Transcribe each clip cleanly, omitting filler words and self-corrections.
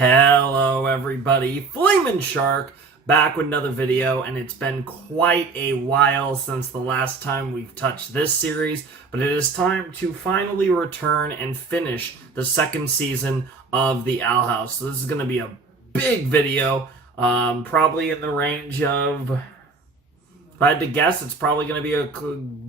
Hello everybody, Flamin' Shark back with another video, and it's been quite a while since the last time we've touched this series, but it is time to finally return and finish the second season of the Owl House. So this is going to be a big video, probably in the range of, if I had to guess, it's probably going to be a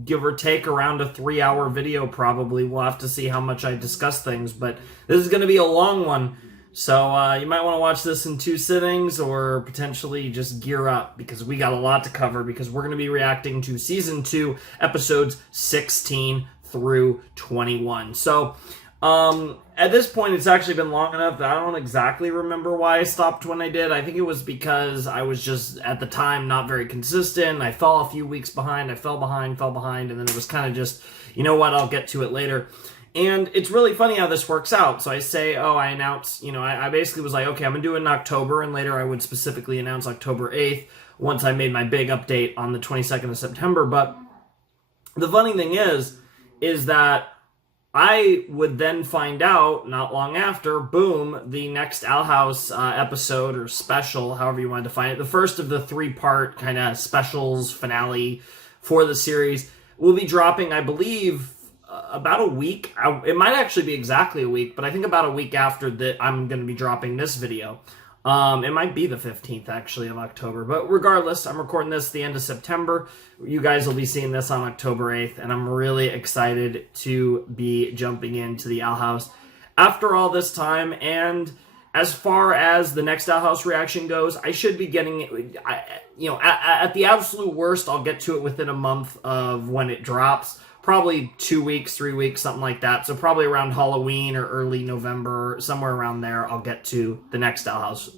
give or take around a 3-hour video probably. We'll have to see how much I discuss things, but this is going to be a long one. So you might want to watch this in 2 sittings or potentially just gear up because we got a lot to cover because we're going to be reacting to Season 2, Episodes 16 through 21. So at this point, it's actually been long enough that I don't exactly remember why I stopped when I did. I think it was because I was just, at the time, not very consistent. I fell a few weeks behind. I fell behind, and then it was kind of just, you know what, I'll get to it later. And it's really funny how this works out. So I say, I announce, I basically was like, okay, I'm going to do it in October, and later I would specifically announce October 8th once I made my big update on the 22nd of September. But the funny thing is that I would then find out, not long after, boom, the next Owl House episode or special, however you want to define it, the first of the 3-part kind of specials finale for the series will be dropping, I believe, about a week. It might actually be exactly a week, but I think about a week after that I'm going to be dropping this video. It might be the 15th, actually, of October. But regardless, I'm recording this at the end of September. You guys will be seeing this on October 8th, and I'm really excited to be jumping into the Owl House after all this time. And as far as the next Owl House reaction goes, I should be getting it, at the absolute worst, I'll get to it within a month of when it drops. Probably 2 weeks, 3 weeks, something like that. So probably around Halloween or early November, somewhere around there, I'll get to the next Owl House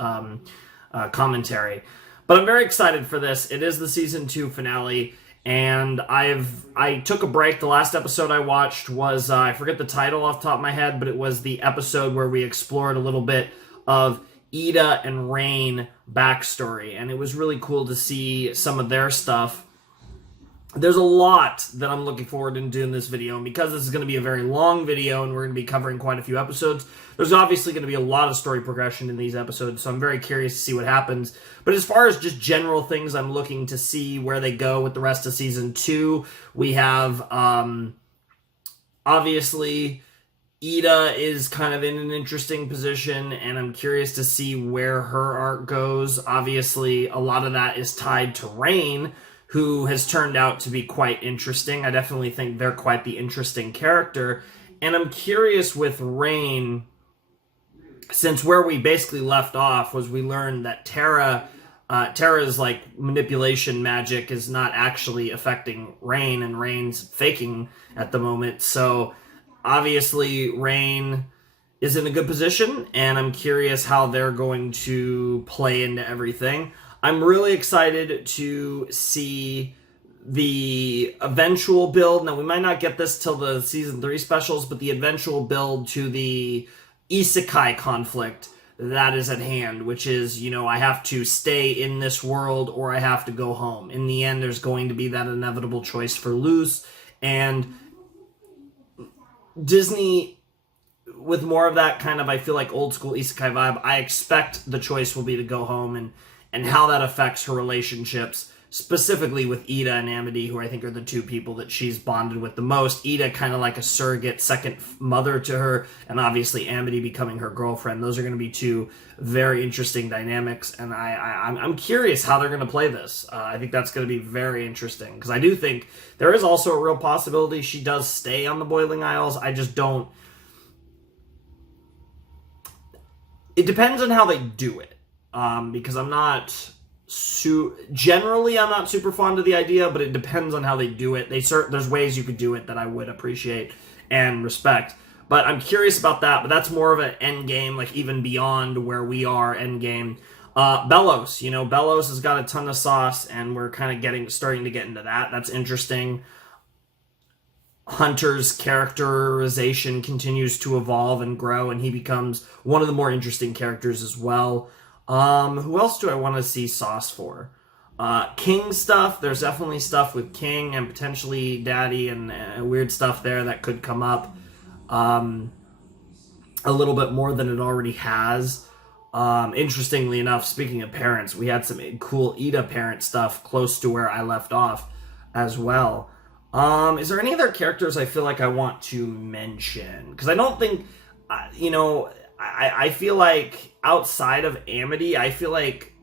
commentary. But I'm very excited for this. It is the Season 2 finale, and I took a break. The last episode I watched was, I forget the title off the top of my head, but it was the episode where we explored a little bit of Ida and Rain backstory, and it was really cool to see some of their stuff. There's a lot that I'm looking forward to doing this video, and because this is going to be a very long video and we're going to be covering quite a few episodes, there's obviously going to be a lot of story progression in these episodes, so I'm very curious to see what happens. But as far as just general things I'm looking to see where they go with the rest of Season 2, we have, obviously, Ida is kind of in an interesting position, and I'm curious to see where her arc goes. Obviously, a lot of that is tied to Rain, who has turned out to be quite interesting. I definitely think they're quite the interesting character. And I'm curious with Rain, since where we basically left off was we learned that Terra's like manipulation magic is not actually affecting Rain, and Rain's faking at the moment. So obviously Rain is in a good position, and I'm curious how they're going to play into everything. I'm really excited to see the eventual build. Now, we might not get this till the Season 3 specials, but the eventual build to the isekai conflict that is at hand, which is, I have to stay in this world or I have to go home. In the end, there's going to be that inevitable choice for Luz, and Disney, with more of that kind of, I feel like, old school isekai vibe, I expect the choice will be to go home, and how that affects her relationships, specifically with Ida and Amity, who I think are the 2 people that she's bonded with the most. Ida kind of like a surrogate second mother to her, and obviously Amity becoming her girlfriend. Those are going to be 2 very interesting dynamics, and I'm curious how they're going to play this. I think that's going to be very interesting, because I do think there is also a real possibility she does stay on the Boiling Isles. I just don't... It depends on how they do it. Because I'm not generally I'm not super fond of the idea, but it depends on how they do it. There's ways you could do it that I would appreciate and respect. But I'm curious about that. But that's more of an end game, like even beyond where we are end game. Bellows, Bellows has got a ton of sauce, and we're kind of starting to get into that. That's interesting. Hunter's characterization continues to evolve and grow, and he becomes one of the more interesting characters as well. Who else do I want to see sauce for? King stuff. There's definitely stuff with King and potentially Daddy and weird stuff there that could come up a little bit more than it already has. Interestingly enough, speaking of parents, we had some cool Ida parent stuff close to where I left off as well. Is there any other characters I feel like I want to mention? Because I don't think, I feel like outside of Amity, I feel like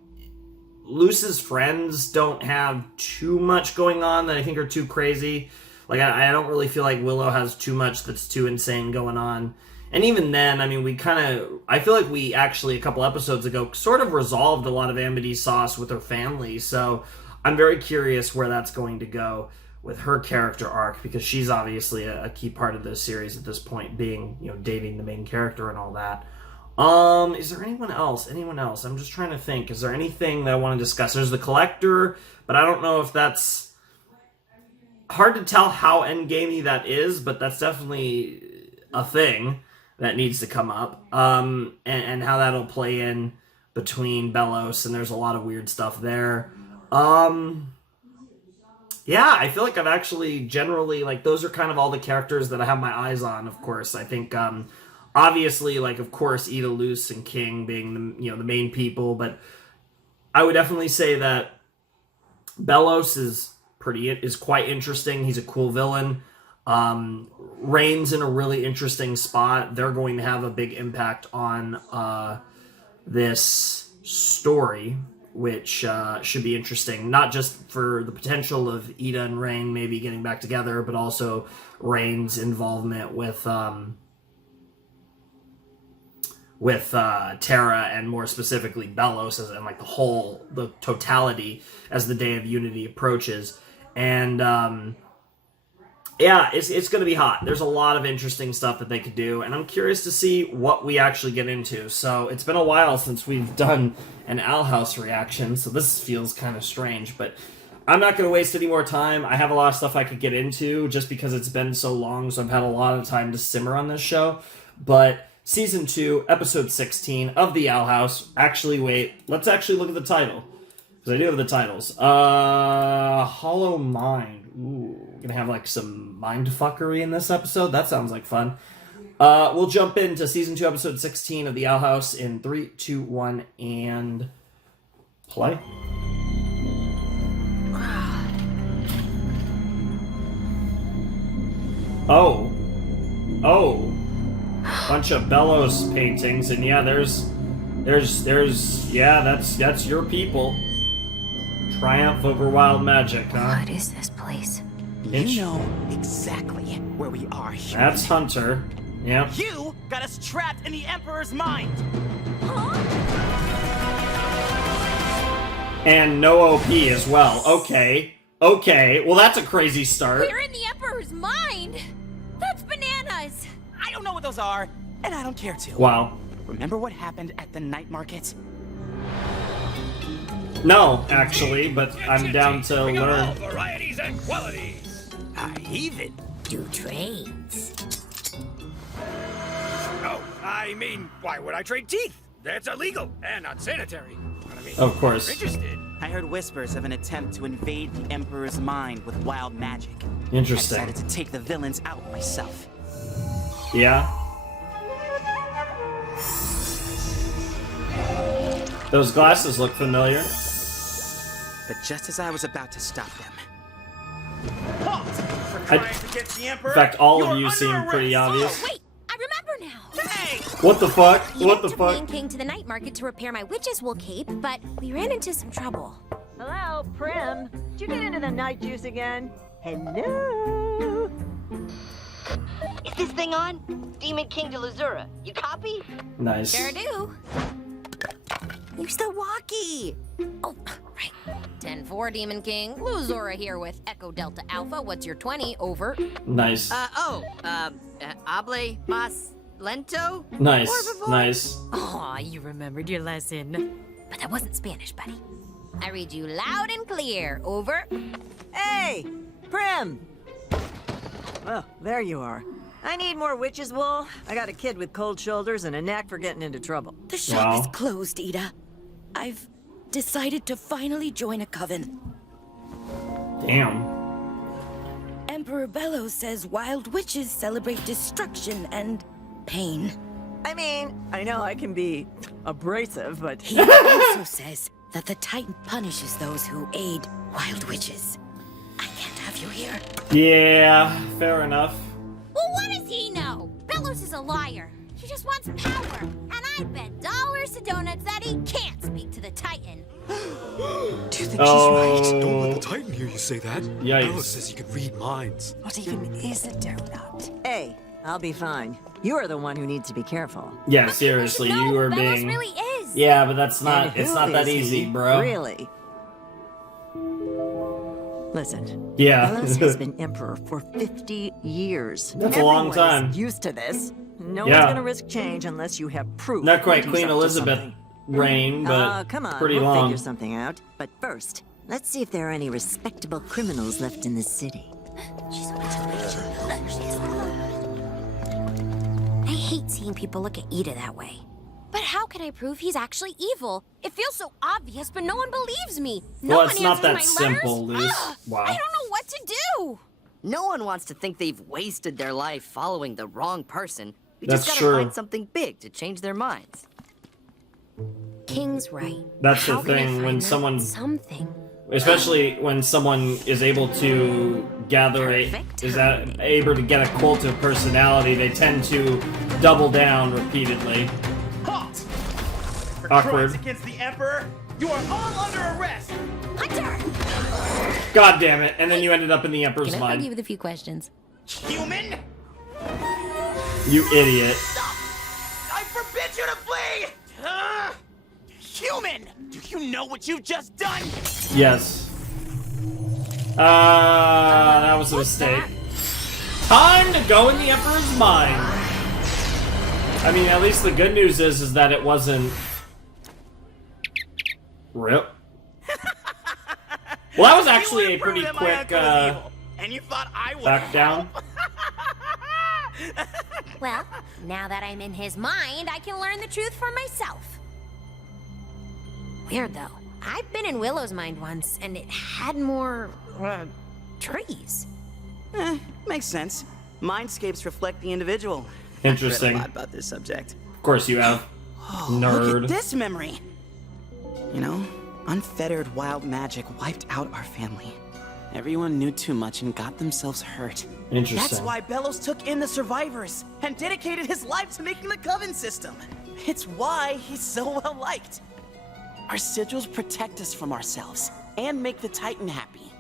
Luce's friends don't have too much going on that I think are too crazy. Like, I don't really feel like Willow has too much that's too insane going on. And even then, I mean, I feel like we actually, a couple episodes ago, sort of resolved a lot of Amity's sauce with her family. So I'm very curious where that's going to go with her character arc, because she's obviously a key part of this series at this point, being, dating the main character and all that. Is there anyone else? I'm just trying to think. Is there anything that I want to discuss? There's the Collector, but I don't know if that's hard to tell how endgamey that is, but that's definitely a thing that needs to come up, and how that'll play in between Bellows, and there's a lot of weird stuff there. Yeah, I feel like I've actually generally, like, those are kind of all the characters that I have my eyes on, of course. I think, obviously, like, of course, Ida, Luce, and King being the main people, but I would definitely say that Bellows is quite interesting. He's a cool villain. Rain's in a really interesting spot. They're going to have a big impact on this story, which should be interesting. Not just for the potential of Ida and Rain maybe getting back together, but also Rain's involvement with Terra, and more specifically Bellows, and like the totality as the Day of Unity approaches. And yeah, it's going to be hot. There's a lot of interesting stuff that they could do, and I'm curious to see what we actually get into. So it's been a while since we've done an Owl House reaction, so this feels kind of strange, but I'm not going to waste any more time. I have a lot of stuff I could get into just because it's been so long, so I've had a lot of time to simmer on this show. But Season 2, Episode 16 of The Owl House. Actually, wait, let's actually look at the title, because I do have the titles. Hollow Mind. Ooh, we're gonna have like some mindfuckery in this episode. That sounds like fun. We'll jump into Season 2, Episode 16 of The Owl House in 3, 2, 1, and play. Oh. Bunch of Bellows paintings, and yeah, there's that's your people. Triumph over wild magic, huh? What is this place? You know exactly where we are here. That's Hunter. Yep. You got us trapped in the Emperor's mind. Huh? And no OP as well. Okay. Well, that's a crazy start. We're in the Emperor's mind. That's bananas. I don't know what those are, and I don't care to. Wow. Remember what happened at the night market? No, actually, but I'm down to We got learn. all varieties and qualities. I even Do trades. Oh, I mean, why would I trade teeth? That's illegal and unsanitary. But I mean, Of course. if you're interested. I heard whispers of an attempt to invade the Emperor's mind with wild magic. Interesting. I decided to take the villains out myself. Yeah. Those glasses look familiar. But just as I was about to stop them, Halt! For crimes against the Emperor, In fact, all of you're you under seem pretty arrest. obvious. Wait, I remember now. Hey! What the fuck? You What the took me fuck? and King to the night market to repair my witch's wool cape, but we ran into some trouble. Hello, Prim. Did you get into the night juice again? Hello. Is this thing on? Demon King to Lazura. You copy? Nice. Sure do. Use the walkie. Oh, right. 10-4, Demon King. Luzora here with Echo Delta Alpha. What's your 20? Over. Nice. Hable más lento? Nice. Por favor? Nice. Aw, you remembered your lesson. But that wasn't Spanish, buddy. I read you loud and clear. Over. Hey, Prim. Oh, there you are. I need more witch's wool. I got a kid with cold shoulders and a knack for getting into trouble. The shop is Wow. closed, Ida. I've decided to finally join a coven. Damn. Emperor Bellows says wild witches celebrate destruction and pain. I mean, I know I can be abrasive, but He also says that the Titan punishes those who aid wild witches. I can't have you here. Yeah, fair enough. Well, what does he know? Bellows is a liar. He just wants power. And I bet dollars to donuts that he can't speak to the Titan. Do you think Oh. she's right? Don't let the Titan hear you say that. Yikes. Bellows says he can read minds. what even is a donut? Hey, I'll be fine. You are the one who needs to be careful. Yeah, seriously, No, you are Bellows being. really is. Yeah, but that's And not. It's who not that is easy, he, bro. Really? Listen. Yeah. Bellows has been emperor for 50 years. That's a long Everyone time. is used to this. No Yeah. one's gonna risk change unless you have proof. Not quite that he's Queen up to Elizabeth something. reign, but Come on, pretty we'll long. figure something out. But first, let's see if there are any respectable criminals left in the city. I hate seeing people look at Ida that way. But how can I prove he's actually evil? It feels so obvious, but no one believes me. No Well, one it's not answers that my simple, letters. Liz. Ugh, Wow. I don't know what to do. No one wants to think they've wasted their life following the wrong person. You That's just gotta true. find something big to change their minds. King's right. That's the How can I thing, find when that someone- something. Especially when someone is able to gather able to get a cult of personality, they tend to double down repeatedly. Halt! For Awkward. crimes against the Emperor, you are all under arrest! Hunter! God damn it! And then you ended up in the Emperor's Can I bug you mind. with a few questions? Human? You idiot. I forbid you to flee! Human! Do you know what you've just done? Yes. That was a mistake. Time to go in the Emperor's mind. I mean, at least the good news is that it wasn't. Rip. Well, that was actually You a pretty proved that my quick uncle is evil, and you thought I would back down. Well, now that I'm in his mind, I can learn the truth for myself. Weird, though. I've been in Willow's mind once, and it had more, trees. Makes sense. Mindscapes reflect the individual. Interesting. I've read a lot about this subject. Of course you have. Look Nerd. at this memory. You know, unfettered wild magic wiped out our family. Everyone knew too much and got themselves hurt. Interesting. That's why Bellows took in the survivors and dedicated his life to making the Coven system. It's why he's so well liked. Our sigils protect us from ourselves and make the Titan happy.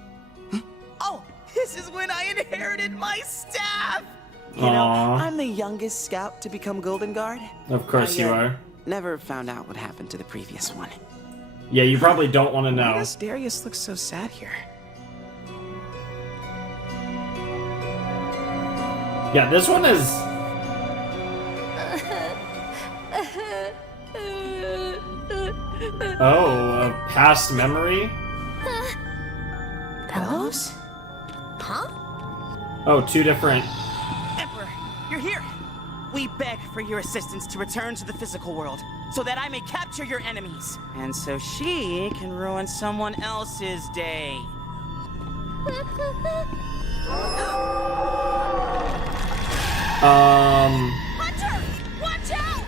Oh, this is when I inherited my staff! You know, Aw. I'm the youngest scout to become Golden Guard. Of course I, you are. Never found out what happened to the previous one. Yeah, you probably don't want to Why know. does Darius look so sad here? Yeah, this one is. Oh, a past memory? Bellows? Huh? Oh, two different. Emperor, you're here! We beg for your assistance to return to the physical world, so that I may capture your enemies, and so she can ruin someone else's day. Hunter! Watch out!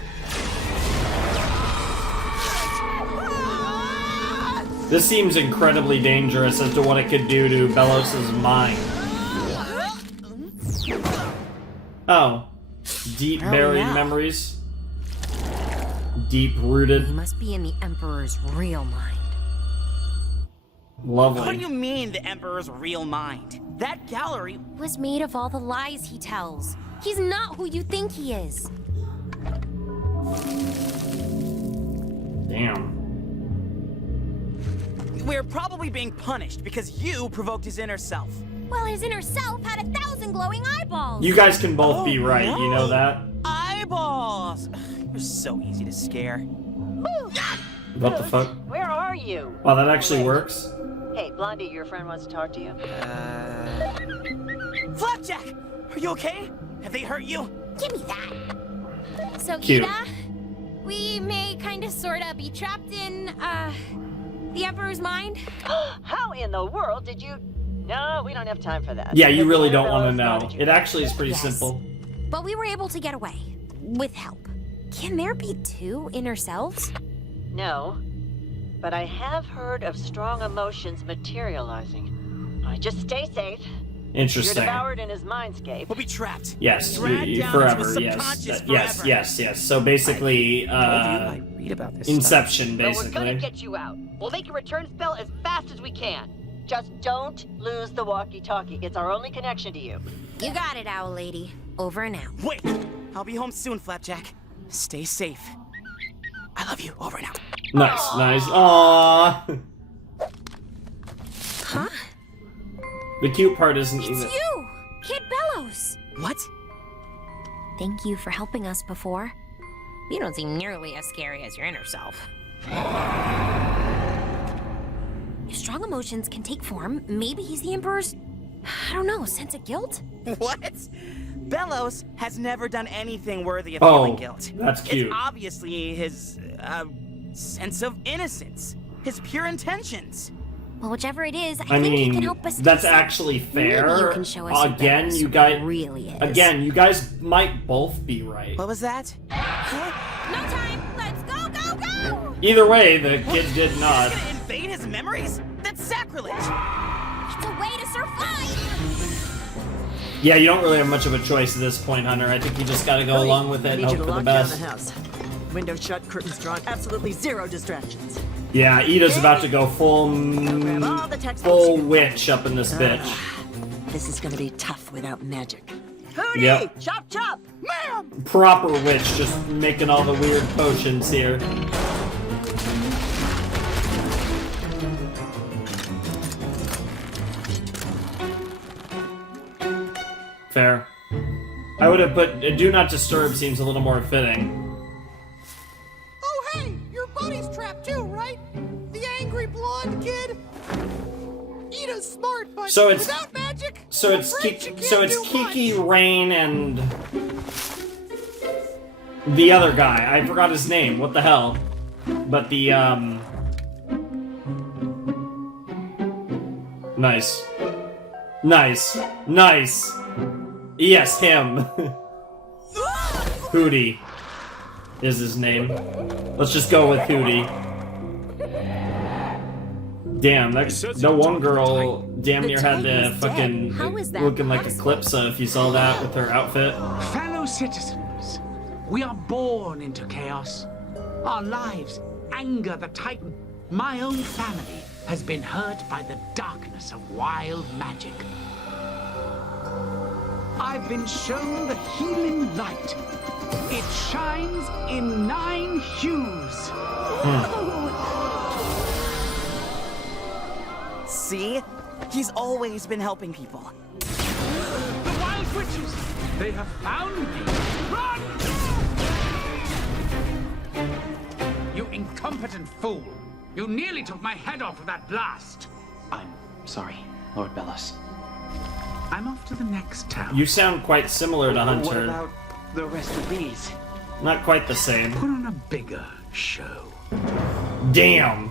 This seems incredibly dangerous as to what it could do to Bellows' mind. Oh. Deep buried now. memories. Deep rooted. He must be in the Emperor's real mind. What do Lovely. you mean, the Emperor's real mind? That gallery... Was made of all the lies he tells. He's not who you think he is. Damn. We're probably being punished because you provoked his inner self. Well, his inner self had 1,000 glowing eyeballs. You guys can both be Oh, right, you know no. that? Eyeballs! You're so easy to scare. What the fuck? Where are you? Oh, that actually works? Hey, Blondie, your friend wants to talk to you. Flapjack! Are you okay? Have they hurt you? Give me that. So, Cute. Ida, we may kinda sorta be trapped in, the Emperor's mind. How in the world did you... No, we don't have time for that. Yeah, you really Where don't want to Bellows know. wanted you It actually is pretty Yes. simple. But we were able to get away. With help. Can there be two inner selves? No, but I have heard of strong emotions materializing. I just stay safe. You're Interesting. devoured in his mindscape. We'll be trapped. Yes, Dragged down forever. into his Yes, subconscious yes, forever. yes. So basically, I read about this Inception, But we're gonna basically. get you out. We'll make a return spell as fast as we can. Just don't lose the walkie-talkie. It's our only connection to you. You got it, Owl Lady. Over and out. Wait! I'll be home soon, Flapjack. Stay safe. I love you. Over and out. Nice, nice. Aww. Huh? The cute part isn't even. It's you! Kid Bellows! What? Thank you for helping us before. You don't seem nearly as scary as your inner self. If strong emotions can take form, maybe he's the Emperor's, I don't know, sense of guilt? What? Bellows has never done anything worthy of Oh, feeling guilt. that's cute. It's obviously his, sense of innocence. His pure intentions. Well, whichever it is, I I think he can mean, help us. that's fix it. actually fair. Maybe you can show us who Again, Bellows you guys. really is. Again, you guys might both be right. What was that? No time! Let's go, go, go! Either way, the kid did not. He's gonna invade his memories? That's sacrilege! It's a way to survive! Yeah, you don't really have much of a choice at this point, Hunter. I think you just gotta go Hurry. along with I it and need you hope to for the lock down best. the house. Windows shut, curtains drawn, absolutely zero distractions. Yeah, Ida's about to go full grab all the textbooks full you can witch up in this bitch. This is gonna be tough without magic. Hootie! Yep. Chop chop! Ma'am! Proper witch, just making all the weird potions here. Fair. I would have put Do Not Disturb seems a little more fitting. Oh, hey! Your buddy's trapped too, right? The angry blonde kid? Ida's smart, but So it's- without magic, So I'm it's afraid she Kiki, so can't it's do Kiki, much. Rain, and the other guy. I forgot his name. What the hell? But the nice, nice, nice. Yes, him. Hootie is his name. Let's just go with Hootie. Damn, that one girl damn near had the fucking How is that looking like possible? Eclipsa if you saw that with her outfit. Fellow citizens, we are born into chaos. Our lives anger the Titan. My own family has been hurt by the darkness of wild magic. I've been shown the healing light. It shines in 9 hues. See? He's always been helping people. The wild witches, they have found me. Run! You incompetent fool. You nearly took my head off with that blast. I'm sorry, Lord Bellows. I'm off to the next town. You sound quite similar to What Hunter. about the rest of these? Not quite the same. Put on a bigger show. Damn.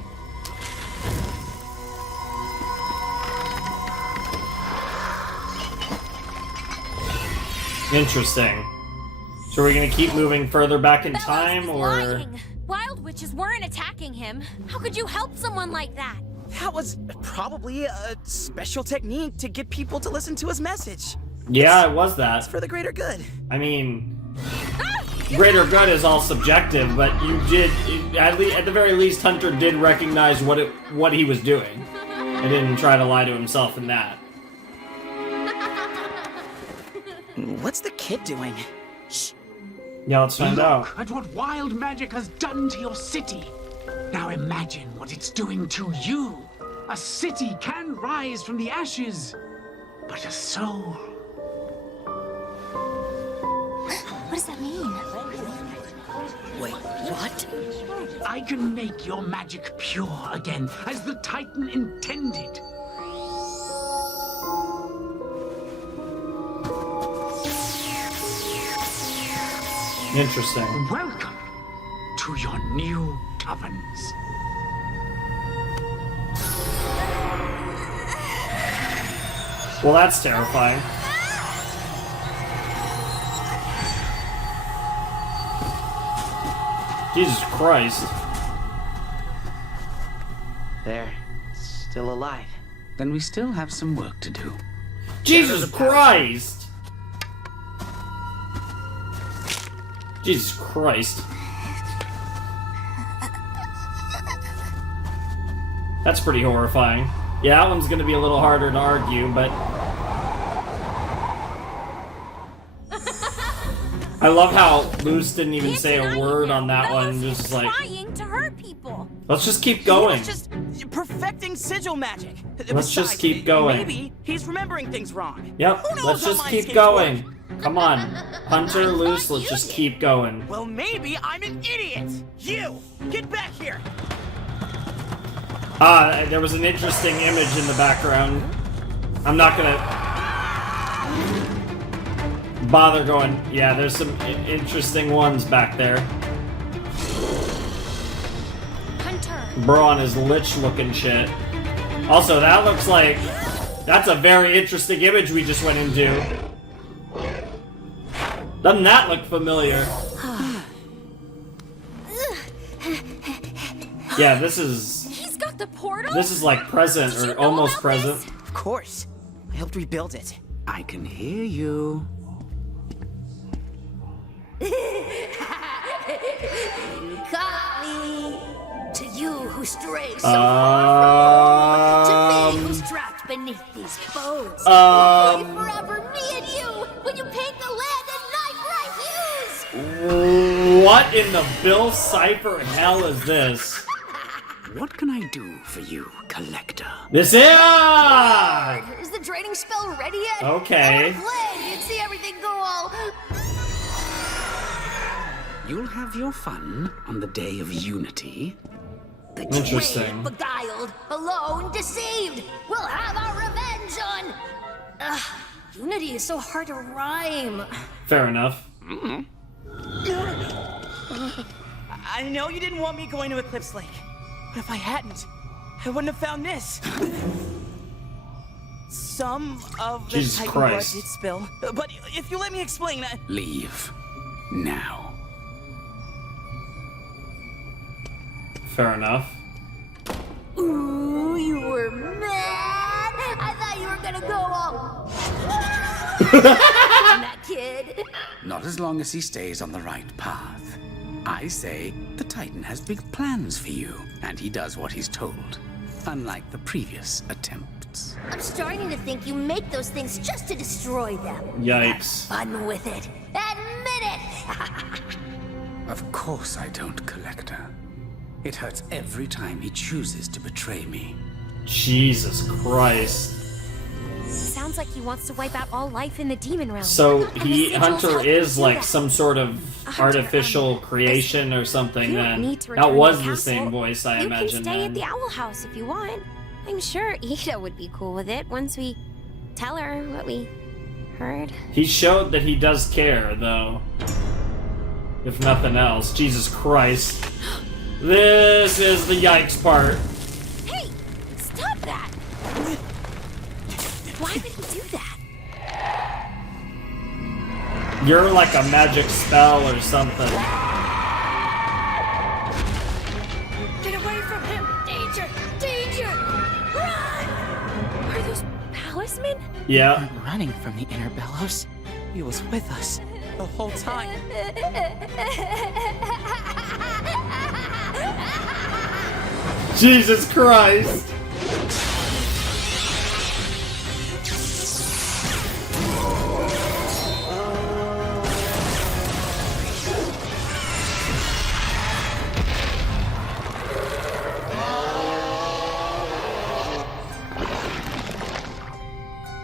Interesting. So we're gonna keep moving further back in Bellows time, is or lying. Wild witches weren't attacking him. How could you help someone like that? That was probably a special technique to get people to listen to his message. yeah, it was that. For the greater good. I mean, greater good is all subjective, but you did, at the very least, Hunter did recognize what he was doing, and didn't try to lie to himself in that. What's the kid doing? Shh. Yeah, let's find out. Look at what wild magic has done to your city. Now imagine what it's doing to you. A city can rise from the ashes, but a soul. What does that mean? Wait, what? I can make your magic pure again, as the Titan intended. Interesting. Welcome to your new tuppence. Well, that's terrifying. Jesus Christ. There. Still alive. Then we still have some work to do. Jesus Christ! Jesus Christ. That's pretty horrifying. Yeah, that one's gonna be a little harder to argue, but... I love how Luce didn't even say a word on that one, just like... trying to hurt people. Let's just keep going. He's just perfecting sigil magic. Let's just Besides, keep going. Maybe he's remembering things wrong. Yep, Who knows let's how just mind keep skates going. work? Come on. Hunter, Luce, let's just keep going. Well, maybe I'm an idiot. You, get back here. There was an interesting image in the background. I'm not gonna bother going. Yeah, there's some interesting ones back there. Hunter. Bro on his lich looking shit. Also, that looks like... That's a very interesting image we just went into. Doesn't that look familiar? Yeah, this is... He's got the portal? This is like present, or almost present. Of course. I helped rebuild it. I can hear you. You caught me. To you who stray so far from home. To me who's trapped beneath these bones. Forever, me and you, when you paint the land in night bright hues. What in the Bill Cipher hell is this? What can I do for you, Collector? This is... Is the draining spell ready yet? Okay. I wanna play and see everything go all... You'll have your fun on the day of Unity. Interesting. Betrayed, beguiled, alone, deceived. We'll have our revenge on... Unity is so hard to rhyme. Fair enough. I know you didn't want me going to Eclipse Lake, but if I hadn't, I wouldn't have found this. Some of the Jesus Titan blood Christ. did spill, but if you let me explain... Leave. Now. Fair enough. Ooh, you were mad? I thought you were gonna go all... that kid. Not as long as he stays on the right path. I say the Titan has big plans for you, and he does what he's told, unlike the previous attempts. I'm starting to think you make those things just to destroy them. Yikes. Have fun with it. Admit it. Of course I don't, Collector. It hurts every time he chooses to betray me. Jesus Christ. Sounds like he wants to wipe out all life in the demon realm. So And the he, sigils Hunter help is do like that. some sort of artificial creation or something You don't then. need to That return was to the the same castle. voice I You imagine can stay then. at the Owl House if you want. I'm sure Ida would be cool with it once we tell her what we heard. He showed that he does care, though. If nothing else. Jesus Christ. This is the yikes part. Hey! Stop that! Why would he do that? You're like a magic spell or something. Get away from him! Danger! Danger! Run! Are those palismen? Yeah. Running from the inner bellows. He was with us the whole time. Jesus Christ.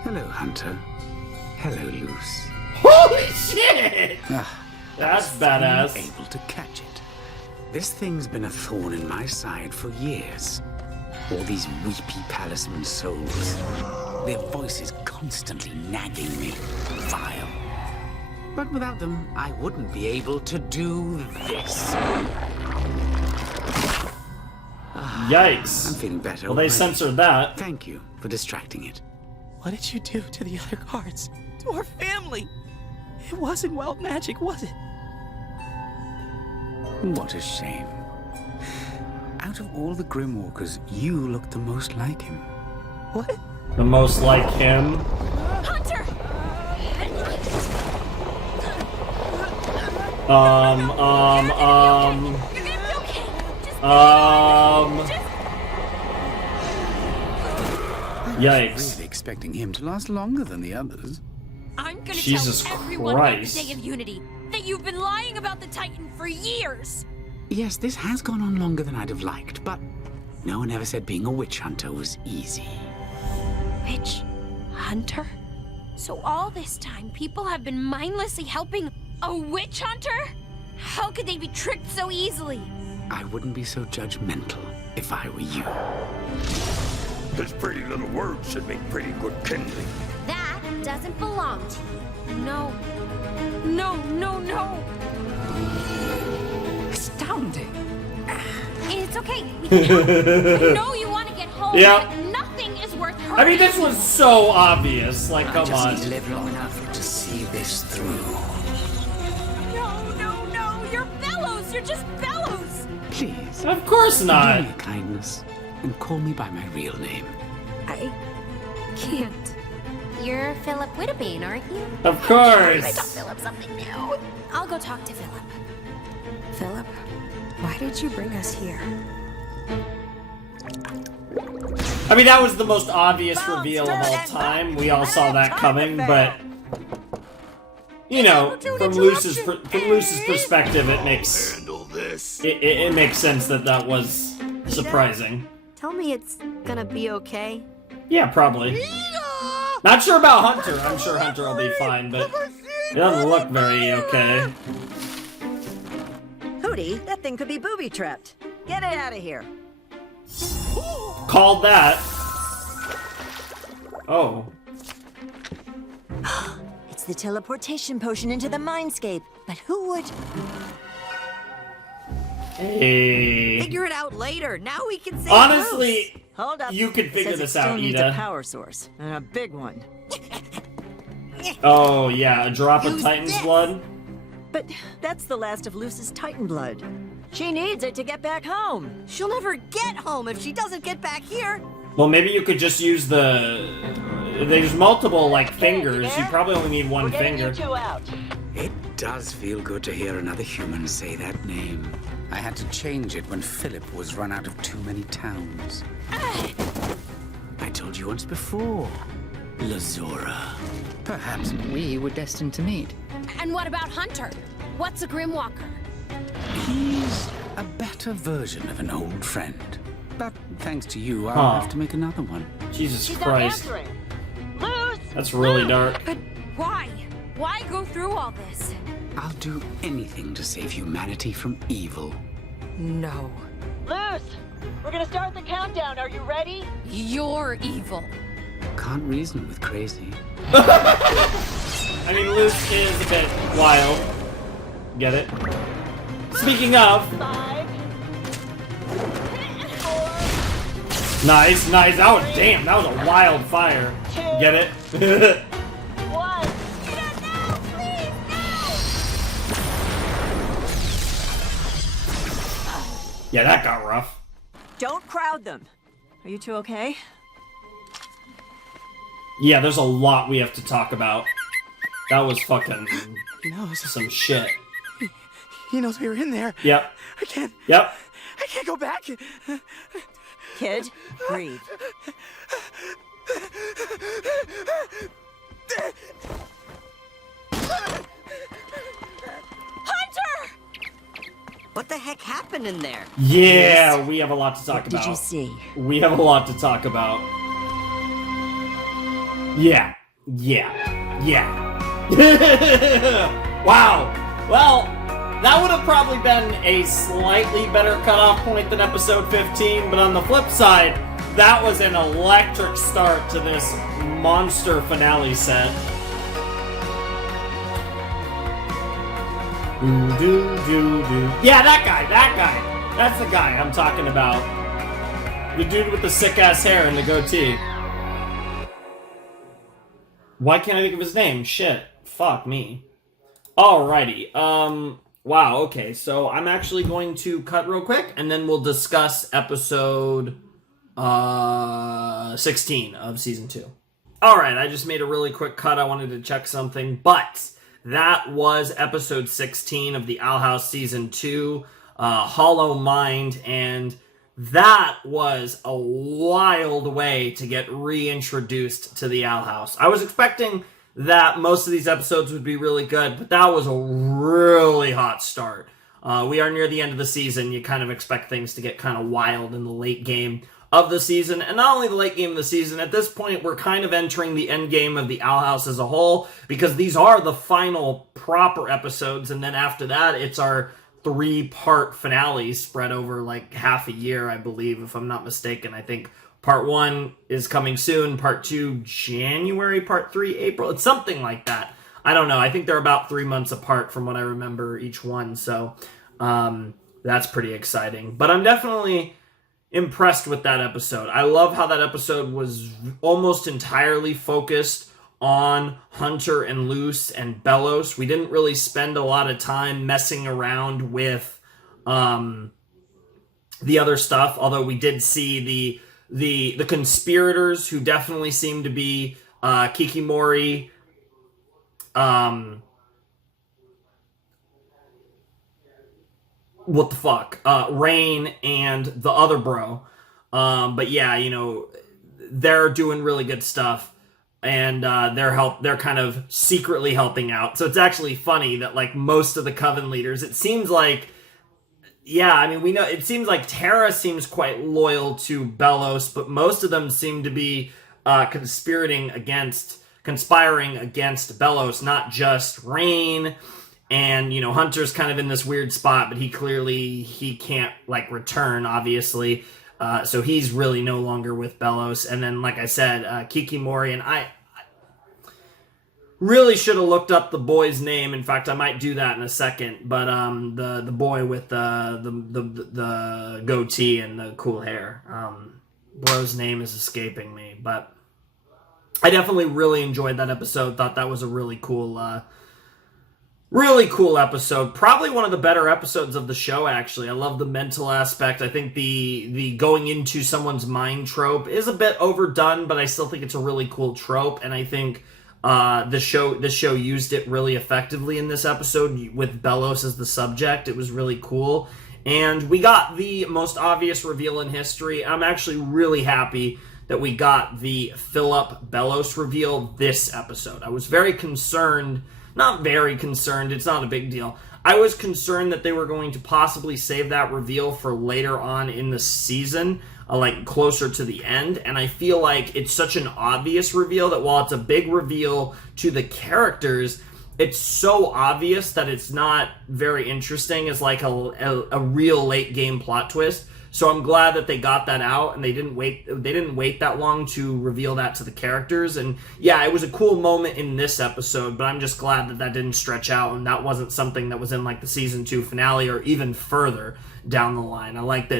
Hello, Hunter. Hello, Luce. Holy shit! That's badass. Able to catch it. This thing's been a thorn in my side for years. All these weepy palisman souls. Their voices constantly nagging me. Vile. But without them, I wouldn't be able to do this. Yikes. I'm feeling better. Well, they already. censored that. Thank you for distracting it. What did you do to the other guards? To our family? It wasn't wild magic, was it? What a shame. Out of all the Grimwalkers, you look the most like him. What? The most like him? Hunter! You're gonna be okay. Yikes. Really expecting him to last longer than the others. I'm gonna Jesus tell everyone about the Christ. Day of Unity that you've been lying about the Titan for years. Yes, this has gone on longer than I'd have liked, but no one ever said being a witch hunter was easy. Witch hunter? So all this time, people have been mindlessly helping a witch hunter? How could they be tricked so easily? I wouldn't be so judgmental if I were you. His pretty little words should make pretty good kindling. That doesn't belong to you. No. No, no, no. Astounding. It's okay. We can help. I know you want to get home, Yeah. but nothing is worth hurting. I mean, this was so obvious. Like, I come just on. need to live long enough to see this through. No, no, no. You're bellows. You're just bellows. Please. Of course not. Do me a kindness and call me by my real name. I can't. You're Philip Whittabane, aren't you? Of I course. taught Philip something new. I'll go talk to Philip. Philip, why did you bring us here? I mean, that was the most obvious reveal of all time. We all saw that coming, but you know, from Luce's perspective, it makes it makes sense that that was surprising. Tell me it's gonna be okay. Yeah, probably. Not sure about Hunter. I'm sure Hunter will be fine, but it doesn't look very okay. Hootie, that thing could be booby-trapped. Get it out of here. Called that. Oh. It's the teleportation potion into the mindscape. But who would... Hey. Figure it out later. Now we can save Honestly, Bruce. Hold up. you could It figure says it this still out, needs Ida. a power source, and a big one. Oh, yeah, a drop of Use Titan's this. blood? But that's the last of Luce's Titan blood. She needs it to get back home. She'll never get home if she doesn't get back here. Well, maybe you could just use the... There's multiple, like, fingers. You probably only need one finger. It does feel good to hear another human say that name. I had to change it when Philip was run out of too many towns. I told you once before, Lazora. Perhaps we were destined to meet. And what about Hunter? What's a Grimwalker? he's a better version of an old friend. But thanks to you, I'll Huh. have to make another one. Jesus She's Christ. not answering. Luz! That's really dark. But why? Why go through all this? I'll do anything to save humanity from evil. No. Luz! We're gonna start the countdown. Are you ready? You're evil. Can't reason with crazy. I mean, Luke is a bit wild. Get it? Speaking of... 5, 4, Nice, nice. Oh, damn, that was a wild fire. Get it? 1. Yeah, that got rough. Don't crowd them. Are you two okay? Yeah, there's a lot we have to talk about. That was fucking He knows. some shit. He knows we were in there. Yep. I can't. Yep. I can't go back. Kid, breathe. Hunter! What the heck happened in there? Yeah, we have a lot to talk What about. did you see? We have a lot to talk about. Yeah. Yeah. Yeah. Wow. Well, that would have probably been a slightly better cutoff point than episode 15, but on the flip side, that was an electric start to this monster finale set. Yeah, that guy. That's the guy I'm talking about. The dude with the sick-ass hair and the goatee. Why can't I think of his name? Shit. Fuck me. Alrighty. Wow, okay, so I'm actually going to cut real quick, and then we'll discuss episode 16 of Season 2. Alright, I just made a really quick cut. I wanted to check something, but that was episode 16 of the Owl House Season 2, Hollow Mind, and that was a wild way to get reintroduced to the Owl House. I was expecting that most of these episodes would be really good, but that was a really hot start. We are near the end of the season. You kind of expect things to get kind of wild in the late game of the season, and not only the late game of the season, at this point we're kind of entering the end game of the Owl House as a whole, because these are the final proper episodes, and then after that it's our 3-part finale spread over like half a year, I believe, if I'm not mistaken. I think part 1 is coming soon, part 2 January, part 3 April. It's something like that. I don't know. I think they're about 3 months apart from what I remember each one, so that's pretty exciting. But I'm definitely impressed with that episode. I love how that episode was almost entirely focused on Hunter and Luce and Bellows. We didn't really spend a lot of time messing around with the other stuff, although we did see the conspirators, who definitely seem to be Kikimori, what the fuck, Rain, and the other bro. But yeah, you know, they're doing really good stuff, and they're kind of secretly helping out. So it's actually funny that like most of the Coven leaders, it seems like, yeah, I mean, we know, it seems like Terra seems quite loyal to Bellows, but most of them seem to be conspiring against Bellows, not just Rain. And, you know, Hunter's kind of in this weird spot, but he can't, like, return, obviously. So he's really no longer with Bellows. And then, like I said, Kikimori, and I really should have looked up the boy's name. In fact, I might do that in a second. But the boy with the goatee and the cool hair, bro's name is escaping me. But I definitely really enjoyed that episode. Thought that was a really cool episode. Probably one of the better episodes of the show, actually. I love the mental aspect. I think the going into someone's mind trope is a bit overdone, but I still think it's a really cool trope, and I think the show used it really effectively in this episode with Bellows as the subject. It was really cool. And we got the most obvious reveal in history. I'm actually really happy that we got the Philip Bellows reveal this episode. I was very concerned. Not very concerned, it's not a big deal. I was concerned that they were going to possibly save that reveal for later on in the season, like closer to the end, and I feel like it's such an obvious reveal that while it's a big reveal to the characters, it's so obvious that it's not very interesting as like a real late game plot twist. So I'm glad that they got that out, and they didn't wait that long to reveal that to the characters. And yeah, it was a cool moment in this episode, but I'm just glad that didn't stretch out, and that wasn't something that was in like the season 2 finale or even further down the line. I like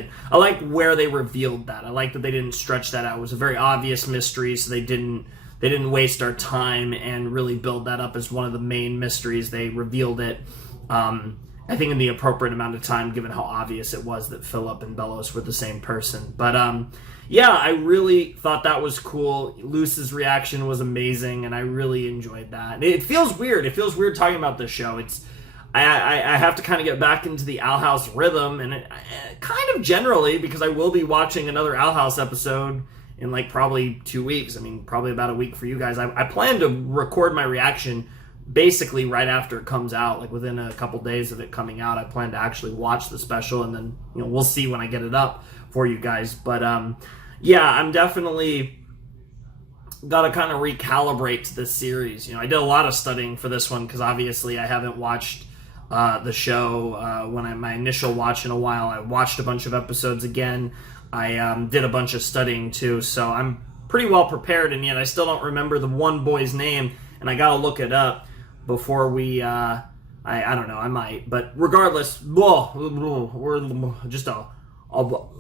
where they revealed that. I like that they didn't stretch that out. It was a very obvious mystery, so they didn't waste our time and really build that up as one of the main mysteries. They revealed it I think in the appropriate amount of time, given how obvious it was that Philip and Bellows were the same person. But yeah, I really thought that was cool. Luce's reaction was amazing, and I really enjoyed that. It feels weird. It feels weird talking about this show. I have to kind of get back into the Owl House rhythm, and kind of generally, because I will be watching another Owl House episode in like probably 2 weeks. I mean, probably about a week for you guys. I plan to record my reaction basically right after it comes out, like within a couple days of it coming out. I plan to actually watch the special, and then we'll see when I get it up for you guys. But yeah, I'm definitely got to kind of recalibrate this series. I did a lot of studying for this one because obviously I haven't watched the show my initial watch in a while. I watched a bunch of episodes again. I did a bunch of studying too, so I'm pretty well prepared, and yet I still don't remember the one boy's name, and I gotta look it up before we, I don't know, I might. But regardless, we're just a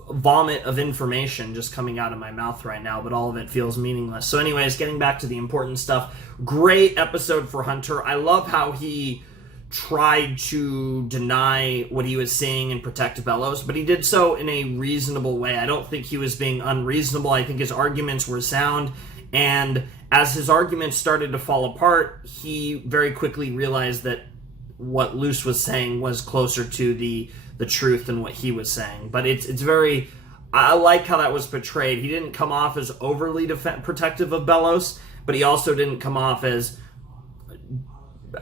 vomit of information just coming out of my mouth right now, but all of it feels meaningless. So anyways, getting back to the important stuff, great episode for Hunter. I love how he tried to deny what he was saying and protect Bellows, but he did so in a reasonable way. I don't think he was being unreasonable. I think his arguments were sound, and as his arguments started to fall apart, he very quickly realized that what Luce was saying was closer to the truth than what he was saying. But it's very... I like how that was portrayed. He didn't come off as overly protective of Bellows, but he also didn't come off as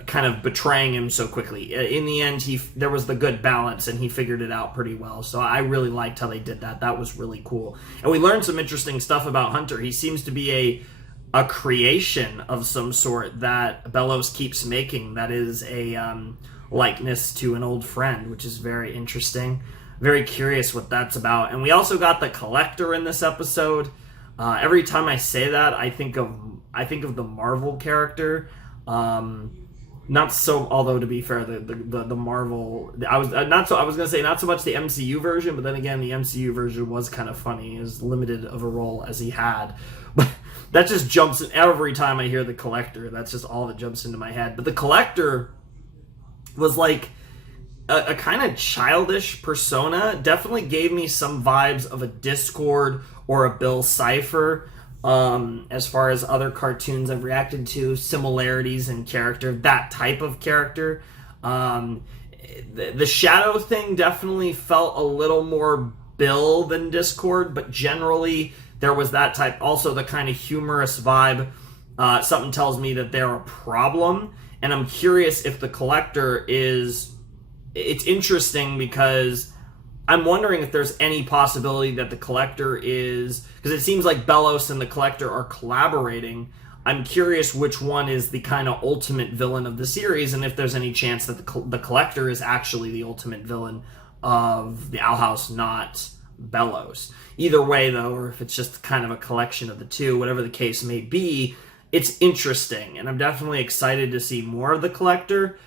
kind of betraying him so quickly. In the end, there was the good balance, and he figured it out pretty well. So I really liked how they did that. That was really cool. And we learned some interesting stuff about Hunter. He seems to be a creation of some sort that Bellows keeps making. That is a likeness to an old friend, which is very interesting. Very curious what that's about. And we also got the Collector in this episode. Every time I say that, I think of the Marvel character. Not so, although to be fair, the Marvel, I was gonna say not so much the MCU version, but then again, the MCU version was kind of funny, as limited of a role as he had. But that just jumps in every time I hear the Collector. That's just all that jumps into my head. But the Collector was like a kind of childish persona. Definitely gave me some vibes of a Discord or a Bill Cipher. As far as other cartoons I've reacted to, similarities in character, that type of character. The Shadow thing definitely felt a little more Bill than Discord, but generally there was that type. Also the kind of humorous vibe. Something tells me that they're a problem, and I'm curious if the Collector is... It's interesting because I'm wondering if there's any possibility that the Collector is... Because it seems like Bellows and the Collector are collaborating. I'm curious which one is the kind of ultimate villain of the series, and if there's any chance that the Collector is actually the ultimate villain of the Owl House, not Bellows. Either way, though, or if it's just kind of a collection of the two, whatever the case may be, it's interesting, and I'm definitely excited to see more of the Collector.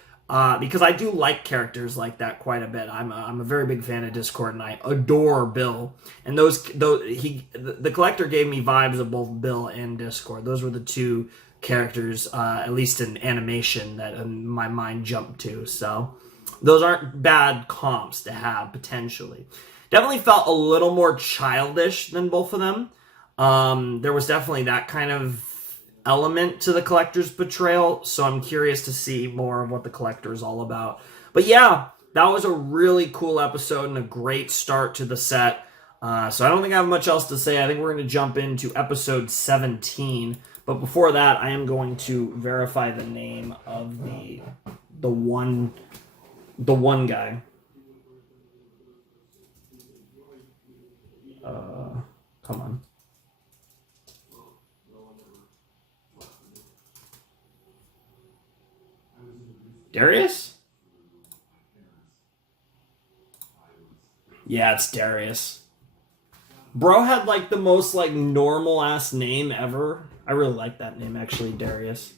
Because I do like characters like that quite a bit. I'm a very big fan of Discord, and I adore Bill. And the Collector gave me vibes of both Bill and Discord. Those were the two characters, at least in animation, that my mind jumped to. So those aren't bad comps to have, potentially. Definitely felt a little more childish than both of them. There was definitely that kind of element to the Collector's portrayal, so I'm curious to see more of what the Collector is all about. But yeah, that was a really cool episode and a great start to the set. So I don't think I have much else to say. I think we're going to jump into episode 17. But before that, I am going to verify the name of the one guy. Come on. Darius? Yeah, it's Darius. Bro had like the most like normal ass name ever. I really like that name actually, Darius.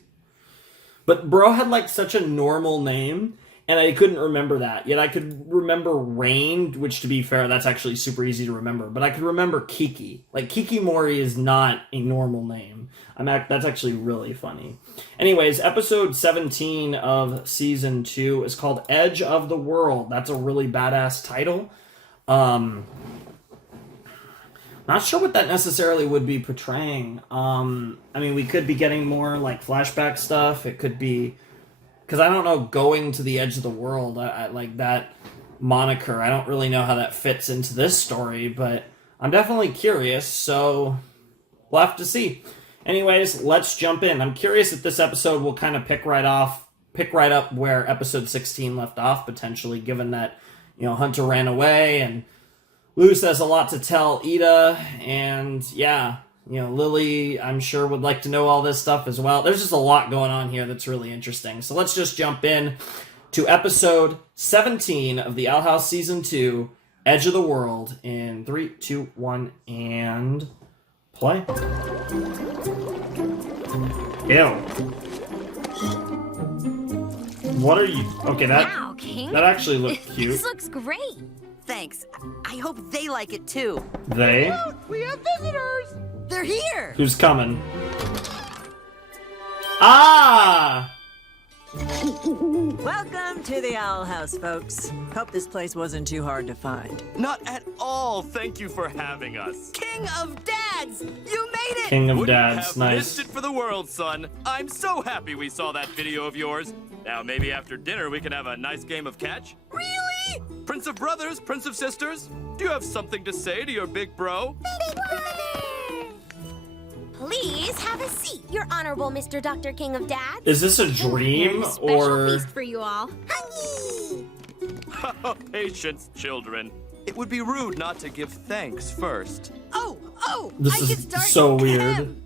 But bro had like such a normal name, and I couldn't remember that. Yet I could remember Rain, which to be fair, that's actually super easy to remember. But I could remember Kiki. Like Kiki Mori is not a normal name. That's actually really funny. Anyways, episode 17 of season 2 is called Edge of the World. That's a really badass title. Not sure what that necessarily would be portraying. I mean, we could be getting more like flashback stuff. It could be, because I don't know, going to the edge of the world. I like that moniker. I don't really know how that fits into this story, but I'm definitely curious. So we'll have to see. Anyways, let's jump in. I'm curious if this episode will kind of pick right up where episode 16 left off, potentially, given that, you know, Hunter ran away and Luce has a lot to tell Ida, and yeah, you know, Lily, I'm sure, would like to know all this stuff as well. There's just a lot going on here that's really interesting. So let's just jump in to episode 17 of the Owl House Season 2, Edge of the World, in 3, 2, 1, and play. Ew. What are you... Okay, Wow, King. that actually looked cute. This looks great. Thanks. I hope they like it too. They? We have visitors! They're here! Who's coming? Ah! Welcome to the Owl House, folks. Hope this place wasn't too hard to find. Not at all. Thank you for having us. King of Dads! You made it! King of Wouldn't Dads, have nice. missed it for the world, son. I'm so happy we saw that video of yours. Now maybe after dinner we can have a nice game of catch. Really? Prince of brothers, prince of sisters, do you have something to say to your big bro? Please have a seat, Your Honorable Mr. Dr. King of Dads. Is this a dream Special or? feast for you all. Hungee! Patience, children. It would be rude not to give thanks first. Oh! This I can is start so weird. again.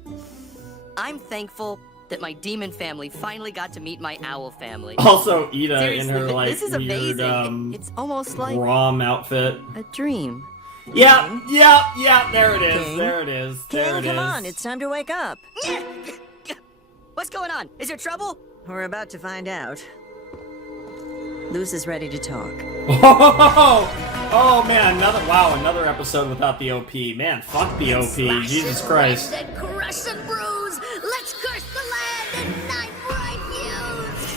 I'm thankful that my demon family finally got to meet my owl family. Also, Ida Seriously, in her like this is weird amazing. It's almost like Rom outfit. a dream. Yeah. There it is. King? There it is. There King, it come is. on, it's time to wake up. What's going on? Is there trouble? We're about to find out. Luce is ready to talk. Oh man, another episode without the OP. Man, fuck the OP. Jesus Christ. And crush and bruise. Let's curse the land and nine bright views.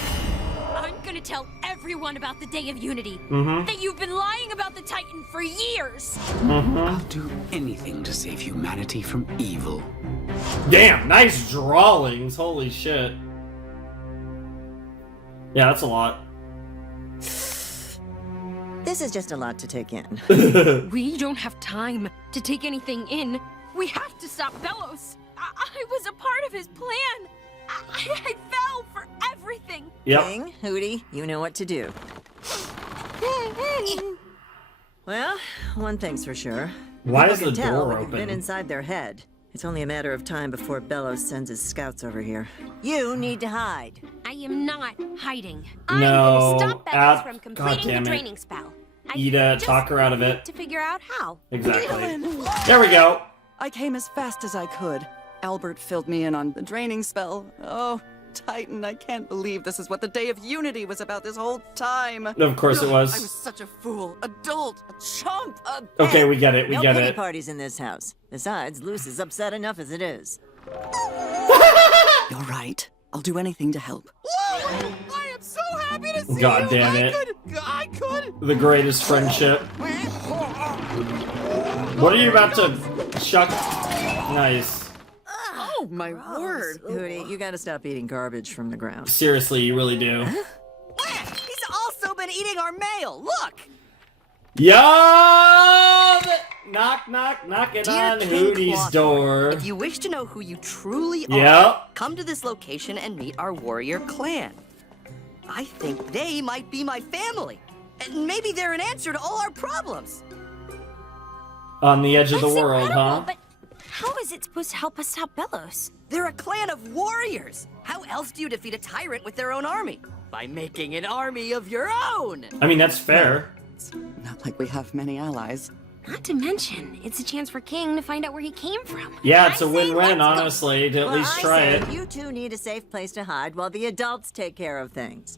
I'm gonna tell everyone about the Day of Unity. That you've been lying about the Titan for years. I'll do anything to save humanity from evil. Damn, nice drawings. Holy shit. Yeah, that's a lot. This is just a lot to take in. We don't have time to take anything in. We have to stop Bellows. I was a part of his plan. I fell for everything. Yep. King, Hootie, you know what to do. Well, one thing's for sure. Why People is the can tell door when you've been open? inside their head. It's only a matter of time before Bellows sends his scouts over here. You need to hide. I am not hiding. No, I'm gonna stop Bellows from God completing damn the it. training spell. I Ida, just talk her out of it. To figure out how. Exactly. There we go. I came as fast as I could. Albert filled me in on the draining spell. Oh, Titan, I can't believe this is what the Day of Unity was about this whole time. Of course it was. I was such a fool, a dolt, a chump, a... Okay, we get it. We no get pity it. parties in this house. Besides, Luce is upset enough as it is. You're right. I'll do anything to help. Whoa! I am so happy to see God you. damn it. I could. The greatest friendship. What are you about to chuck? Nice. Oh, my word. Hootie, you gotta stop eating garbage from the ground. Seriously, you really do. He's also been eating our mail. Look. Yo! Knock, knock, knocking Dear on King Hootie's Clothwork, door. If you wish to know who you truly are, Yep. come to this location and meet our warrior clan. I think they might be my family. And maybe they're an answer to all our problems. On the edge of the That's world, incredible, huh? But how is it supposed to help us stop Bellows? They're a clan of warriors. How else do you defeat a tyrant with their own army? By making an army of your own. I mean, that's fair. Not like we have many allies. Not to mention, it's a chance for King to find out where he came from. Yeah, it's a I say win-win, let's go. honestly, to at Well, least I try say it. you two need a safe place to hide while the adults take care of things.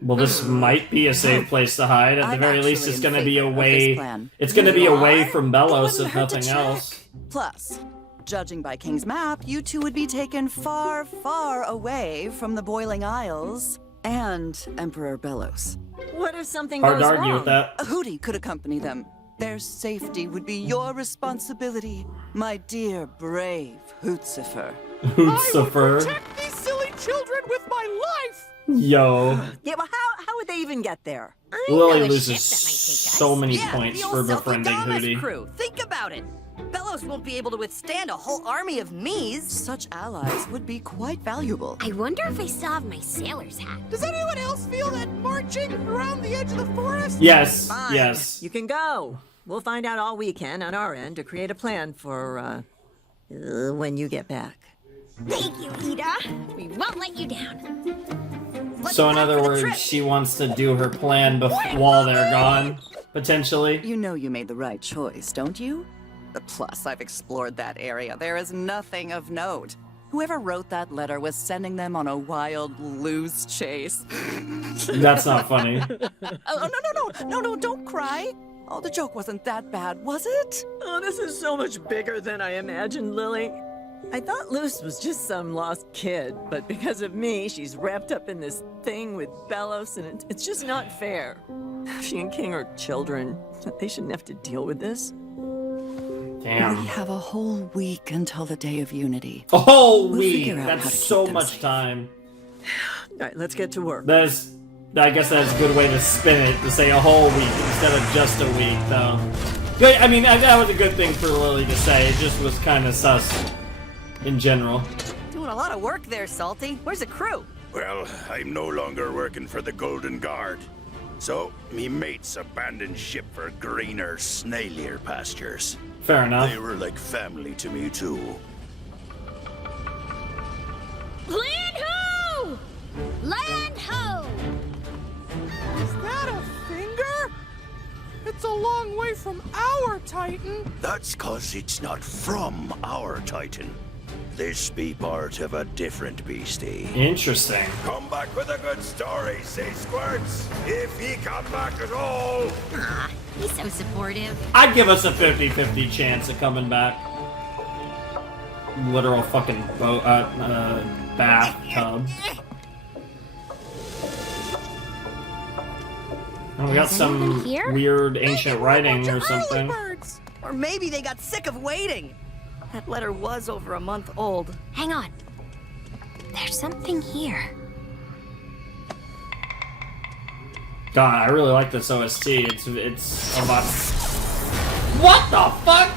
Well, this might be a safe place to hide. At the I'm very least, actually it's in going to be favor of this away. plan. It's going to be You away are? from It Bellows, wouldn't if hurt to nothing check. else. Plus, judging by King's map, you two would be taken far, far away from the Boiling Isles and Emperor Bellows. What if something Hard goes to argue wrong? with that. A Hootie could accompany them. Their safety would be your responsibility, my dear, brave Hootzifer. Hootzifer. Protect these silly children with my life. Yo. Yeah, well, how would they even get there? Lily know a loses ship that might take us. so many Yeah, points the for old befriending Selkie-Damas Hootie. crew. Think about it. Bellows won't be able to withstand a whole army of me's. Such allies would be quite valuable. I wonder if I still have my sailor's hat. Does anyone else feel that marching around the edge of the forest? Yes, Fine. yes. You can go. We'll find out all we can on our end to create a plan for, when you get back. Thank you, Ida. We won't let you down. So in other words, she wants to do her plan while they're gone, potentially. You know you made the right choice, don't you? Plus, I've explored that area. There is nothing of note. Whoever wrote that letter was sending them on a wild loose chase. That's not funny. No, don't cry. Oh, the joke wasn't that bad, was it? Oh, this is so much bigger than I imagined, Lily. I thought Luce was just some lost kid, but because of me, she's wrapped up in this thing with Belos, and it's just not fair. She and King are children. They shouldn't have to deal with this. Damn. We have a whole week until the Day of Unity. A whole We'll week. figure out how That's to so keep them much safe. time. All right, let's get to work. I guess that's a good way to spin it, to say a whole week instead of just a week, though. Good. I mean, that was a good thing for Lily to say. It just was kind of sus in general. Doing a lot of work there, Salty. Where's the crew? Well, I'm no longer working for the Golden Guard. So, me mates abandoned ship for greener, snailier pastures. Fair enough. They were like family to me, too. Land ho! Land ho! Is that a finger? It's a long way from our Titan. That's 'cause it's not from our Titan. This be part of a different beastie. Interesting. Come back with a good story, say Squirts. If he come back at all. Aw, he's so supportive. I'd give us a 50-50 chance of coming back. Literal fucking bathtub. Oh, we got some weird ancient writing or something. Or maybe they got sick of waiting. That letter was over a month old. Hang on. There's something here. God, I really like this OST. It's a lot. What the fuck?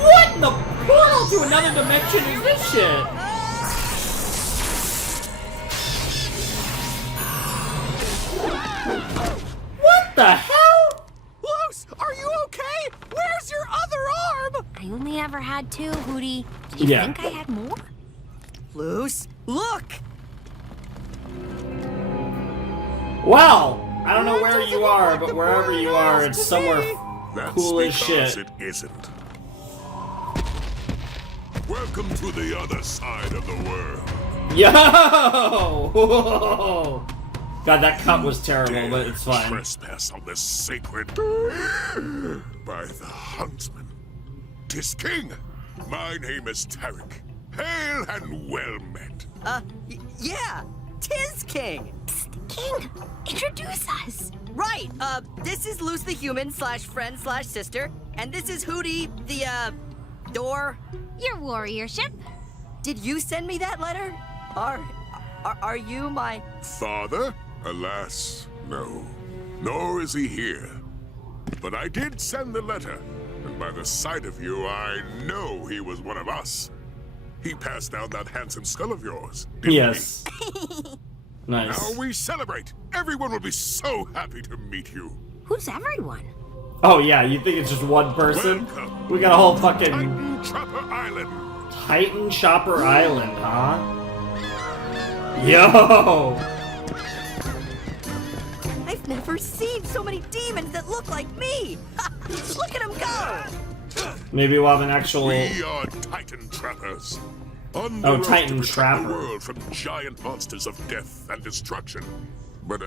What the portal to another dimension is this shit? What the hell? Luce, are you okay? Where's your other arm? I only ever had two, Hootie. Did you Yeah. think I had more? Luce, look! Well, I don't know where you are, but wherever you are, it's somewhere cool as shit. It isn't. Welcome to the other side of the world. Yo! Whoa! God, that cut was terrible, but it's fine. Trespass on the sacred by the huntsman. 'Tis king. My name is Tarek. Hail and well met. Yeah, 'tis King. King, introduce us. Right, this is Luce the human / friend / sister, and this is Hootie the, door. Your warrior ship. Did you send me that letter? Are you my... Father? Alas, no. Nor is he here. But I did send the letter, and by the sight of you, I know he was one of us. He passed down that handsome skull of yours, didn't Yes. Nice. Now we celebrate. Everyone will be so happy to meet you. Who's everyone? Oh yeah, you think it's just one person? We got a whole fucking Titan Chopper Island. Titan Chopper Island, huh? Yo! I've never seen so many demons that look like me! Look at them go! Maybe we'll have an actual... We are Titan Trappers. On the Oh, road Titan to protect Trapper. the world from giant monsters of death and destruction. But,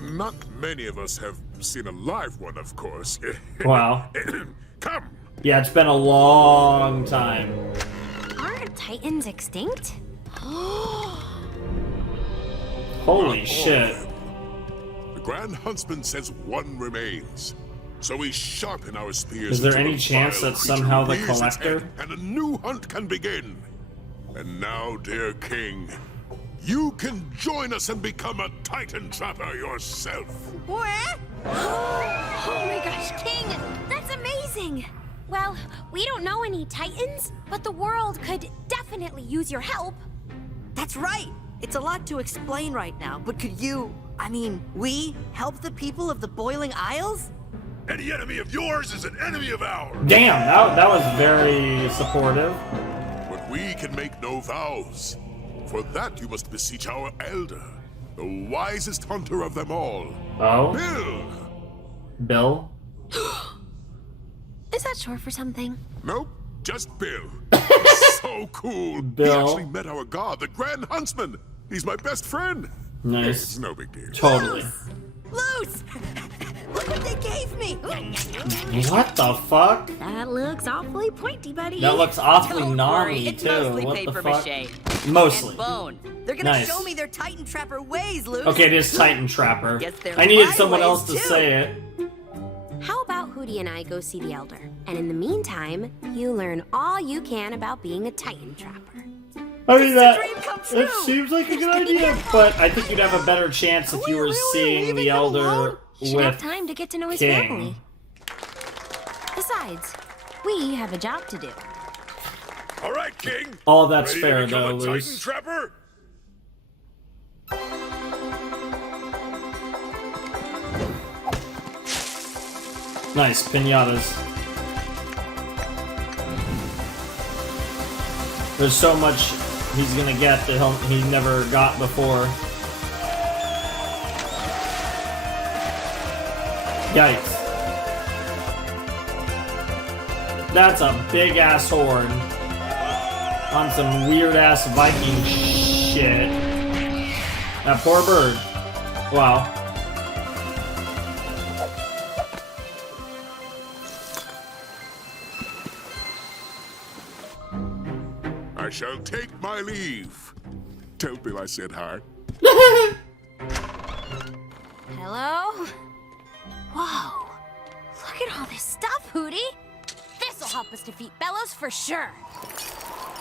not many of us have seen a live one, of course. Wow. Come! Yeah, it's been a long time. Aren't Titans extinct? Holy shit. The Grand Huntsman says one remains. So we sharpen our spears. Is there until any a chance vile that creature somehow the rears its Collector- head and a new hunt can begin? And now, dear King, you can join us and become a Titan Trapper yourself. What? Oh my gosh, King! That's amazing! Well, we don't know any Titans, but the world could definitely use your help. That's right! It's a lot to explain right now, but could you, we, help the people of the Boiling Isles? Any enemy of yours is an enemy of ours. Damn, that was very supportive. But we can make no vows. For that you must beseech our elder, the wisest hunter of them all. Oh? Bill. Bill? Is that short for something? Nope, just Bill. So cool. Bill. He actually met our god, the Grand Huntsman. He's my best friend. Nice. It's no big deal. Totally. Loose! Look what they gave me! What the fuck? That looks awfully pointy, buddy. That looks awfully Don't worry, gnarly it's too. mostly What paper the fuck? mache. Mostly. And bone. They're gonna Nice. show me their Titan Trapper ways, Luke. Okay, it is Titan Trapper. Guess they're I needed my someone ways, else to too. say it. How about Hootie and I go see the Elder? And in the meantime, you learn all you can about being a Titan Trapper. I mean, It's a dream come it true. seems like a good idea, but I think you'd have a better chance if you were seeing the Elder Should have with time to get to know his King. family. Besides, we have a job to do. All right, King. All that's Ready fair, to become though, a Titan Luce. Trapper? Nice, pinatas. There's so much he's gonna get that he never got before. Yikes. That's a big ass horn. On some weird ass Viking shit. That poor bird. Wow. I shall take my leave. Tell Bill I said hi. Hello? Whoa. Look at all this stuff, Hootie. This'll help us defeat Bellows for sure.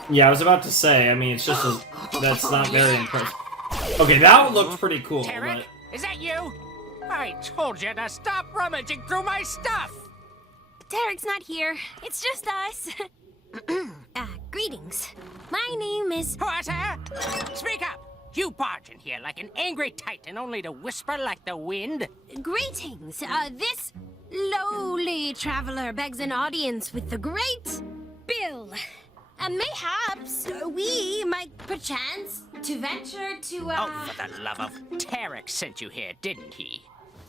Yeah, I was about to say, I mean, it's just that's not very impressive. Okay, that one looked pretty cool, Tarek, but... is that you? I told you to stop rummaging through my stuff! Derek's not here. It's just us. Greetings. My name is... What, huh? Speak up! You barge in here like an angry titan only to whisper like the wind? Greetings. This lowly traveler begs an audience with the great Bill. Mayhaps we might perchance to venture to, Oh, for the love of... Tarek sent you here, didn't he?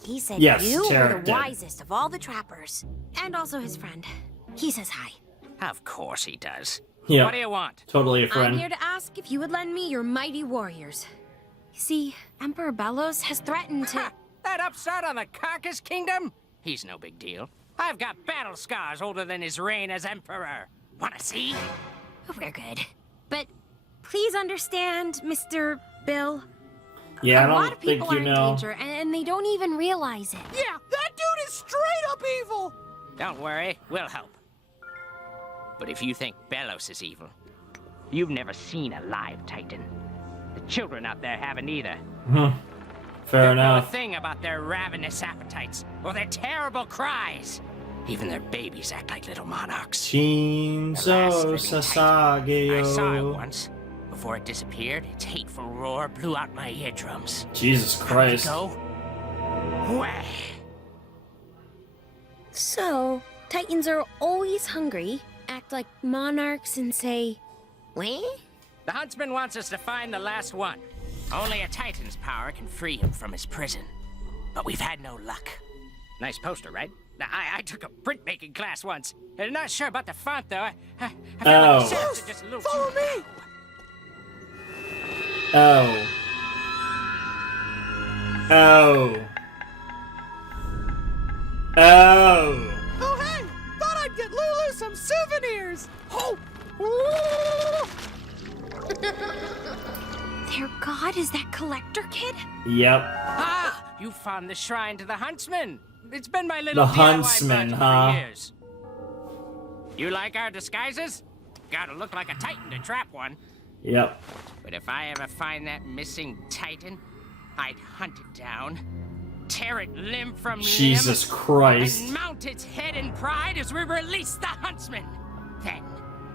He said Yes, you Tarek were the did. wisest of all the trappers. And also his friend. He says hi. Of course he does. Yeah. What do you want? Totally a I'm friend. here to ask if you would lend me your mighty warriors. You see, Emperor Bellows has threatened to... That upstart on the Carcass Kingdom? He's no big deal. I've got battle scars older than his reign as Emperor. Wanna see? We're good. But please understand, Mr. Bill. Yeah, I A lot don't of think people you are in know. danger, and they don't even realize it. Yeah, that dude is straight up evil. Don't worry, we'll help. But if you think Bellows is evil, you've never seen a live Titan. The children out there haven't either. Fair Don't know a enough. thing about their ravenous appetites or their terrible cries. Even their babies act like little monarchs. Shinzo I saw it Sasageo. once. Before it disappeared, its hateful roar blew out my eardrums. Jesus Christ. Go. Wah. So, Titans are always hungry, act like monarchs, and say, "Weh?" The huntsman wants us to find the last one. Only a Titan's power can free him from his prison. But we've had no luck. Nice poster, right? I took a printmaking class once. I'm not sure about the font, though. I felt like the shapes are just a little Follow too... me. Oh. Oh. Oh. Oh, hey! Thought I'd get Lulu some souvenirs. Oh! Their god is that collector kid? Yep. Ah! You found the shrine to the huntsman. It's been my little The DIY huntsman, project huh? for years. You like our disguises? Gotta look like a Titan to trap one. Yep. But if I ever find that missing Titan, I'd hunt it down, tear it limb from Jesus limb, Christ. and mount its head in pride as we release the huntsman. Then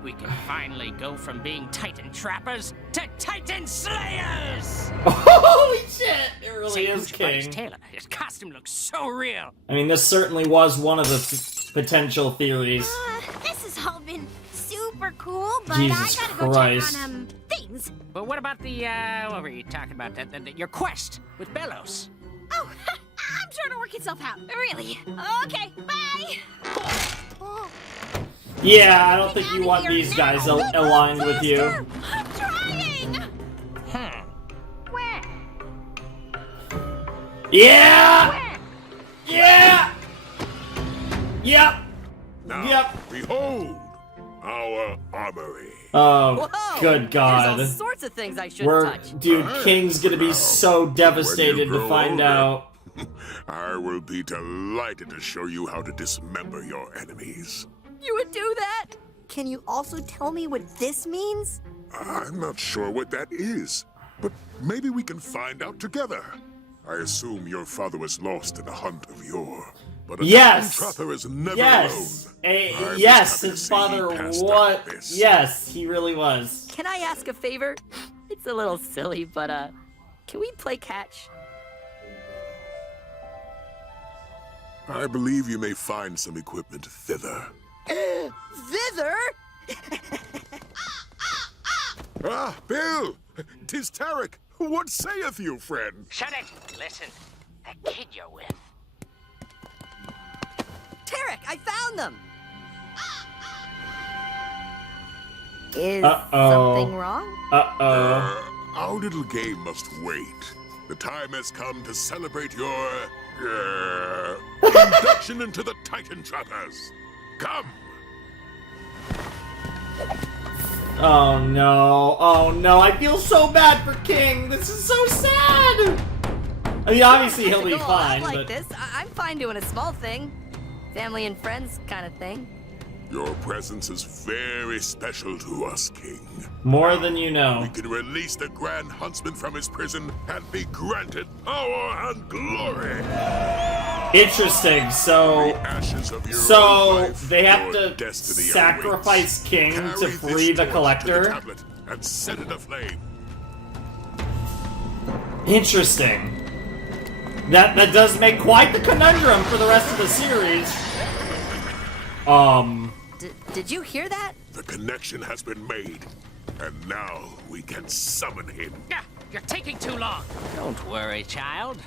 we can finally go from being Titan trappers to Titan slayers. Holy shit! It really Say, is who's your buddy's King. Taylor? His costume looks so real. I mean, this certainly was one of the potential theories. This has all been super cool, but Jesus I gotta go Christ. check on, things. But what about the, what were you talking about? Your quest with Bellows? Oh, I'm sure it'll work itself out. Really. Okay, bye. Yeah, I don't think you want these guys aligned with you. I'm trying. Where? Yeah! Yeah! Yep! Now, Yep! behold our armory. Oh, Whoa, good God. There's all sorts of things I shouldn't touch. Dude, King's gonna be so devastated to grow find older, out. I will be delighted to show you how to dismember your enemies. You would do that? Can you also tell me what this means? I'm not sure what that is, but maybe we can find out together. I assume your father was lost in a hunt of yore. But a Yes! time trapper is never Yes! alone. I'm just Yes, happy to his see he father passed out what? this. Yes, he really was. Can I ask a favor? It's a little silly, but can we play catch? I believe you may find some equipment thither. Thither? Ah, Bill! 'Tis Tarek. What saith you, friend? Shut it! Listen, that kid you're with. Tarek, I found them! Is Uh-oh. something wrong? Our little game must wait. The time has come to celebrate your induction into the Titan Trappers. Come! Oh no, oh no, I feel so bad for King. This is so sad. I mean, obviously he'll be Go all out fine, like but this. I'm fine doing a small thing. Family and friends kind of thing. Your presence is very special to us, King. more than you know. We can release the Grand Huntsman from his prison and be granted power and glory. Interesting. So, Ashes of your own so life, they have your to destiny sacrifice King awaits. to Carry free this the torch to collector. tablet and set it aflame. Interesting. That does make quite the conundrum for the rest of the series. Did you hear that? The connection has been made, and now we can summon him. Yeah, you're taking too long. Don't worry, child.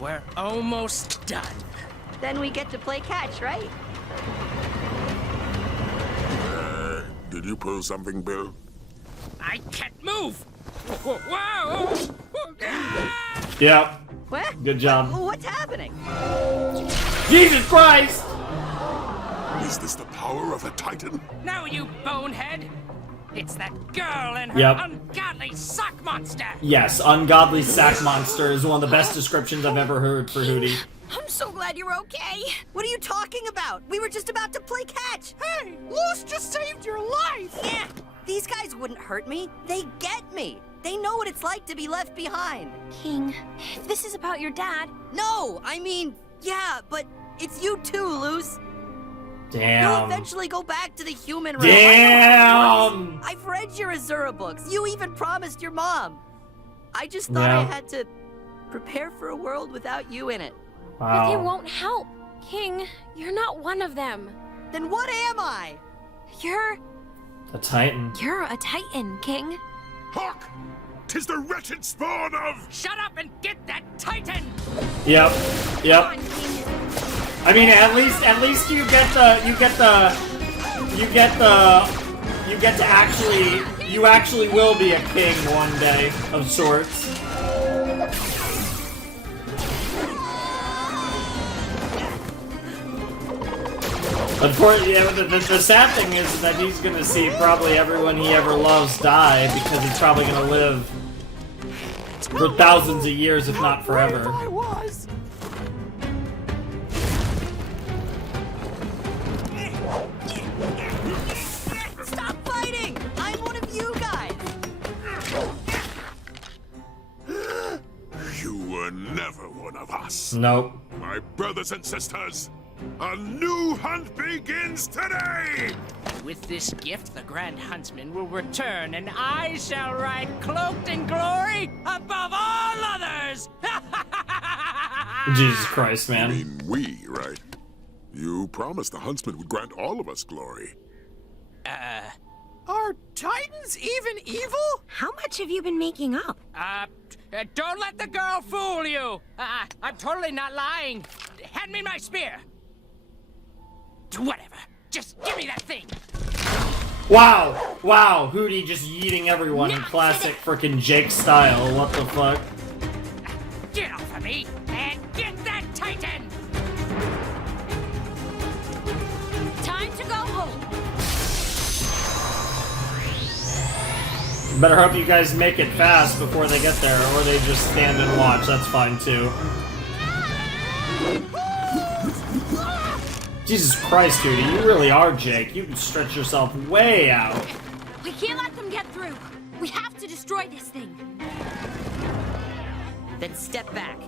We're almost done. Then we get to play catch, right? Did you pull something, Bill? I can't move. Whoa! Yep. What? Good job. What's happening? Jesus Christ! Is this the power of a Titan? No, you bonehead. It's that girl and her Yep. ungodly sock monster. Yes, ungodly sack monster is one of the best descriptions I've ever heard for Hootie. I'm so glad you're okay. What are you talking about? We were just about to play catch. Hey, Luz just saved your life! Yeah, these guys wouldn't hurt me. They get me. They know what it's like to be left behind. King, this is about your dad. No, I mean, yeah, but it's you too, Luz. You'll Damn. eventually go back to the human realm. Damn! I've read your Azura books. You even promised your mom. I just thought I Yeah. had to prepare for a world without you in it. But they Wow. won't help. King, you're not one of them. Then what am I? You're A Titan. a Titan, King. Hawk! 'Tis the wretched spawn of... Shut up and get that Titan! Yep. Come Yep. on, King. I mean, at least you actually will be a king one day of sorts. Unfortunately, the sad thing is that he's gonna see probably everyone he ever loves die because he's probably gonna live for thousands of years, if not forever. I was. Stop fighting! I'm one of you guys. You were never one of us. Nope. My brothers and sisters, a new hunt begins today! With this gift, the Grand Huntsman will return, and I shall ride cloaked in glory above all others! Jesus Christ, man. You mean we, right? You promised the huntsman would grant all of us glory. Are Titans even evil? How much have you been making up? Don't let the girl fool you! I'm totally not lying. Hand me my spear. Whatever. Just give me that thing. Wow! Wow! Hootie just yeeting everyone in classic frickin' Jake style. What the fuck? Get off of me and get that Titan! Better hope you guys make it fast before they get there, or they just stand and watch. That's fine, too. Jesus Christ, dude, you really are Jake. You can stretch yourself way out. We can't let them get through. We have to destroy this thing. Then step back.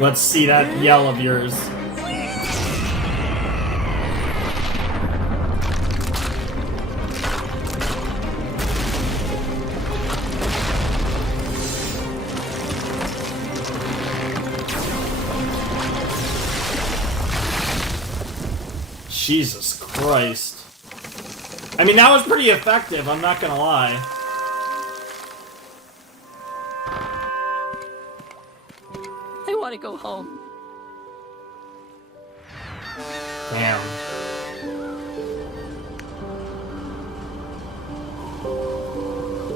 Let's see that yell of yours. Jesus Christ. I mean, that was pretty effective, I'm not gonna lie. I want to go home. Damn.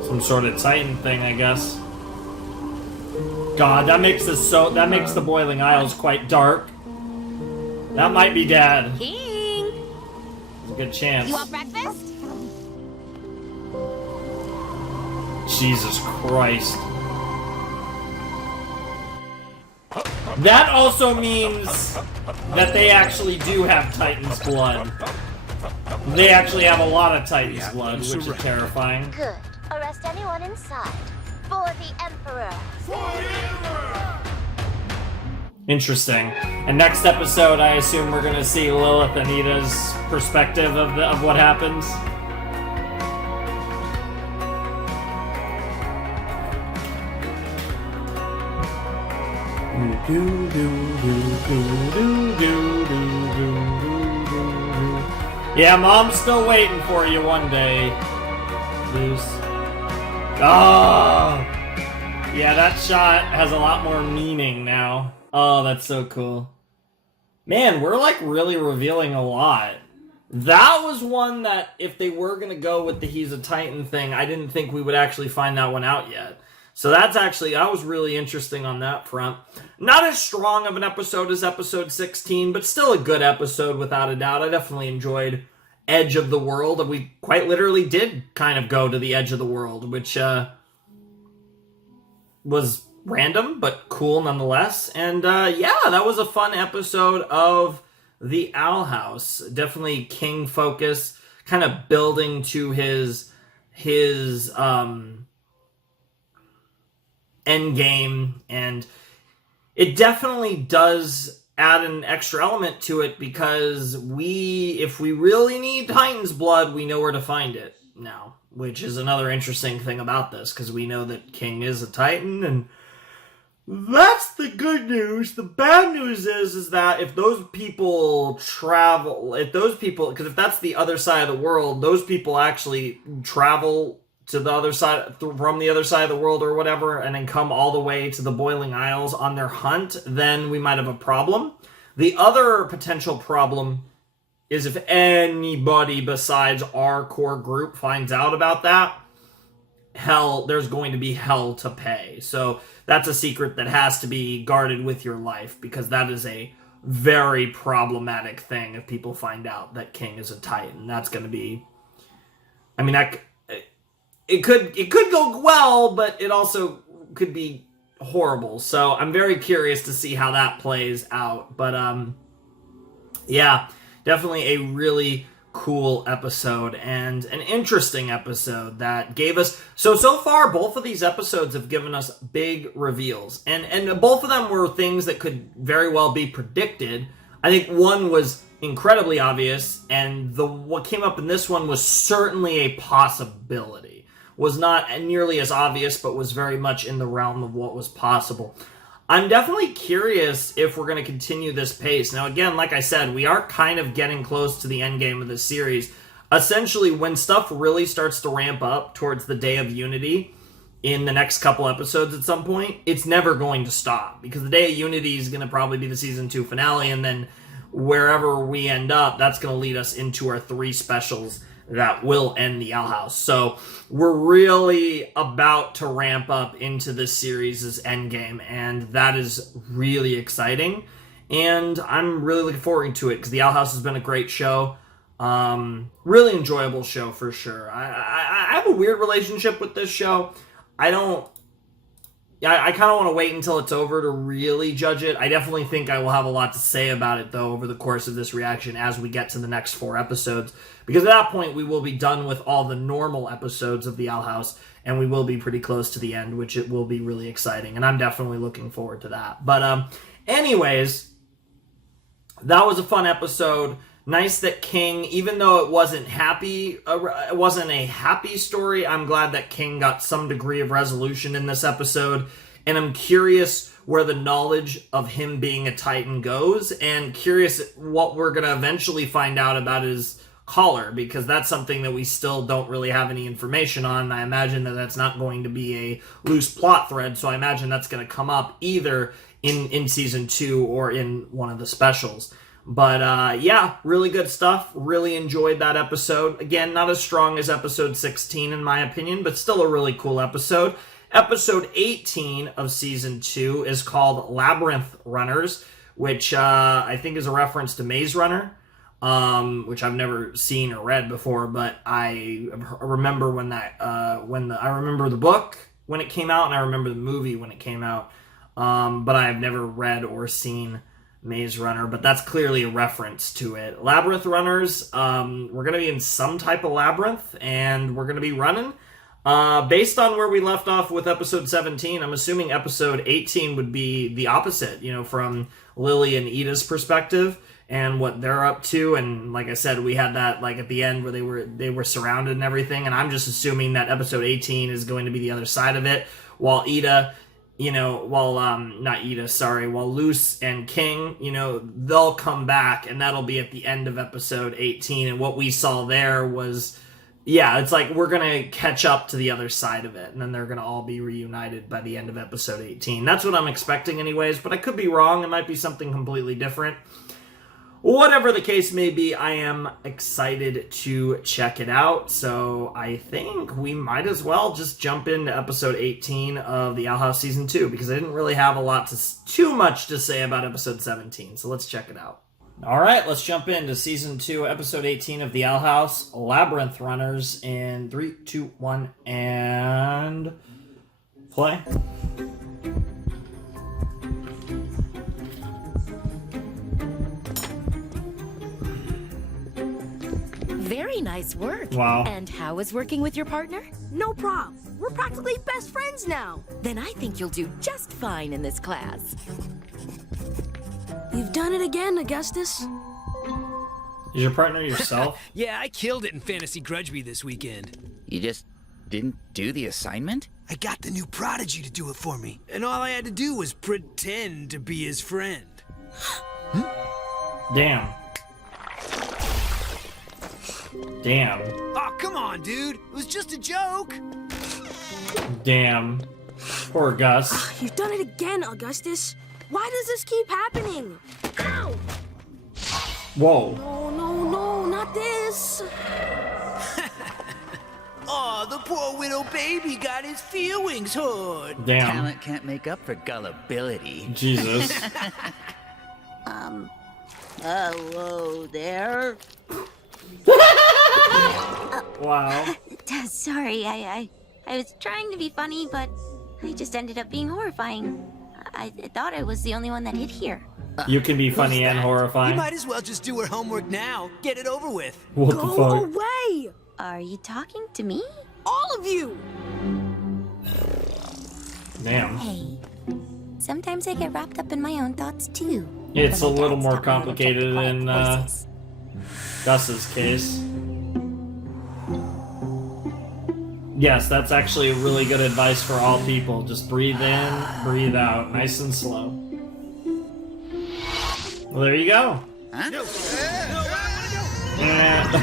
Some sort of Titan thing, I guess. God, that makes the Boiling Isles quite dark. That might be Dad. King! There's a good chance. You want breakfast? Jesus Christ. That also means that they actually do have Titan's blood. They actually have a lot of Titan's blood, which is terrifying. Good. Arrest anyone inside. For the Emperor. For the Emperor! Interesting. And next episode, I assume we're gonna see Lilith and Ida's perspective of what happens. Yeah, Mom's still waiting for you one day. Loose. Oh! Yeah, that shot has a lot more meaning now. Oh, that's so cool. Man, we're like really revealing a lot. That was one that if they were going to go with the He's a Titan thing, I didn't think we would actually find that one out yet. So that was really interesting on that front. Not as strong of an episode as episode 16, but still a good episode without a doubt. I definitely enjoyed Edge of the World. We quite literally did kind of go to the edge of the world, which was random, but cool nonetheless. And yeah, that was a fun episode of The Owl House. Definitely King focus, kind of building to his end game, and it definitely does add an extra element to it because if we really need Titan's blood, we know where to find it now, which is another interesting thing about this because we know that King is a Titan, and that's the good news. The bad news is that if those people because if that's the other side of the world, those people actually travel to the other side, from the other side of the world or whatever, and then come all the way to the Boiling Isles on their hunt, then we might have a problem. The other potential problem is if anybody besides our core group finds out about that, there's going to be hell to pay. So that's a secret that has to be guarded with your life, because that is a very problematic thing if people find out that King is a Titan. That's going to be... I mean, it could go well, but it also could be horrible. So I'm very curious to see how that plays out. But yeah, definitely a really cool episode and an interesting episode that gave us... So far, both of these episodes have given us big reveals. And both of them were things that could very well be predicted. I think one was incredibly obvious, and what came up in this one was certainly a possibility. Was not nearly as obvious, but was very much in the realm of what was possible. I'm definitely curious if we're going to continue this pace. Now, again, like I said, we are kind of getting close to the end game of this series. Essentially, when stuff really starts to ramp up towards the Day of Unity in the next couple episodes at some point, it's never going to stop, because the Day of Unity is going to probably be the season 2 finale, and then wherever we end up, that's going to lead us into our 3 specials that will end the Owl House. So we're really about to ramp up into this series' endgame, and that is really exciting. And I'm really looking forward to it because the Owl House has been a great show. Really enjoyable show for sure. I have a weird relationship with this show. I kind of want to wait until it's over to really judge it. I definitely think I will have a lot to say about it, though, over the course of this reaction as we get to the next 4 episodes. Because at that point, we will be done with all the normal episodes of the Owl House, and we will be pretty close to the end, which it will be really exciting. And I'm definitely looking forward to that. But anyways, that was a fun episode. Nice that King, even though it wasn't a happy story, I'm glad that King got some degree of resolution in this episode. And I'm curious where the knowledge of him being a Titan goes, and curious what we're going to eventually find out about his collar, because that's something that we still don't really have any information on. I imagine that that's not going to be a loose plot thread, so I imagine that's going to come up either in season 2 or in one of the specials. But yeah, really good stuff. Really enjoyed that episode. Again, not as strong as episode 16 in my opinion, but still a really cool episode. Episode 18 of season 2 is called Labyrinth Runners, which I think is a reference to Maze Runner, which I've never seen or read before, but I remember I remember the book when it came out, and I remember the movie when it came out, but I've never read or seen Maze Runner, but that's clearly a reference to it. Labyrinth Runners, we're going to be in some type of labyrinth, and we're going to be running. Based on where we left off with episode 17, I'm assuming episode 18 would be the opposite, from Lily and Ida's perspective and what they're up to. And like I said, we had that at the end where they were surrounded and everything, and I'm just assuming that episode 18 is going to be the other side of it, while Ida, while Luce and King, they'll come back, and that'll be at the end of episode 18. And what we saw there was, it's like we're going to catch up to the other side of it, and then they're going to all be reunited by the end of episode 18. That's what I'm expecting anyways, but I could be wrong. It might be something completely different. Whatever the case may be, I am excited to check it out, so I think we might as well just jump into episode 18 of the Owl House Season 2, because I didn't really have too much to say about episode 17, so let's check it out. Alright, let's jump into Season 2, episode 18 of the Owl House, Labyrinth Runners, in 3, 2, 1, and play. Very nice work. Wow. And how is working with your partner? No prob. We're practically best friends now. Then I think you'll do just fine in this class. You've done it again, Augustus. Is your partner yourself? Yeah, I killed it in Fantasy Grudgeby this weekend. You just didn't do the assignment? I got the new prodigy to do it for me, and all I had to do was pretend to be his friend. Damn. Oh, come on, dude. It was just a joke. Damn. Poor Gus. You've done it again, Augustus. Why does this keep happening? Ow! Whoa. No, not this. Oh, the poor widow baby got his feelings hurt. Damn. Talent can't make up for gullibility. Jesus. Hello there. Wow. Sorry, I was trying to be funny, but I just ended up being horrifying. I thought I was the only one that hid here. You can be funny and horrifying. You might as well just do her homework now. Get it over with. What the fuck? Away! Are you talking to me? All of you! Damn. Hey, sometimes I get wrapped up in my own thoughts too. It's a little more complicated in Gus's case. Yes, that's actually really good advice for all people. Just breathe in, breathe out, nice and slow. Well, there you go. Huh?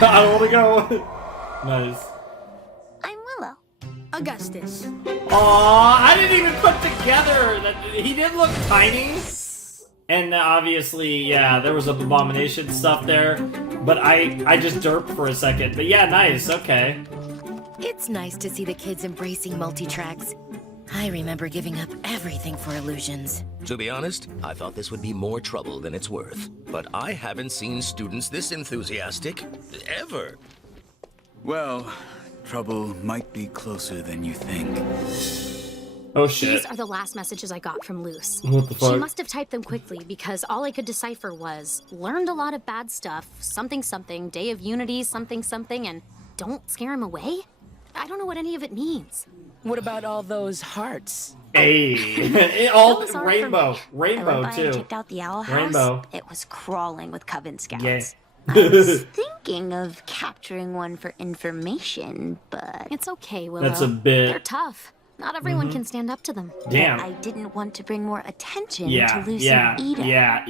I want to go. Nice. I'm Willow. Augustus. Aw, I didn't even put together that he did look tiny. And obviously, yeah, there was some abomination stuff there. But I just derped for a second. But yeah, nice, okay. It's nice to see the kids embracing multi-tracks. I remember giving up everything for illusions. To be honest, I thought this would be more trouble than it's worth. But I haven't seen students this enthusiastic ever. Well, trouble might be closer than you think. Oh shit. These are the last messages I got from Luce. What the fuck? She must have typed them quickly because all I could decipher was learned a lot of bad stuff, something something, Day of Unity, something something, and don't scare him away? I don't know what any of it means. What about all those hearts? Hey, all Those are rainbow, for me. rainbow I went by too. and checked out the owl house. Rainbow. It was crawling with Coven Scouts. Yeah. I was thinking of capturing one for information, but it's okay, Willow. That's a bit- They're tough. Not everyone Mhm. can stand up to them. Damn. I didn't want to bring more attention Yeah, to Lucy yeah, and Ida. yeah,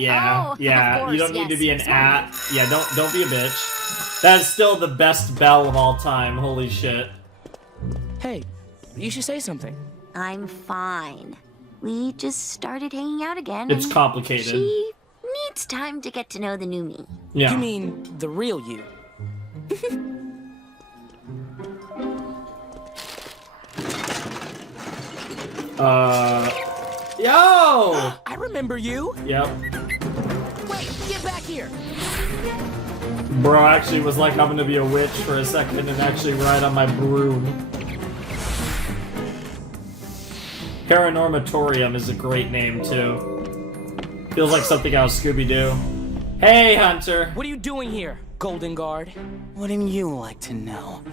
Oh, yeah. of course, You don't need to yes. be an Sorry. Yeah, don't be a bitch. That is still the best bell of all time. Holy shit. Hey, you should say something. I'm fine. We just started hanging out again. It's and complicated. She needs time to get to know the new me. Yeah. You mean the real you? Yo! I remember you. Yep. Wait, get back here. Bro actually was like, I'm gonna be a witch for a second and actually ride on my broom. Paranormatorium is a great name too. Feels like something out of Scooby-Doo. Hey, Hunter! What are you doing here, Golden Guard? Wouldn't you like to know?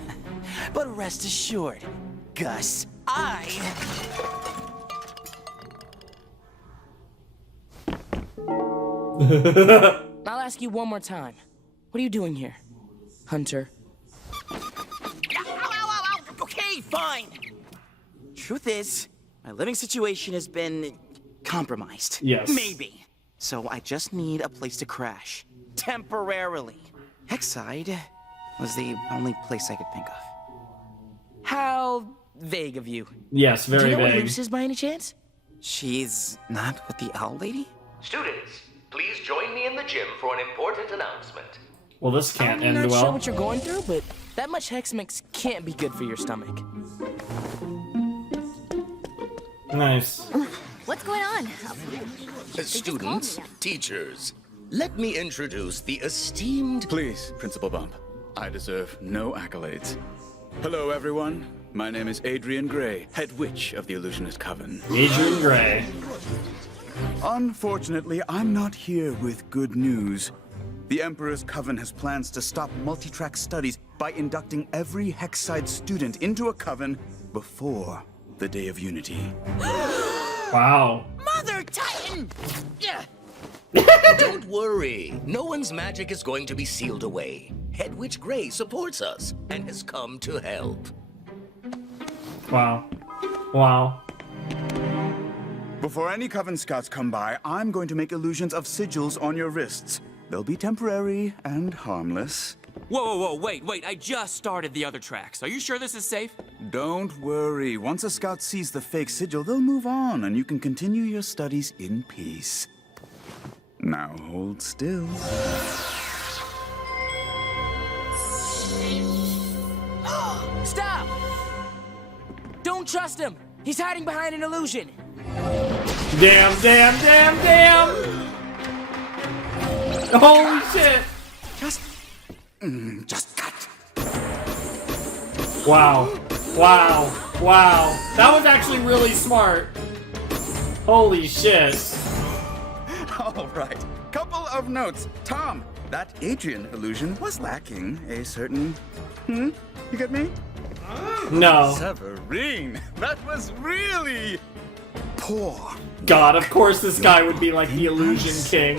But rest assured, Gus, I'll ask you one more time. What are you doing here, Hunter? Okay, fine. Truth is, my living situation has been compromised. Yes. Maybe. So I just need a place to crash. Temporarily. Hexside was the only place I could think of. How vague of you. Yes, very Do you know vague. where Luce is by any chance? She's not with the owl lady? Students, please join me in the gym for an important announcement. Well, this can't I'm end not well. sure what you're going through, but that much Hex Mix can't be good for your stomach. Nice. What's going on? Students, teachers, let me introduce the esteemed... Please, Principal Bump. I deserve no accolades. Hello, everyone. My name is Adrian Gray, head witch of the Illusionist Coven. Adrian Gray. Unfortunately, I'm not here with good news. The Emperor's Coven has plans to stop multi-track studies by inducting every Hexside student into a coven before the Day of Unity. Wow. Mother Titan! Yeah. Don't worry. No one's magic is going to be sealed away. Head Witch Gray supports us and has come to help. Wow. Wow. Before any Coven Scouts come by, I'm going to make illusions of sigils on your wrists. They'll be temporary and harmless. Whoa, wait, I just started the other tracks. Are you sure this is safe? Don't worry. Once a scout sees the fake sigil, they'll move on, and you can continue your studies in peace. Now hold still. Stop! Don't trust him! He's hiding behind an illusion! Damn! Holy shit! Just cut. Wow. That was actually really smart. Holy shit. All right. Couple of notes. Tom, that Adrian illusion was lacking a certain... You get me? No. Severine, that was really poor. God, of course this guy would be like the Illusion King.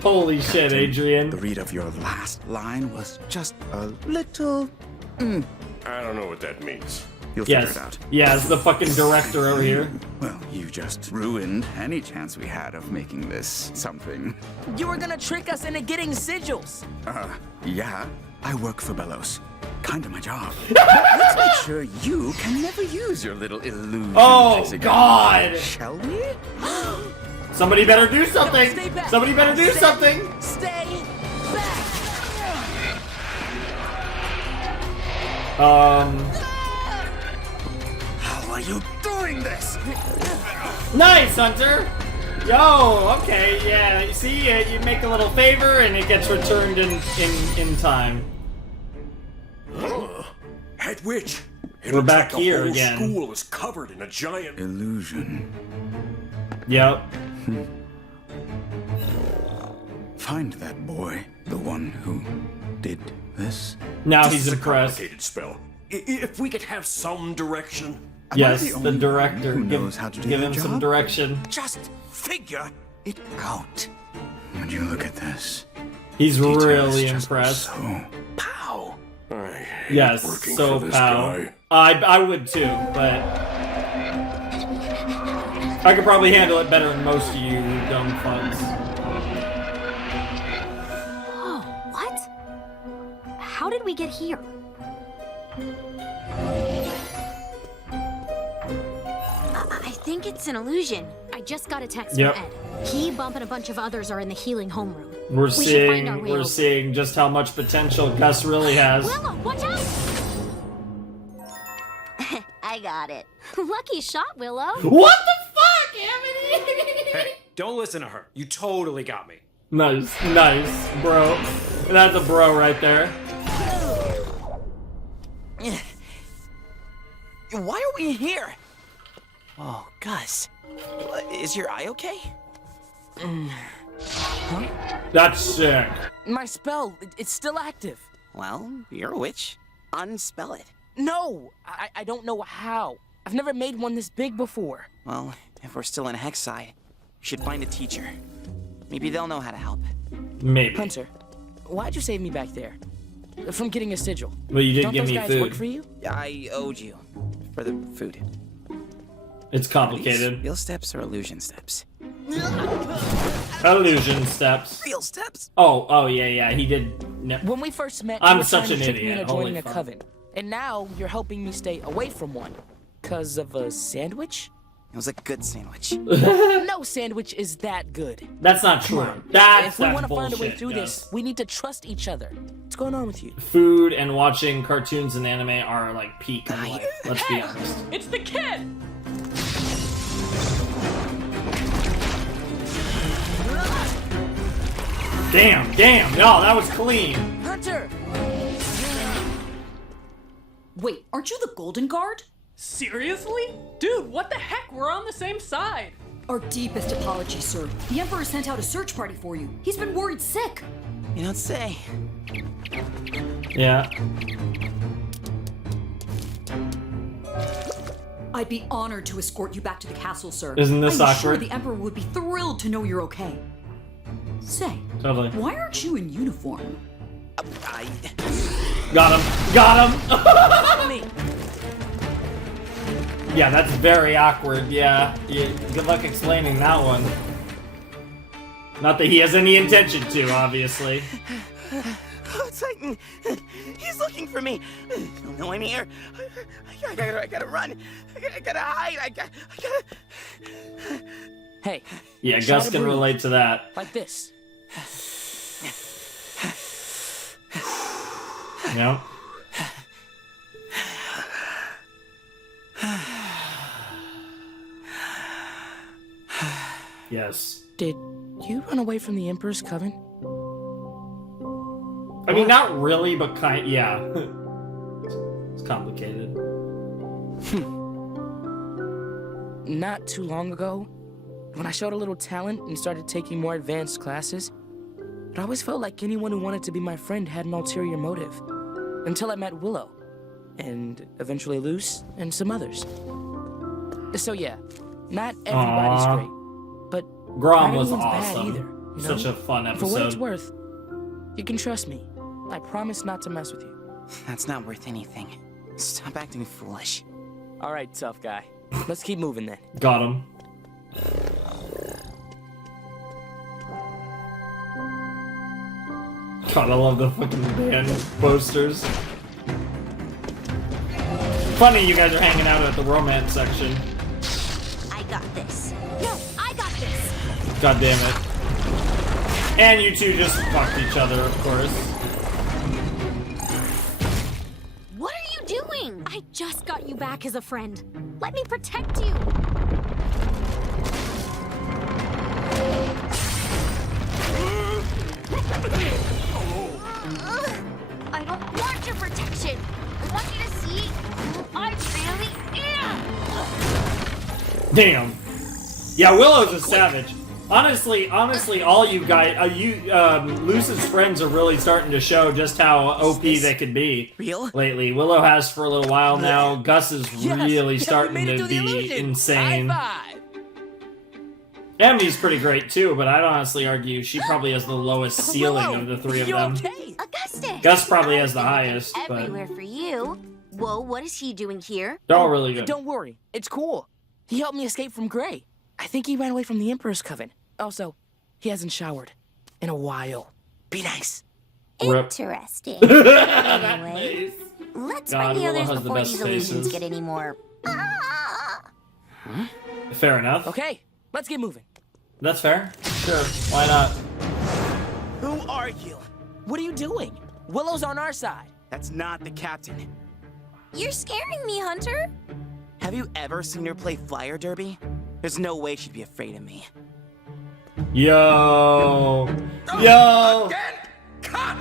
Holy shit, Adrian. The read of your last line was just a little... I don't know what that means. You'll figure it out. Yes, the fucking director over here. Well, you just ruined any chance we had of making this something. You were gonna trick us into getting sigils! Yeah. I work for Bellows. Kinda my job. But let's make sure you can never use your little illusion. Oh, again. God! Shall we? Somebody better do something! Stay back. Somebody better do something! Stay back! How are you doing this? Nice, Hunter! Yo, okay, yeah. You see, you make a little favor and it gets returned in time. Head witch. It We're looks back like here the whole again. School is covered in a giant illusion. Yep. Find that boy, the one who did this. Now This he's is impressed. a complicated spell. If we could have some direction. Yes, the director. who knows how to do give their him some job? direction. Just figure it out. Would you look at this? He's Details really just impressed. So Pow. Yes, working so for this pow. guy. I would too, but I could probably handle it better than most of you dumb fucks. Whoa, what? How did we get here? I think it's an illusion. I just got a text Yep. from Ed. He, Bump, and a bunch of others are in the healing homeroom. We're We should find our way we're over. seeing just how much potential Gus really has. Willow, watch out! I got it. Lucky shot, Willow. What the fuck, Amity? Hey, don't listen to her. You totally got me. Nice, bro. That's a bro right there. Why are we here? Oh, Gus. Is your eye okay? Huh? That's sick. My spell, it's still active. Well, you're a witch. Unspell it. No, I don't know how. I've never made one this big before. Well, if we're still in Hexside, we should find a teacher. Maybe they'll know how to help. Maybe. Hunter, why'd you save me back there? From getting a sigil. Well, you did Don't give those me guys food. work for you? I owed you for the food. It's complicated. Real steps or illusion steps? Illusion steps. Real steps? Oh, yeah. He did. No. When we first met, I'm you were such trying an to trick me idiot. into Holy joining a fuck. coven. And now you're helping me stay away from one. 'Cause of a sandwich? It was a good sandwich. No sandwich is that good. That's not Come true. on. That's If we that's want to find a way bullshit, through Gus. this, we need to trust each other. What's going on with you? Food and watching cartoons and anime are like peak in life. Let's be honest. It's the kid! Damn. No, that was clean. Hunter! Wait, aren't you the Golden Guard? Seriously? Dude, what the heck? We're on the same side. Our deepest apologies, sir. The Emperor sent out a search party for you. He's been worried sick. You don't say. Yeah. I'd be honored to escort you back to the castle, sir. Isn't this I'm sure awkward? the Emperor would be thrilled to know you're okay. Say, Totally. why aren't you in uniform? Got him. Yeah, that's very awkward. Yeah. Good luck explaining that one. Not that he has any intention to, obviously. Oh, Titan! He's looking for me! He'll know I'm here! I gotta run! I gotta hide! I gotta... Hey. Yeah, try Gus to can breathe. relate to that. Like this. Yeah. Yes. Did you run away from the Emperor's coven? I mean, not really, but yeah. It's complicated. Not too long ago, when I showed a little talent and started taking more advanced classes, it always felt like anyone who wanted to be my friend had an ulterior motive. Until I met Willow, and eventually Luce, and some others. So yeah, not everybody's Aw. great, but Grom not was everyone's bad awesome. either. You Such know? a fun For what it's episode. worth, you can trust me. I promise not to mess with you. That's not worth anything. Stop acting foolish. All right, tough guy. Let's keep moving then. Got him. God, I love the fucking band posters. Funny you guys are hanging out at the romance section. I got this. No, I got this. God damn it. And you two just fucked each other, of course. What are you doing? doing? I just got you back as a friend. Let me protect you. I don't want your protection. I want you to see who I really am. Damn. Yeah, Willow's a savage. Honestly, all you guys, Luce's friends are really starting to show just how OP they could be lately. Willow has for a little while now. Gus is really starting to be insane. Emmy's pretty great too, but I'd honestly argue she probably has the lowest ceiling of the three of them. Augustus! Gus probably has the highest, but Everywhere for you. Whoa, what is he doing here? they're all really good. Don't worry, it's cool. He helped me escape from Gray. I think he ran away from the Emperor's Coven. Also, he hasn't showered in a while. Be nice. Interesting. Anyway, let's God, find the Willow others has the before best these illusions faces. get any more. Fair enough. Okay, let's get moving. That's fair. Sure, why not? Who are you? What are you doing? Willow's on our side. That's not the captain. You're scaring me, Hunter. Have you ever seen her play flyer derby? There's no way she'd be afraid of me. Yo. Yo. Severine!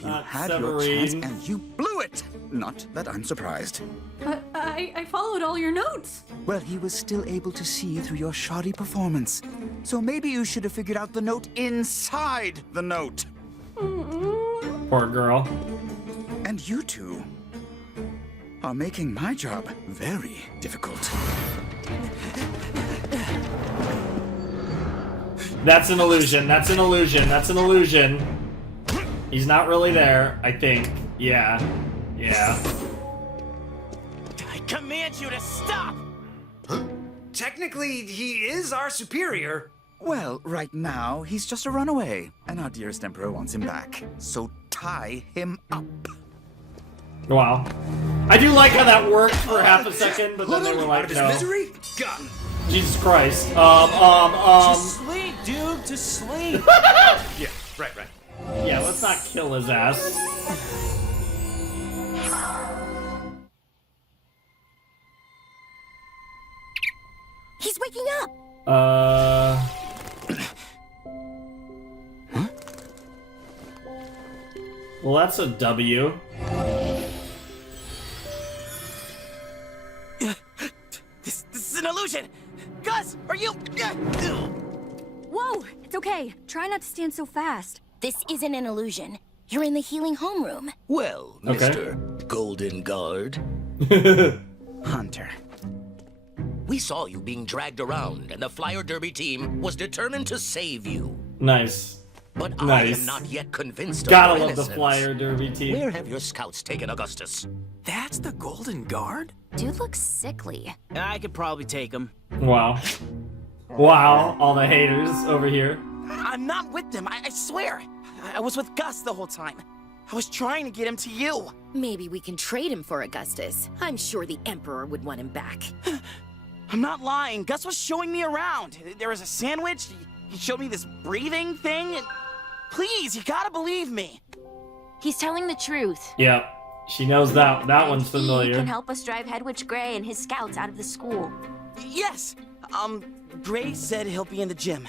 You Not had your chance and you blew it. Not that I'm surprised. But I followed all your notes. Well, he was still able to see through your shoddy performance. So maybe you should have figured out the note inside the note. Poor girl. And you two are making my job very difficult. That's an illusion. That's an illusion. That's an illusion. He's not really there, I think. Yeah. Yeah. I command you to stop! Technically, he is our superior. Well, right now, he's just a runaway, and our dearest Emperor wants him back. So tie him up. Wow. I do like how that worked for half a second, but then they were like, no. Misery? Got him. Jesus Christ. To sleep, dude, to sleep. Yeah, right. Yeah, let's not kill his ass. He's waking up. Well, that's a W. This is an illusion. Gus, are you? Whoa, it's okay. Try not to stand so fast. This isn't an illusion. You're in the healing homeroom. Well, Okay. Mr. Golden Guard. Hunter. We saw you being dragged around, and the Flyer Derby team was determined to save you. Nice. But I Nice. am not yet convinced of Gotta your love the innocence. Flyer Derby team. Where have your scouts taken Augustus? That's the Golden Guard? Dude looks sickly. I could probably take him. Wow. Wow, all the haters over here. I'm not with them, I swear. I was with Gus the whole time. I was trying to get him to you. Maybe we can trade him for Augustus. I'm sure the Emperor would want him back. I'm not lying. Gus was showing me around. There was a sandwich. He showed me this breathing thing. Please, you gotta believe me. He's telling the truth. Yep. She knows that one's He familiar. can help us drive Hedwig Gray and his scouts out of the school. Yes. Gray said he'll be in the gym,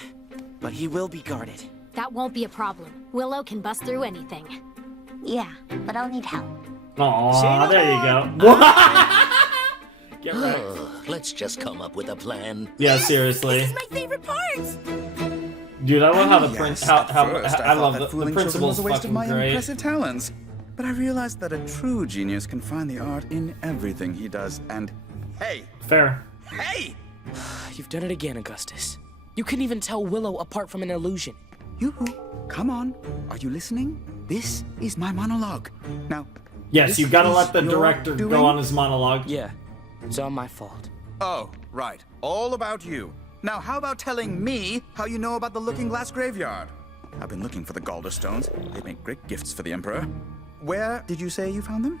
but he will be guarded. That won't be a problem. Willow can bust through anything. Yeah, but I'll need help. Aw, there you go. Get right. Let's just come up with a plan. Yeah, seriously. This is my favorite part. Dude, I love how the Yes, prince. at How first, I thought love that the fooling children principal's was a waste of fucking my great. impressive talents. But I realized that a true genius can find the art in everything he does. And hey, Fair. hey, You've done it again, Augustus. You couldn't even tell Willow apart from an illusion. Yoo-hoo, come on. Are you listening? This is my monologue. Now, Yes, this you gotta is let the your director doing? go on his monologue. Yeah, it's all my fault. Oh, right. All about you. Now, how about telling me how you know about the Looking Glass Graveyard? I've been looking for the Galder Stones. They make great gifts for the Emperor. Where did you say you found them?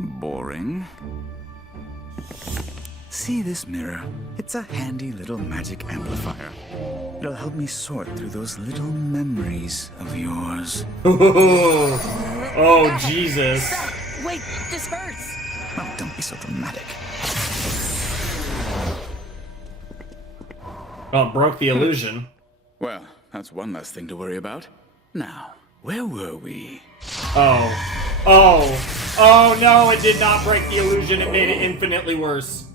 Boring. See this mirror? It's a handy little magic amplifier. It'll help me sort through those little memories of yours. Oh, Jesus. Wait, this hurts. Oh, don't be so dramatic. Well, it broke the illusion. Well, that's one less thing to worry about. Now, where were we? Oh no, it did not break the illusion, it made it infinitely worse.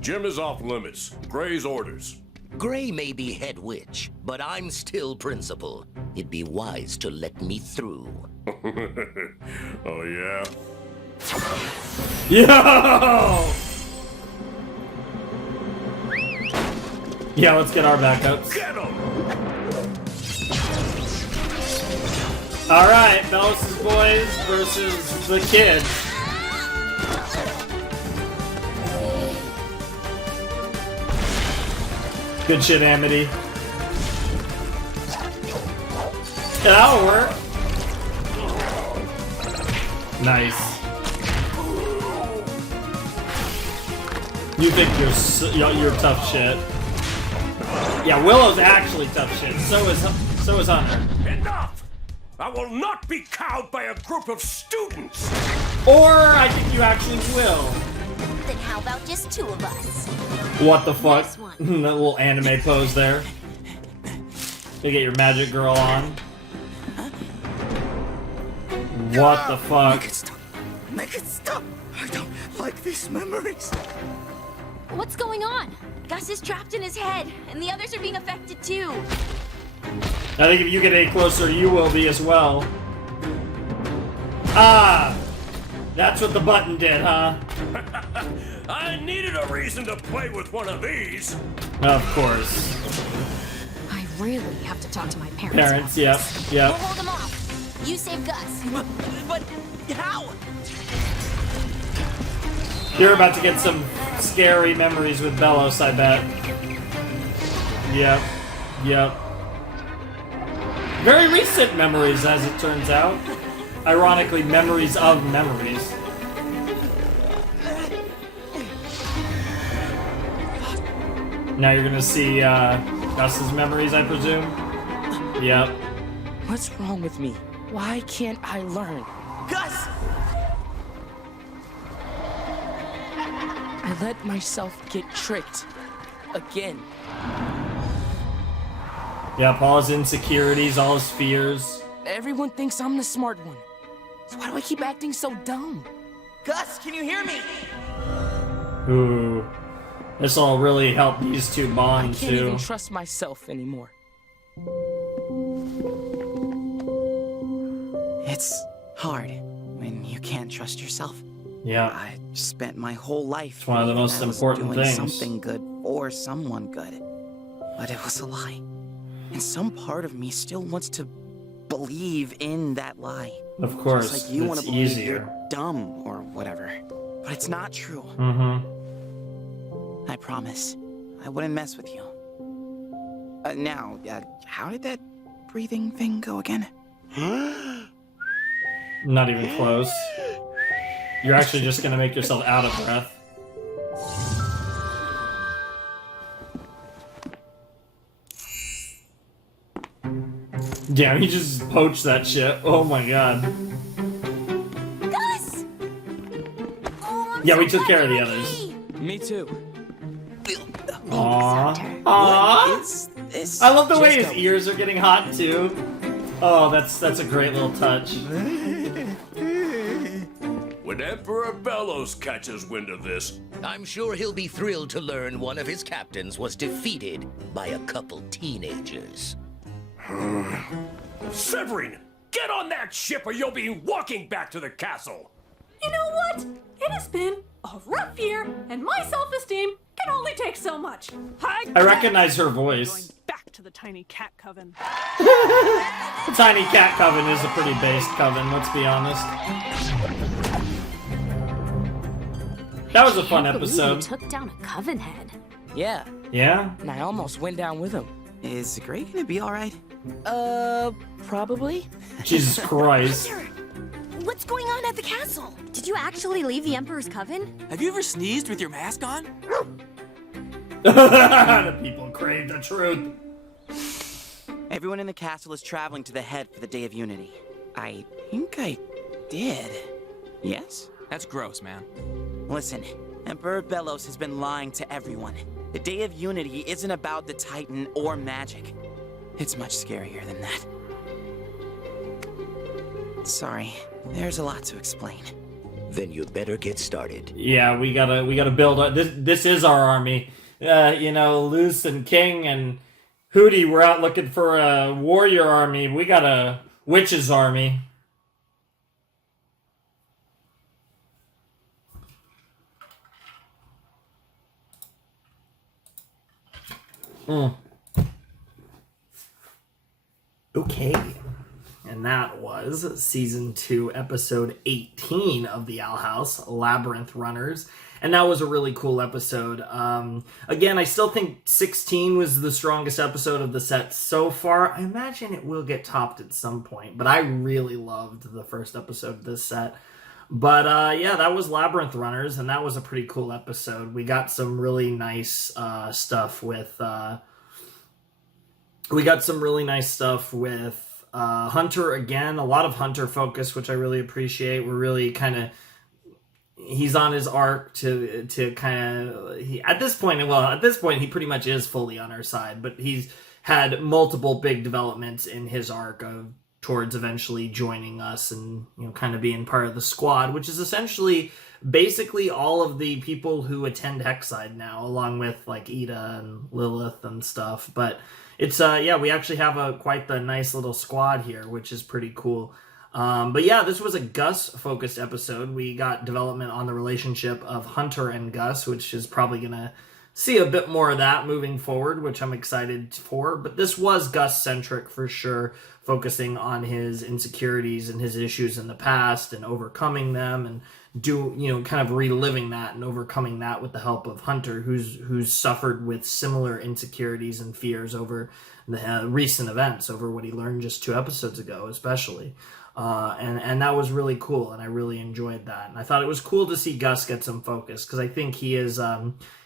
Jim is off limits. Gray's orders. Gray may be head witch, but I'm still principal. It'd be wise to let me through. Oh, yeah? Yo! Yeah, let's get our backups. Get him! Alright, Bellos' boys versus the kids. Good shit, Amity. Yeah, that'll work. Nice. You think you're tough shit. Yeah, Willow's actually tough shit. So is Hunter. Enough! I will not be cowed by a group of students! Or I think you actually will. Then how about just two of us? What the fuck? That little anime pose there. You get your magic girl on. What the fuck? Make it stop. Make it stop. I don't like these memories. What's going on? Gus is trapped in his head, and the others are being affected too. I think if you get any closer, you will be as well. Ah! That's what the button did, huh? I needed a reason to play with one of these. Of course. I really have to talk to my parents. Parents, yep, We'll yep. hold him off. You save Gus. But how? You're about to get some scary memories with Bellos, I bet. Yep, yep. Very recent memories, as it turns out. Ironically, memories of memories. Now you're gonna see Gus's memories, I presume? Yep. What's wrong with me? Why can't I learn? Gus! I let myself get tricked. Again. Yep, all his insecurities, all his fears. Everyone thinks I'm the smart one. So why do I keep acting so dumb? Gus, can you hear me? Ooh. This'll really help these two bond, I can't too. even trust myself anymore. It's hard when you can't trust yourself. Yeah. I spent my whole life It's one of the believing most I was important doing things. something good for someone good. But it was a lie. And some part of me still wants to believe in that lie. Of course, Just like you want it's to believe easier. you're dumb or whatever. But it's not true. Mm-hmm. I promise. I wouldn't mess with you. Now, how did that breathing thing go again? Not even close. You're actually just gonna make yourself out of breath. Damn, he just poached that shit. Oh my god. Gus! Yeah, we took care of the others. Me too. Aww. Aww. I love the way his ears are getting hot too. Oh, that's a great little touch. When Emperor Bellos catches wind of this, I'm sure he'll be thrilled to learn one of his captains was defeated by a couple teenagers. Severine, get on that ship or you'll be walking back to the castle. You know what? It has been a rough year, and my self-esteem can only take so much. I recognize her voice. Back to the tiny cat coven. The tiny cat coven is a pretty based coven, let's be honest. That was a fun episode. You took down a coven head. Yeah. Yeah? And I almost went down with him. Is Gray gonna be alright? Probably. Jesus Christ. What's going on at the castle? Did you actually leave the Emperor's Coven? Have you ever sneezed with your mask on? The people crave the truth. Everyone in the castle is traveling to the head for the Day of Unity. I think I did. Yes? That's gross, man. Listen, Emperor Bellows has been lying to everyone. The Day of Unity isn't about the Titan or magic. It's much scarier than that. Sorry, there's a lot to explain. Then you'd better get started. Yeah, we gotta build this is our army. You know, Luce and King and Hootie were out looking for a warrior army. We got a witches army. Okay. And that was Season 2, Episode 18 of The Owl House, Labyrinth Runners. And that was a really cool episode. Again, I still think 16 was the strongest episode of the set so far. I imagine it will get topped at some point. But I really loved the first episode of this set. But yeah, that was Labyrinth Runners, and that was a pretty cool episode. We got some really nice stuff with... Hunter again, a lot of Hunter focus, which I really appreciate. We're really kind of, he's on his arc to kind of, at this point he pretty much is fully on our side, but he's had multiple big developments in his arc towards eventually joining us and, you know, kind of being part of the squad, which is essentially basically all of the people who attend Hexside now, along with like Ida and Lilith and stuff. But it's yeah, we actually have quite the nice little squad here, which is pretty cool. But yeah, this was a Gus focused episode. We got development on the relationship of Hunter and Gus, which is probably gonna see a bit more of that moving forward, which I'm excited for. But this was Gus centric for sure, focusing on his insecurities and his issues in the past and overcoming them, and kind of reliving that and overcoming that with the help of Hunter, who's suffered with similar insecurities and fears over the recent events, over what he learned just 2 episodes ago, especially. And that was really cool, and I really enjoyed that. And I thought it was cool to see Gus get some focus, because I think he is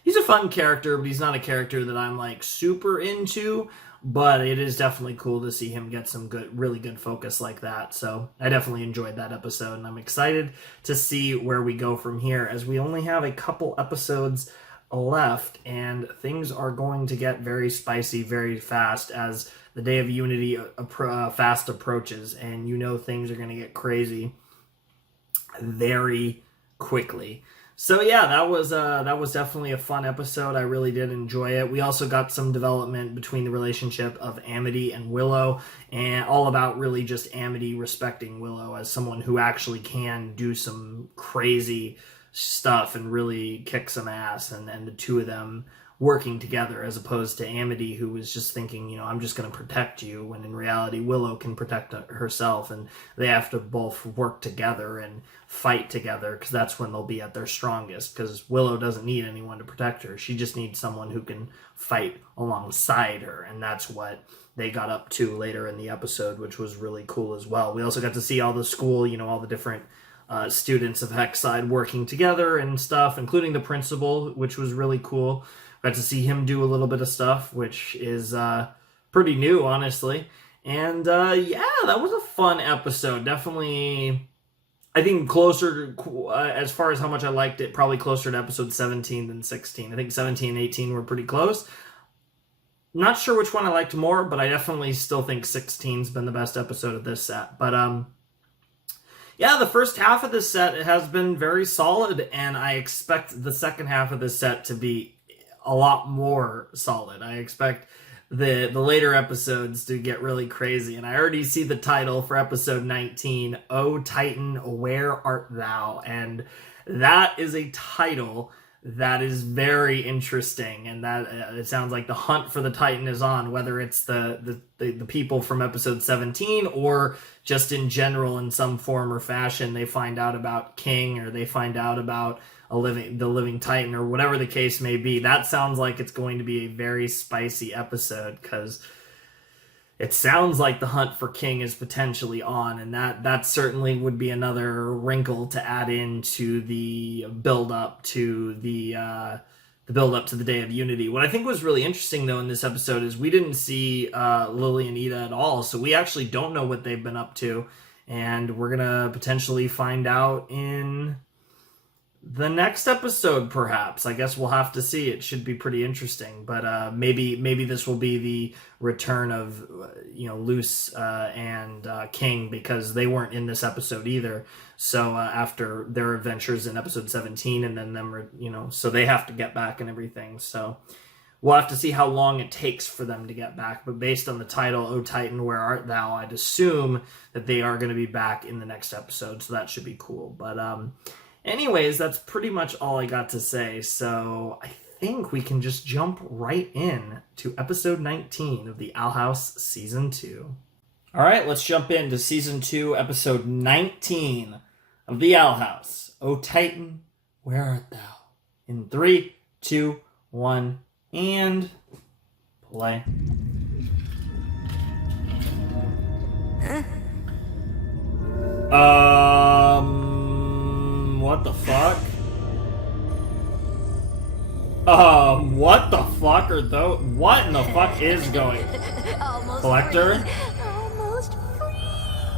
he's a fun character, but he's not a character that I'm like super into. But it is definitely cool to see him get some really good focus like that. So I definitely enjoyed that episode, and I'm excited to see where we go from here, as we only have a couple episodes left, and things are going to get very spicy very fast as the Day of Unity fast approaches, and you know things are going to get crazy very quickly. So yeah, that was definitely a fun episode. I really did enjoy it. We also got some development between the relationship of Amity and Willow, and all about really just Amity respecting Willow as someone who actually can do some crazy stuff and really kick some ass, and the two of them working together, as opposed to Amity, who was just thinking, you know, I'm just going to protect you, when in reality Willow can protect herself, and they have to both work together and fight together, because that's when they'll be at their strongest, because Willow doesn't need anyone to protect her. She just needs someone who can fight alongside her, and that's what they got up to later in the episode, which was really cool as well. We also got to see all the school, you know, all the different students of Hexside working together and stuff, including the principal, which was really cool. Got to see him do a little bit of stuff, which is pretty new, honestly. And yeah, that was a fun episode. Definitely, I think closer as far as how much I liked it, probably closer to episode 17 than 16. I think 17 and 18 were pretty close. Not sure which one I liked more, but I definitely still think 16's been the best episode of this set. But yeah, the first half of this set has been very solid, and I expect the second half of this set to be a lot more solid. I expect the later episodes to get really crazy, and I already see the title for episode 19, "O Titan, Where Art Thou?" And that is a title that is very interesting, and that it sounds like the hunt for the Titan is on, whether it's the people from episode 17 or just in general in some form or fashion they find out about King, or they find out about the living Titan, or whatever the case may be. That sounds like it's going to be a very spicy episode, because it sounds like the hunt for King is potentially on, and that certainly would be another wrinkle to add into the build up to the build up to the Day of Unity. What I think was really interesting though in this episode is we didn't see Lily and Ida at all, so we actually don't know what they've been up to, and we're gonna potentially find out in the next episode, perhaps. I guess we'll have to see. It should be pretty interesting, but maybe this will be the return of Luce and King, because they weren't in this episode either. So after their adventures in episode 17, and then them, so they have to get back and everything. So we'll have to see how long it takes for them to get back. But based on the title, "O Titan, Where Art Thou?", I'd assume that they are going to be back in the next episode. So that should be cool. But anyways, that's pretty much all I got to say, so I think we can just jump right in to episode 19 of the Owl House Season 2. Alright, let's jump into Season 2, episode 19 of the Owl House. "O Titan, where art thou?" In 3, 2, 1, and play. What the fuck? What the fuck are those? What in the fuck is going? Collector?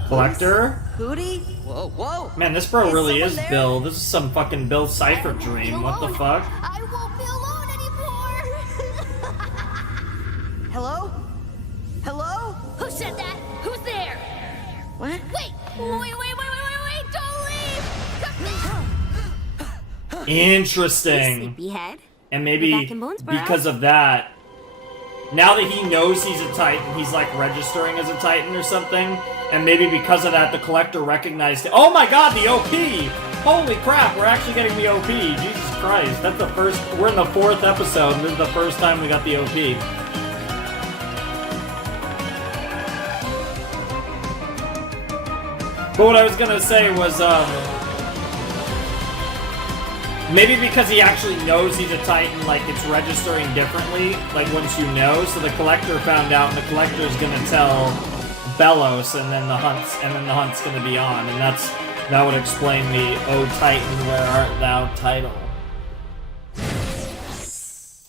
Collector? Hootie? Whoa, whoa! Man, this bro really is Bill. This is some fucking Bill Cipher dream. What the fuck? I won't be alone anymore. Hello? Hello? Who said that? Who's there? What? Wait! Don't leave! Come back! Interesting. Sleepyhead. And maybe Back in Bones, perhaps? because of that, now that he knows he's a Titan, he's like registering as a Titan or something. And maybe because of that, the Collector recognized it. Oh my god, the OP! Holy crap, we're actually getting the OP. Jesus Christ, that's the first. We're in the 4th episode, and this is the first time we got the OP. But what I was gonna say was, maybe because he actually knows he's a Titan, like, it's registering differently, like, once you know, so the Collector found out, and the Collector's gonna tell Bellos, and then the hunt's gonna be on, and that would explain the "O Titan, where art thou" title.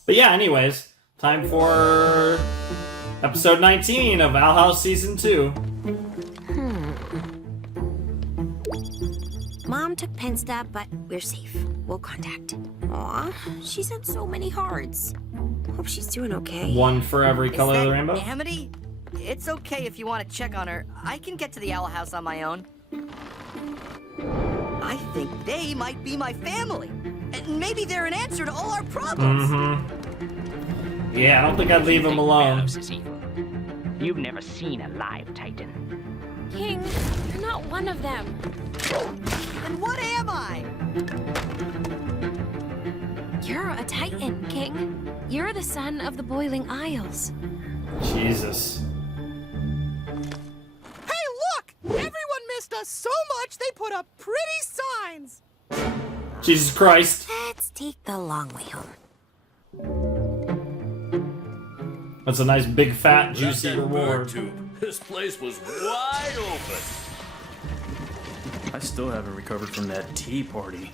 But yeah, anyways, time for episode 19 of Owl House Season 2. Mom took Pensta, but we're safe. We'll contact. Aw, she sent so many hearts. Hope she's doing okay. One for every color of the rainbow. Amity? It's okay if you want to check on her. I can get to the Owl House on my own. I think they might be my family. And maybe they're an answer to all our problems. Mm-hmm. Yeah, I don't think I'd leave him alone. You've never seen a live Titan. King, you're not one of them. And what am I? You're a Titan, King. You're the son of the Boiling Isles. Jesus. Hey, look! Everyone missed us so much they put up pretty signs. Jesus Christ. Let's take the long way home. That's a nice big fat juicy reward. This place was wide open. I still haven't recovered from that tea party.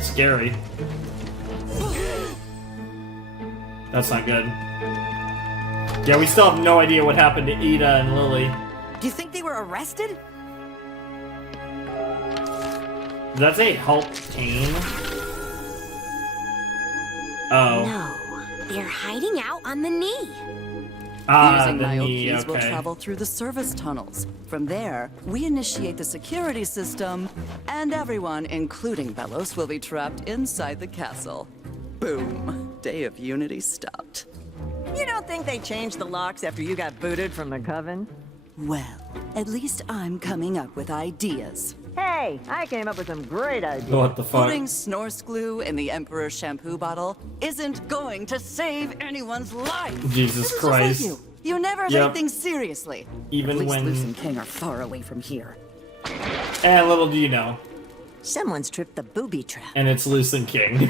Scary. That's not good. Yeah, we still have no idea what happened to Ida and Lily. Do you think they were arrested? Did that say help Kane? Oh. No, they're hiding out on the knee. Using the my knee, OPs, we'll okay. travel through the service tunnels. From there, we initiate the security system, and everyone, including Bellos, will be trapped inside the castle. Boom. Day of Unity stopped. You don't think they changed the locks after you got booted from the Coven? Well, at least I'm coming up with ideas. Hey, I came up with some great ideas. What the fuck? Putting Snorse glue in the Emperor's shampoo bottle isn't going to save anyone's life. Jesus This is Christ. Just like you never Yep. take things seriously. Even At least when- Luce and King are far away from here. And little do you know. Someone's tripped the booby trap. And it's Luce and King.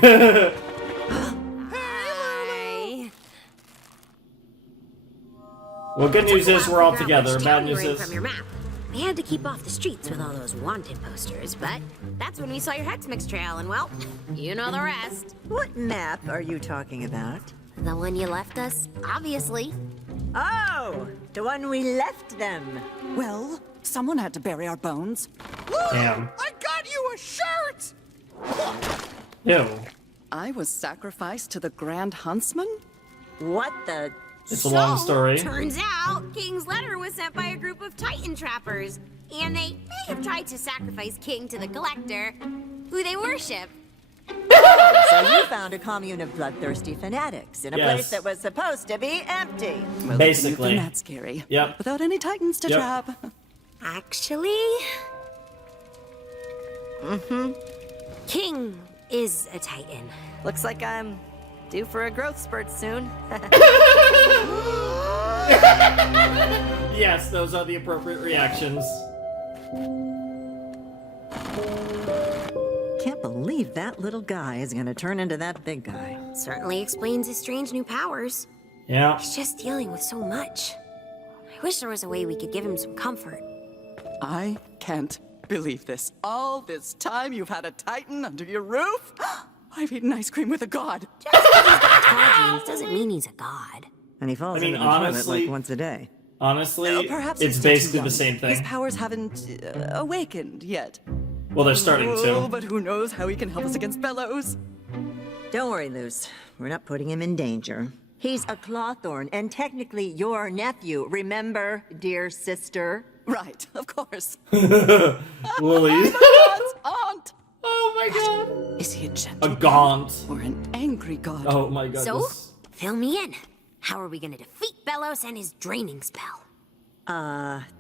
Hi. Well, good news is we're all Figure out together. which Bad town you're news in is... from your map. We had to keep off the streets with all those wanted posters, but that's when we saw your Hex Mix trail, and well, you know the rest. What map are you talking about? The one you left us, obviously. Oh, the one we left them. Well, someone had to bury our bones. Damn. I got you a shirt! Ew. I was sacrificed to the Grand Huntsman? What the... It's a long story. Turns out, King's letter was sent by a group of Titan trappers, and they may have tried to sacrifice King to the Collector, who they worship. Oh, so you found a commune of bloodthirsty fanatics in a Yes. place that was supposed to be empty. Well, Basically. That's scary. Yep. Without any Titans to Yep. trap. Actually... King is a Titan. Looks like I'm due for a growth spurt soon. Yes, those are the appropriate reactions. Can't believe that little guy is gonna turn into that big guy. Certainly explains his strange new powers. Yeah. He's just dealing with so much. I wish there was a way we could give him some comfort. I can't believe this. All this time you've had a Titan under your roof? I've eaten ice cream with a god. Guardians doesn't mean he's a god. And he falls I mean, into the toilet honestly- like once a day. Honestly, Perhaps it's still too basically young. the same His thing. powers haven't awakened yet. Well, they're starting Oh, to. but who knows how he can help us against Bellows? Don't worry, Luce. We're not putting him in danger. He's a Clawthorn, and technically your nephew. Remember, dear sister? Right, of course. Lily. God's aunt. Oh my god. Is he a A gentle gaunt. or an angry god? Oh my god. So, fill me in. How are we gonna defeat Bellows and his draining spell?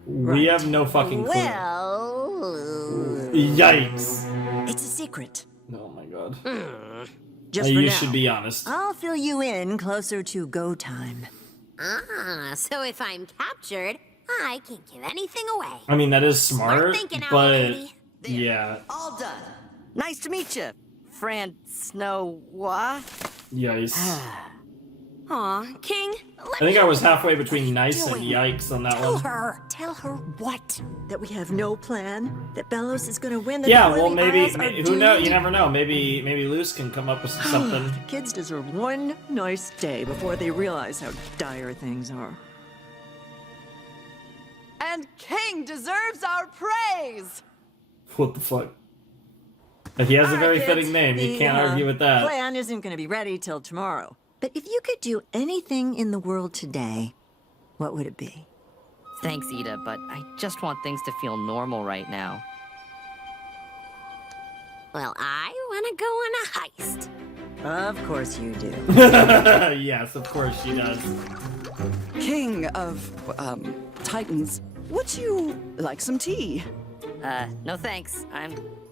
We have no fucking clue. Well... Yikes. It's a secret. Oh my god. Just You for now. should be honest. I'll fill you in closer to go time. Ah, so if I'm captured, I can't give anything away. I mean, that is smart, thinking, but lady. yeah. All done. Nice to meet you, Fran Snowa. Yikes. Aw, King, I think I was halfway between nice and yikes on that Tell one. her. Tell her what? That we have no plan? That Bellows is gonna win? That Yeah, the well, Oily maybe, Isles are who knows? You doomed? never know. Maybe Luce can come up with something. Kids deserve one nice day before they realize how dire things are. And King deserves our praise. What the fuck? But he has a All very right, fitting kids, name. You the, can't argue with that. Plan isn't gonna be ready till tomorrow. But if you could do anything in the world today, what would it be? Thanks, Ida, but I just want things to feel normal right now. Well, I wanna go on a heist. Of course you do. Yes, of course she does. King of, Titans, would you like some tea? No thanks.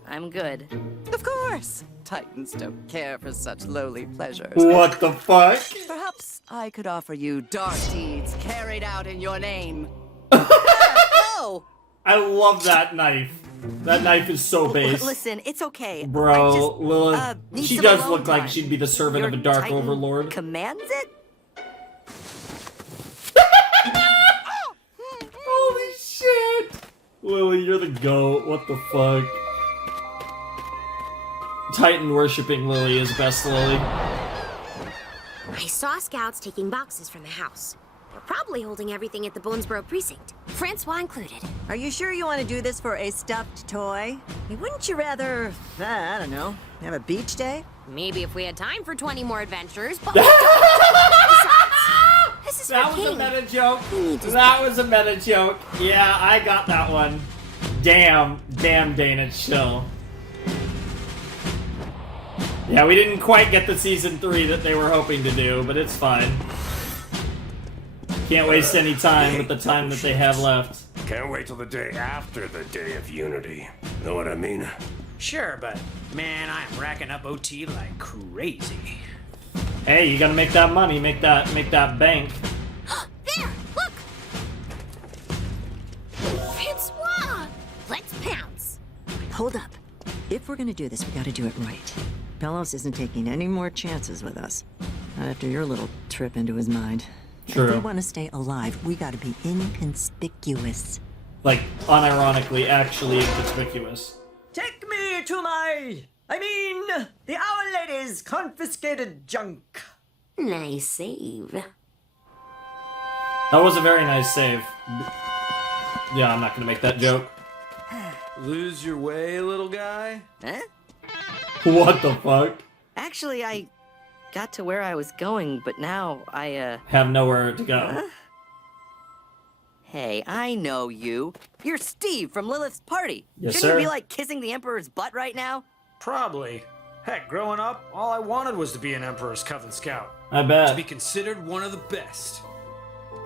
I'm good. Of course. Titans don't care for such lowly pleasures. What the fuck? Perhaps I could offer you dark deeds carried out in your name. No! I love that knife. That knife is so base. Listen, it's okay. Bro, I just, Lilith, need she some does alone look like time. she'd be the servant Your of a dark Titan overlord. commands it? Holy shit! Lily, you're the goat. What the fuck? Titan worshipping Lily is best Lily. I saw scouts taking boxes from the house. They're probably holding everything at the Bonesboro precinct, Francois included. Are you sure you want to do this for a stuffed toy? Wouldn't you rather, I don't know, have a beach day? Maybe if we had time for 20 more adventures, but we don't. Besides, this is That for was a King. meta joke. He needs his That was a meta joke. Yeah, I got that one. Damn, Dana, chill. Yeah, we didn't quite get the season 3 that they were hoping to do, but it's fine. Can't waste any time with the time that they have left. Can't wait till the day after the Day of Unity. Know what I mean? Sure, but man, I'm racking up OT like crazy. Hey, you gotta make that money, make that bank. There, look! Francois! Let's pounce. Hold up. If we're gonna do this, we gotta do it right. Bellows isn't taking any more chances with us. Not after your little trip into his mind. True. If we want to stay alive, we gotta be inconspicuous. Like, unironically, actually inconspicuous. Take me to the Owl Lady's confiscated junk. Nice save. That was a very nice save. Yeah, I'm not gonna make that joke. Lose your way, little guy? Huh? What the fuck? Actually, I got to where I was going, but now I, Have nowhere to go. Huh? Hey, I know you. You're Steve from Lilith's party. Yes, Shouldn't sir. you be like kissing the Emperor's butt right now? Probably. Heck, growing up, all I wanted was to be an Emperor's Coven Scout. I bet. To be considered one of the best.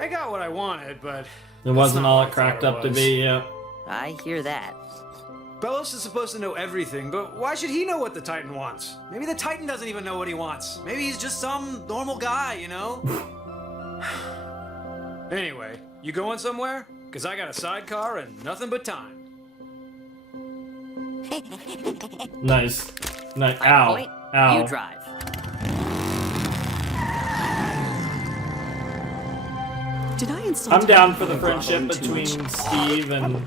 I got what I wanted, but It wasn't all it cracked up to be, yeah. I hear that. Belos is supposed to know everything, but why should he know what the Titan wants? Maybe the Titan doesn't even know what he wants. Maybe he's just some normal guy, you know? Anyway, you going somewhere? Because I got a sidecar and nothing but time. Nice. Ow. Point, Ow. you drive. Did I insult I'm down for you? the friendship between Steve and...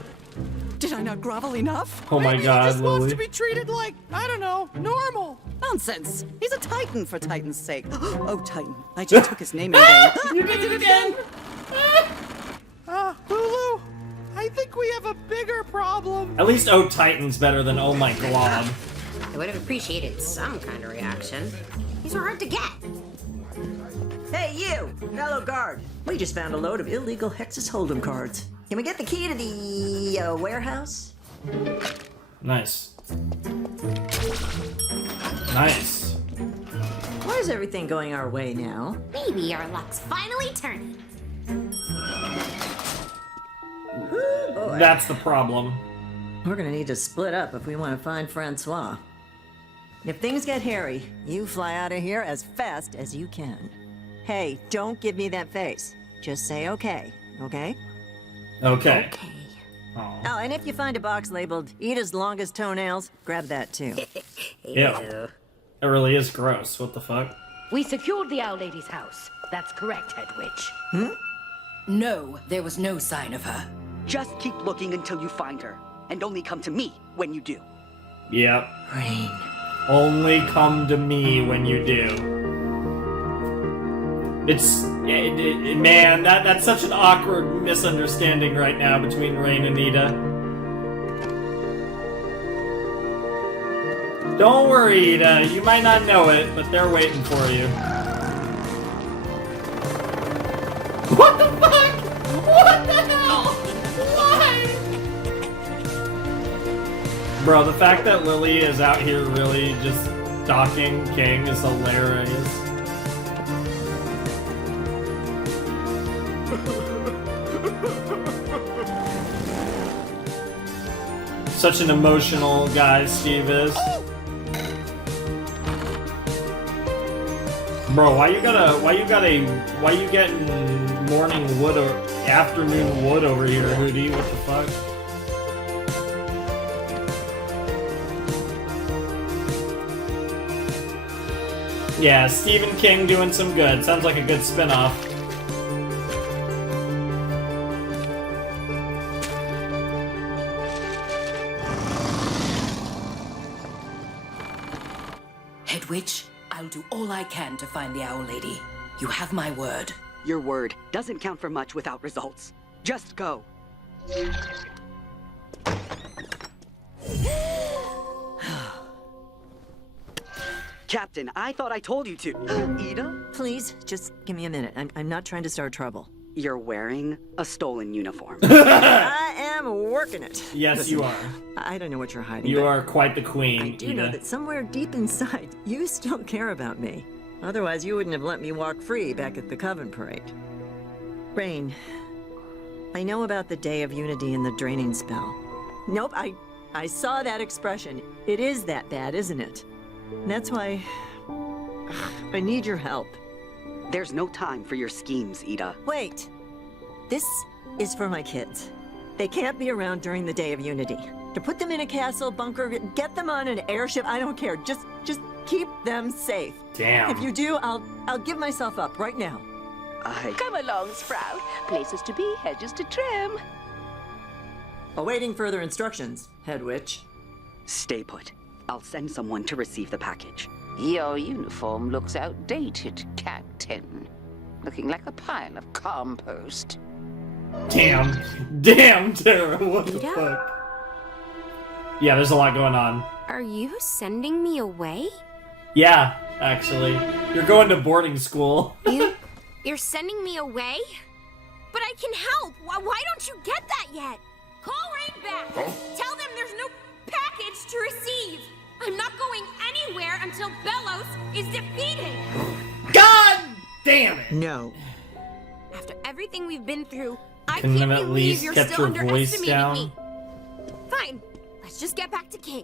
Did I not grovel enough? Oh my god, He just wants Lily. to be treated like, I don't know, normal. Nonsense. He's a Titan, for Titan's sake. Oh, Titan. I just took his name in vain. You did it again! Lulu, I think we have a bigger problem. At least Oh Titan's better than Oh My Glob. I would have appreciated some kind of reaction. These are hard to get. Hey, you, fellow guard. We just found a load of illegal Hexus Hold'em cards. Can we get the key to the warehouse? Nice. Nice. Why is everything going our way now? Maybe our luck's finally turning. That's the problem. We're gonna need to split up if we want to find Francois. If things get hairy, you fly out of here as fast as you can. Hey, don't give me that face. Just say okay, okay? Okay. Oh, and if you find a box labeled Ida's longest toenails, grab that too. Ew. It really is gross. What the fuck? We secured the Owl Lady's house. That's correct, Head Witch. No, there was no sign of her. Just keep looking until you find her, and only come to me when you do. Yep. Rain. Only come to me when you do. It's... man, that's such an awkward misunderstanding right now between Rain and Ida. Don't worry, Ida. You might not know it, but they're waiting for you. What the fuck? What the hell? Why? Bro, the fact that Lily is out here really just stalking King is hilarious. Such an emotional guy Steve is. Bro, why you getting morning wood or afternoon wood over here, Hootie? What the fuck? Yeah, Stephen King doing some good. Sounds like a good spin-off. Head Witch, I'll do all I can to find the Owl Lady. You have my word. Your word doesn't count for much without results. Just go. Captain, I thought I told you to. Ida? Please, just give me a minute. I'm not trying to start trouble. You're wearing a stolen uniform. I am working it. Yes, Listen, you are. I don't know what you're hiding. You but are quite the queen, I do Ida. know that somewhere deep inside, you still care about me. Otherwise, you wouldn't have let me walk free back at the Coven Parade. Rain, I know about the Day of Unity and the draining spell. Nope, I saw that expression. It is that bad, isn't it? That's why I need your help. There's no time for your schemes, Ida. Wait. This is for my kids. They can't be around during the Day of Unity. To put them in a castle, bunker, get them on an airship, I don't care. Just keep them safe. Damn. If you do, I'll give myself up right now. Come along, Sprout. Places to be, hedges to trim. Awaiting further instructions, Head Witch. Stay put. I'll send someone to receive the package. Your uniform looks outdated, Captain. Looking like a pile of compost. Damn. Damn, Tara. What the fuck? Yeah, there's a lot going on. Are you sending me away? Yeah, actually. You're going to boarding school. You're sending me away? But I can help. Why don't you get that yet? Call Rain back. Tell them there's no package to receive. I'm not going anywhere until Belos is defeated. God damn it. No. After everything we've been through, I Couldn't can't have at believe least you're kept still your voice underestimating down? me. Fine. Let's just get back to King.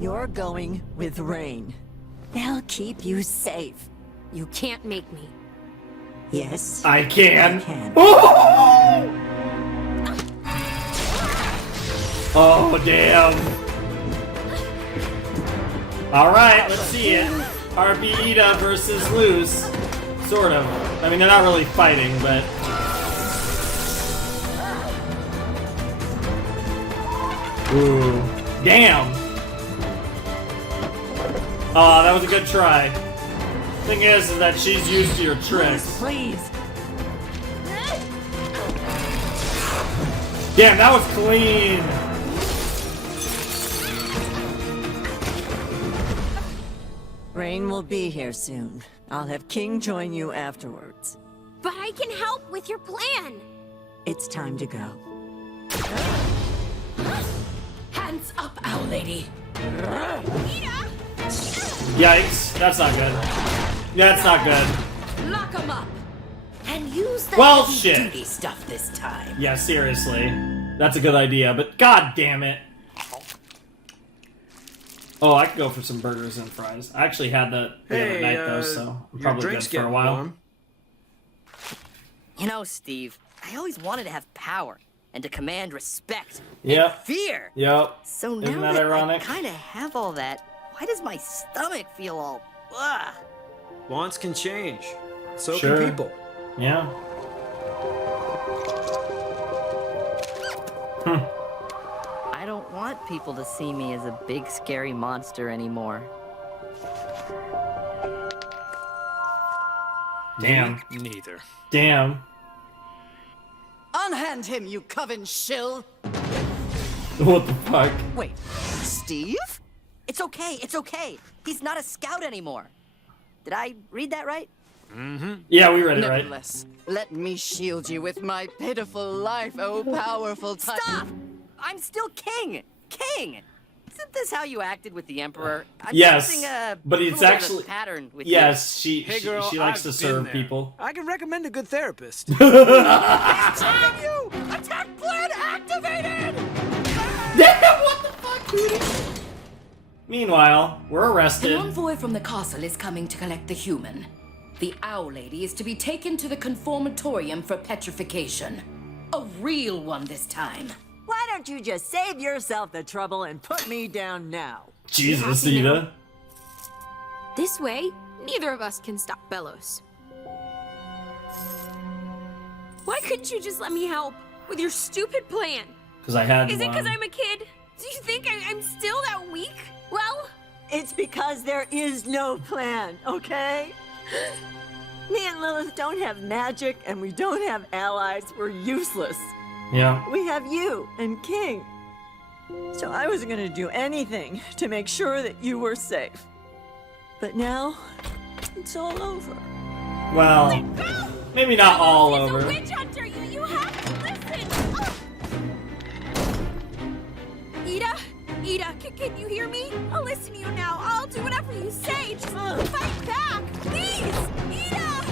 You're going with Rain. They'll keep you safe. You can't make me. Yes. I can. I can. Oh, damn. Alright, let's see it. RB Ida versus Luz. Sort of. I mean, they're not really fighting, but... Ooh. Damn! Oh, that was a good try. Thing is that she's used to your tricks. Please. Damn, that was clean! Rain will be here soon. I'll have King join you afterwards. But I can help with your plan. It's time to go. Hands up, Owl Lady. Yikes, that's not good. That's not good. Lock 'em up. And use the Well, heavy shit. duty stuff this time. Yeah, seriously. That's a good idea, but god damn it. Oh, I could go for some burgers and fries. I actually had that the other night, though, so I'm probably good for a while. You know, Steve, I always wanted to have power and to command respect Yep. and fear. Yep. So Isn't now that ironic? I kind of have all that, why does my stomach feel all... Ugh? Wants can change. So Sure. can people. Yeah. I don't want people to see me as a big scary monster anymore. Damn. Neither. Damn. Unhand him, you coven shill! What the fuck? Wait, Steve? It's okay, it's okay. He's not a scout anymore. Did I read that right? Mm-hmm. Yeah, we read it right. Nevertheless, let me shield you with my pitiful life, oh powerful Titan. Stop! I'm still king! King! Isn't this how you acted with the Emperor? I'm Yes, sensing a but it's little bit of a actually... pattern with Yes, you. Hey girl, she likes I've to serve been there. people. I can recommend a good therapist. Attack you! Attack plan activated! What the fuck, dude? Meanwhile, we're An arrested. envoy from the castle is coming to collect the human. The Owl Lady is to be taken to the conformatorium for petrification. A real one this time. Why don't you just save yourself the trouble and put me down now? Jesus, happy now? Ida. This way, neither of us can stop Belos. Why couldn't you just let me help with your stupid plan? Because I had Is it because one. I'm a kid? Do you think I'm still that weak? Well, It's because there is no plan, okay? Me and Lilith don't have magic and we don't have allies. We're useless. Yeah. We have you and King. So I wasn't gonna do anything to make sure that you were safe. But now, it's all over. Well, maybe not all he's a over. witch hunter. You have to listen. Ida, can you hear me? I'll listen to you now. I'll do whatever you say. Just fight back, please, Ida.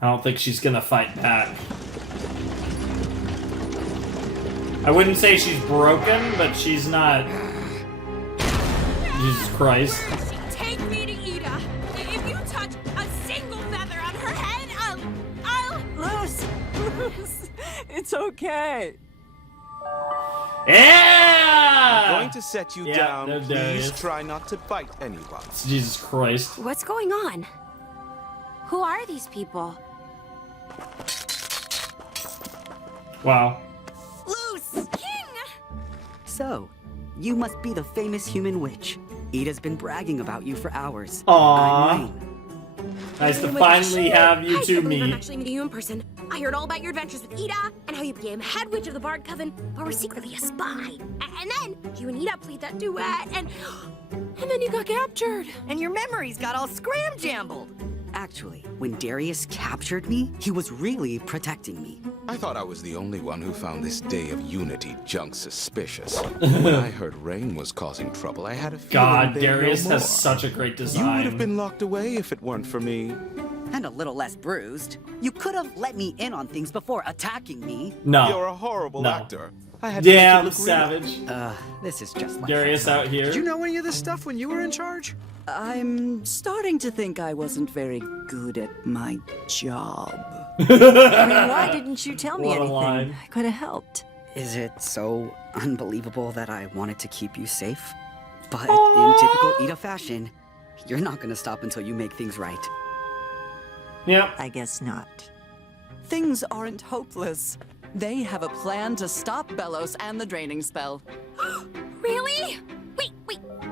I don't think she's gonna fight back. I wouldn't say she's broken, but she's not... Jesus Christ. Take me to Ida. If you touch a single feather on her head, I'll... Luz! It's okay. Yeah! I'm going to set you down. No, Please Darius. try not to bite anyone. Jesus Christ. What's going on? Who are these people? Wow. Loose! King! So, you must be the famous human witch. Ida's been bragging about you for hours. Aww. Nice to finally have you two I'm meet. actually meeting you in person. I heard all about your adventures with Ida and how you became head witch of the Bard Coven, but were secretly a spy. And then you and Ida played that duet, and then you got captured. And your memories got all scram-jambled. Actually, when Darius captured me, he was really protecting me. I thought I was the only one who found this Day of Unity junk suspicious. When I heard Rain was causing trouble, I had a feeling God, they'd Darius know more. has such a great You would design. have been locked away if it weren't for me. And a little less bruised. You could have let me in on things before attacking me. No. You're a horrible No. actor. I had to make it Damn look real. savage. This is just like Darius out here. Did you know any of this stuff when you were in charge? I'm starting to think I wasn't very good at my job. I mean, why didn't you tell me What a anything? line. I could have helped. Is it so unbelievable that I wanted to keep you safe? But in typical Ida fashion, you're not gonna stop until you make things right. Yep. I guess not. Things aren't hopeless. They have a plan to stop Bellows and the draining spell. Really? Wait.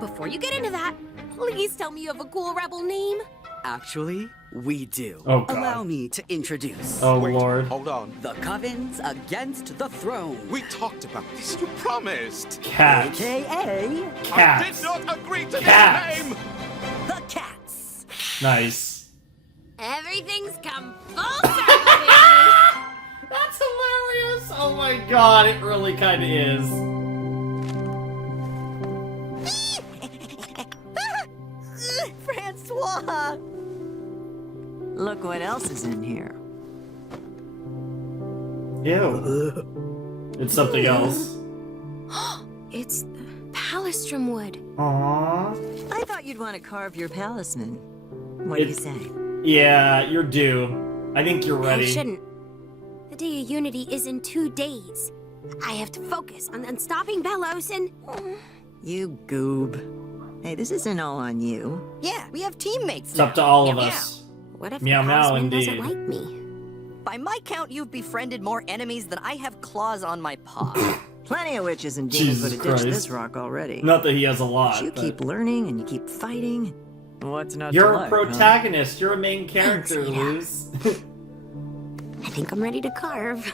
Before you get into that, please tell me you have a cool rebel name. Actually, we do. Oh, God. Allow me to introduce. Oh, Wait, Lord. hold on. The Covens against the throne. We talked about this. You promised. Cats. AKA I Cats. did not agree to Cats. this name. the Cats. Nice. Everything's come full circle, baby. That's hilarious. Oh my God, it really kind of is. Francois! Look what else is in here. Ew. It's something else. It's Palistrom wood. Aww. I thought you'd want to carve your palisman. What do you It's- say? Yeah, you're due. I think you're ready. I shouldn't. The Day of Unity is in 2 days. I have to focus on stopping Bellows and... You goob. Hey, this isn't all on you. Yeah, we have teammates It's up to all of us. What if Meow, the meow, Palestman doesn't indeed. like me? By my count, you've befriended more enemies than I have claws on my paw. Plenty of witches and demons Jesus would have ditched Christ. this rock already. Not that he has a lot. You but- keep learning and you keep fighting. What's not You're to a like, protagonist. You're a main character, Thanks, Rita. Luz. I think I'm ready to carve.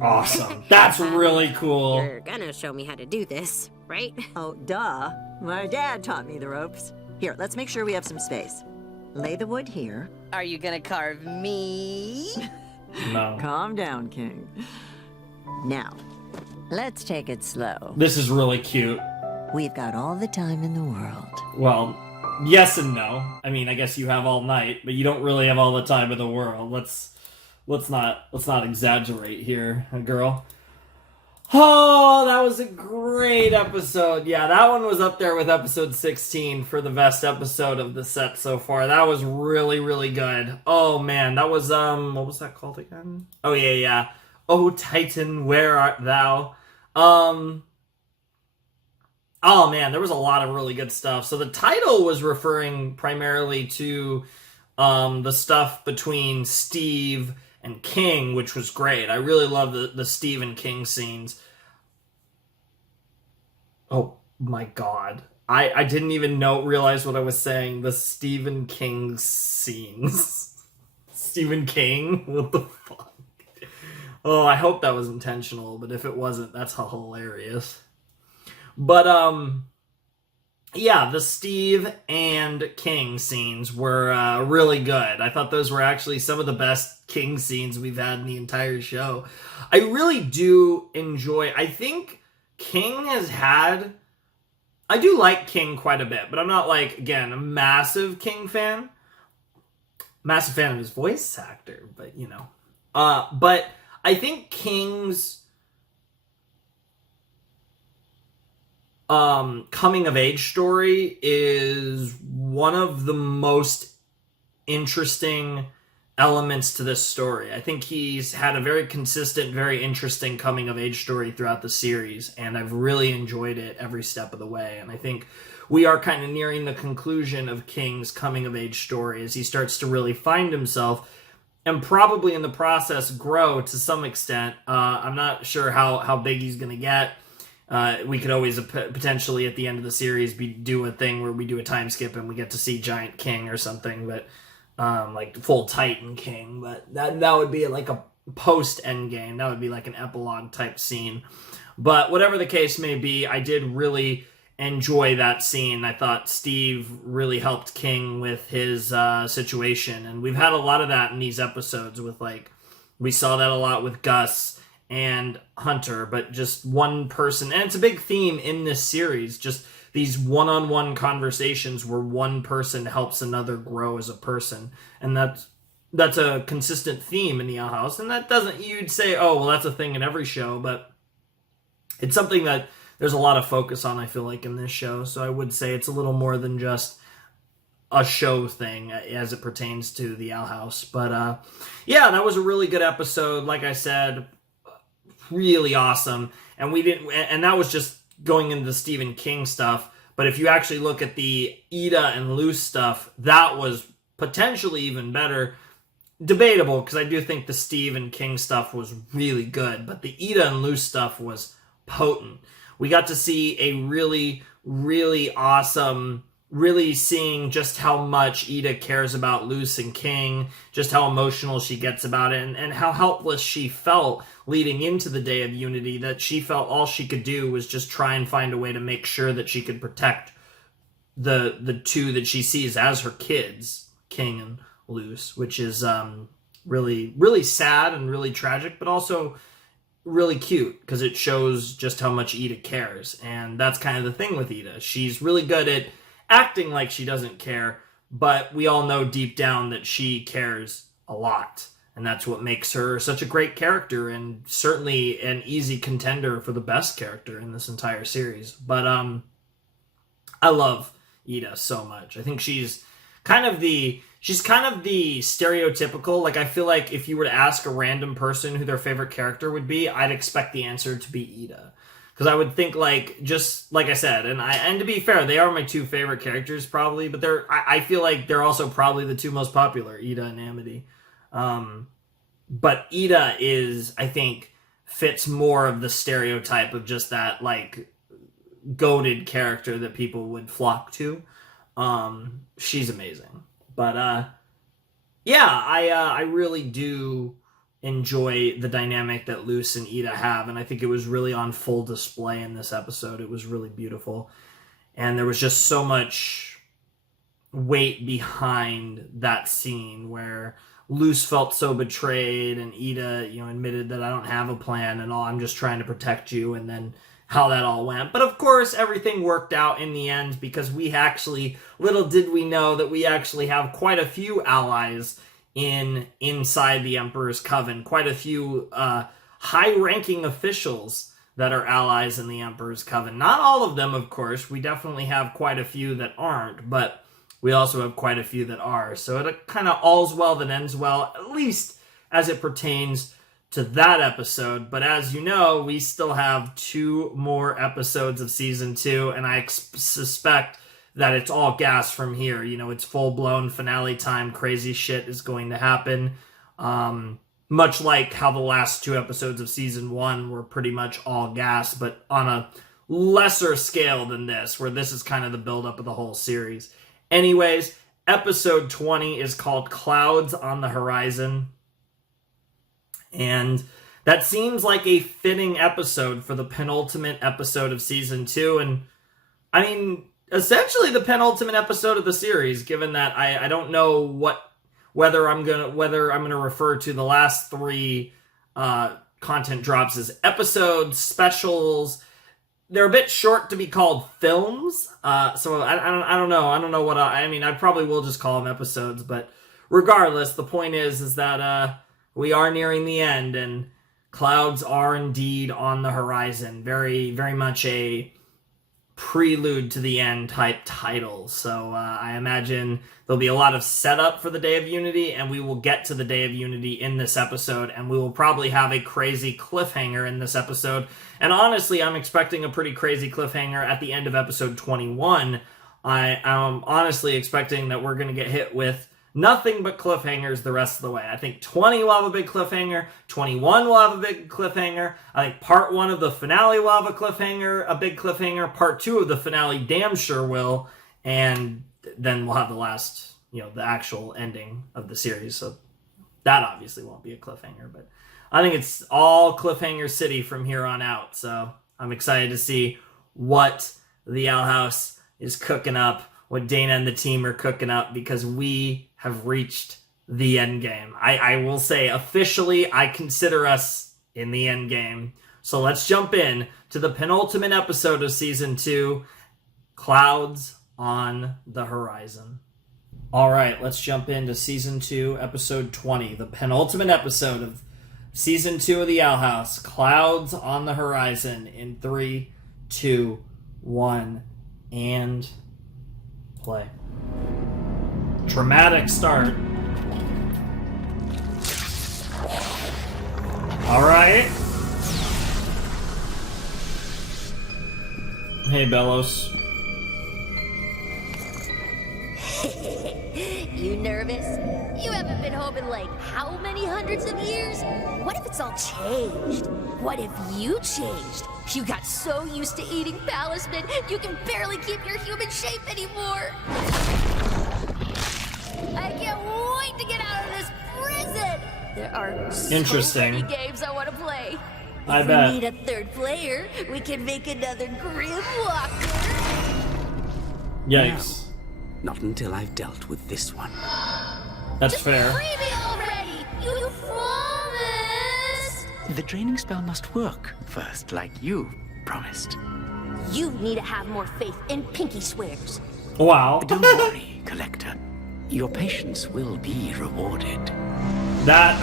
Awesome. That's really cool. You're gonna show me how to do this, right? Oh, duh. My dad taught me the ropes. Here, let's make sure we have some space. Lay the wood here. Are you gonna carve me? No. Calm down, King. Now, let's take it slow. This is really cute. We've got all the time in the world. Well, yes and no. I mean, I guess you have all night, but you don't really have all the time in the world. Let's not exaggerate here, girl. Oh, that was a great episode. Yeah, that one was up there with episode 16 for the best episode of the set so far. That was really, really good. Oh man, that was what was that called again? Oh yeah. Oh Titan, where art thou? Oh man, there was a lot of really good stuff. So the title was referring primarily to the stuff between Steve and King, which was great. I really love the Steve and King scenes. Oh my God. I didn't even realize what I was saying. The Stephen King scenes. Stephen King? What the fuck? Oh, I hope that was intentional, but if it wasn't, that's hilarious. But, yeah, the Steve and King scenes were really good. I thought those were actually some of the best King scenes we've had in the entire show. I really do enjoy... I think King has had... I do like King quite a bit, but I'm not, like, again, a massive King fan. Massive fan of his voice actor, but, you know. But I think King's... coming of age story is one of the most interesting elements to this story. I think he's had a very consistent, very interesting coming-of-age story throughout the series, and I've really enjoyed it every step of the way. And I think we are kind of nearing the conclusion of King's coming-of-age story as he starts to really find himself and probably in the process grow to some extent. I'm not sure how big he's going to get. We could always potentially at the end of the series do a thing where we do a time skip and we get to see Giant King or something, but like full Titan King. But that would be like a post Endgame. That would be like an epilogue type scene. But whatever the case may be, I did really enjoy that scene. I thought Steve really helped King with his situation, and we've had a lot of that in these episodes. With like, we saw that a lot with Gus and Hunter, but just one person, and it's a big theme in this series, just these one-on-one conversations where one person helps another grow as a person, and that's a consistent theme in the Owl House. And that doesn't, you'd say, oh well, that's a thing in every show, but it's something that there's a lot of focus on, I feel like, in this show. So I would say it's a little more than just a show thing as it pertains to the Owl House. But yeah, that was a really good episode. Like I said, really awesome. And that was just going into the Stephen King stuff. But if you actually look at the Ida and Luce stuff, that was potentially even better. Debatable, because I do think the Stephen King stuff was really good, but the Ida and Luce stuff was potent. We got to see a really, really awesome, really seeing just how much Ida cares about Luce and King, just how emotional she gets about it, and how helpless she felt leading into the Day of Unity, that she felt all she could do was just try and find a way to make sure that she could protect the two that she sees as her kids, King and Luce, which is really, really sad and really tragic, but also really cute because it shows just how much Ida cares. And that's kind of the thing with Ida. She's really good at acting like she doesn't care, but we all know deep down that she cares a lot. And that's what makes her such a great character, and certainly an easy contender for the best character in this entire series. But I love Ida so much. I think she's kind of the stereotypical, like, I feel like if you were to ask a random person who their favorite character would be, I'd expect the answer to be Ida. Because I would think, like, just like I said, and to be fair, they are my two favorite characters probably, but I feel like they're also probably the two most popular, Ida and Amity. But Ida is, I think, fits more of the stereotype of just that, like, goated character that people would flock to. She's amazing. But yeah, I really do enjoy the dynamic that Luce and Ida have, and I think it was really on full display in this episode. It was really beautiful, and there was just so much weight behind that scene where Luce felt so betrayed, and Ida, admitted that I don't have a plan and all, I'm just trying to protect you, and then how that all went. But of course, everything worked out in the end, because little did we know that we actually have quite a few allies inside the Emperor's Coven, quite a few high-ranking officials that are allies in the Emperor's Coven. Not all of them, of course. We definitely have quite a few that aren't, but we also have quite a few that are. So it kind of all's well that ends well, at least as it pertains to that episode. But as you know, we still have 2 more episodes of season 2, and I suspect that it's all gas from here. It's full-blown finale time. Crazy shit is going to happen. Much like how the last 2 episodes of season 1 were pretty much all gas, but on a lesser scale than this, where this is kind of the buildup of the whole series. Anyways, episode 20 is called Clouds on the Horizon. And that seems like a fitting episode for the penultimate episode of season 2. And I mean, essentially the penultimate episode of the series, given that I don't know whether I'm gonna refer to the last 3 content drops as episodes, specials. They're a bit short to be called films, so I don't know. I don't know what I mean. I probably will just call them episodes, but regardless, the point is that we are nearing the end, and clouds are indeed on the horizon. Very, very much a prelude to the end type title. So I imagine there'll be a lot of setup for the Day of Unity, and we will get to the Day of Unity in this episode, and we will probably have a crazy cliffhanger in this episode. And honestly, I'm expecting a pretty crazy cliffhanger at the end of episode 21. I am honestly expecting that we're going to get hit with nothing but cliffhangers the rest of the way. I think 20 will have a big cliffhanger. 21 will have a big cliffhanger. I think part 1 of the finale will have a big cliffhanger. Part 2 of the finale damn sure will. And then we'll have the last, the actual ending of the series. So that obviously won't be a cliffhanger. But I think it's all cliffhanger city from here on out. So I'm excited to see what the Owl House is cooking up, what Dana and the team are cooking up, because we have reached the end game. I will say, officially, I consider us in the end game. So let's jump in to the penultimate episode of Season 2, Clouds on the Horizon. All right, let's jump into Season 2, Episode 20, the penultimate episode of Season 2 of the Owl House, Clouds on the Horizon, in 3, 2, 1, and play. Dramatic start. All right. Hey, Bellows. You nervous? You haven't been home in like how many hundreds of years? What if it's all changed? What if you changed? You got so used to eating palisman, you can barely keep your human shape anymore. I can't wait to get out of this prison. There are so many games I want to play. I If bet. we need a third player, we can make another Grim Walker. Yikes. No, not until I've dealt with this one. That's fair. Free me already! You promised! The draining spell must work first, like you promised. You need to have more faith in Pinky Swears. Wow. Don't worry, Collector. Your patience will be rewarded. That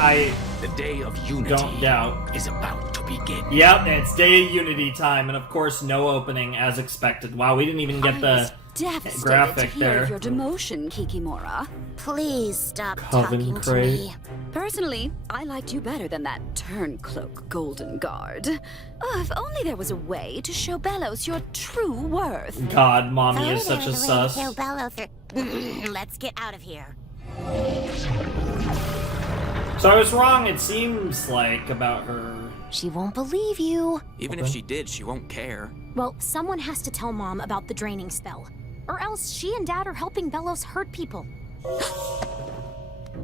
The Day of Unity don't doubt. is about to begin. Yep, it's Day of Unity time, and of course, no opening as expected. Wow, we didn't even get the Devastated graphic to hear there. of your demotion, Kikimora. Please stop Coven talking to crate. me. Personally, I liked you better than that turncloak Golden Guard. Oh, if only there was a way to show Bellows your true worth. God, Mommy is such a sus. Let's get out of here. So I was wrong, it seems like, about her. She won't believe you. Even if she did, she won't care. Well, someone has to tell Mom about the draining spell. Or else she and Dad are helping Bellows hurt people.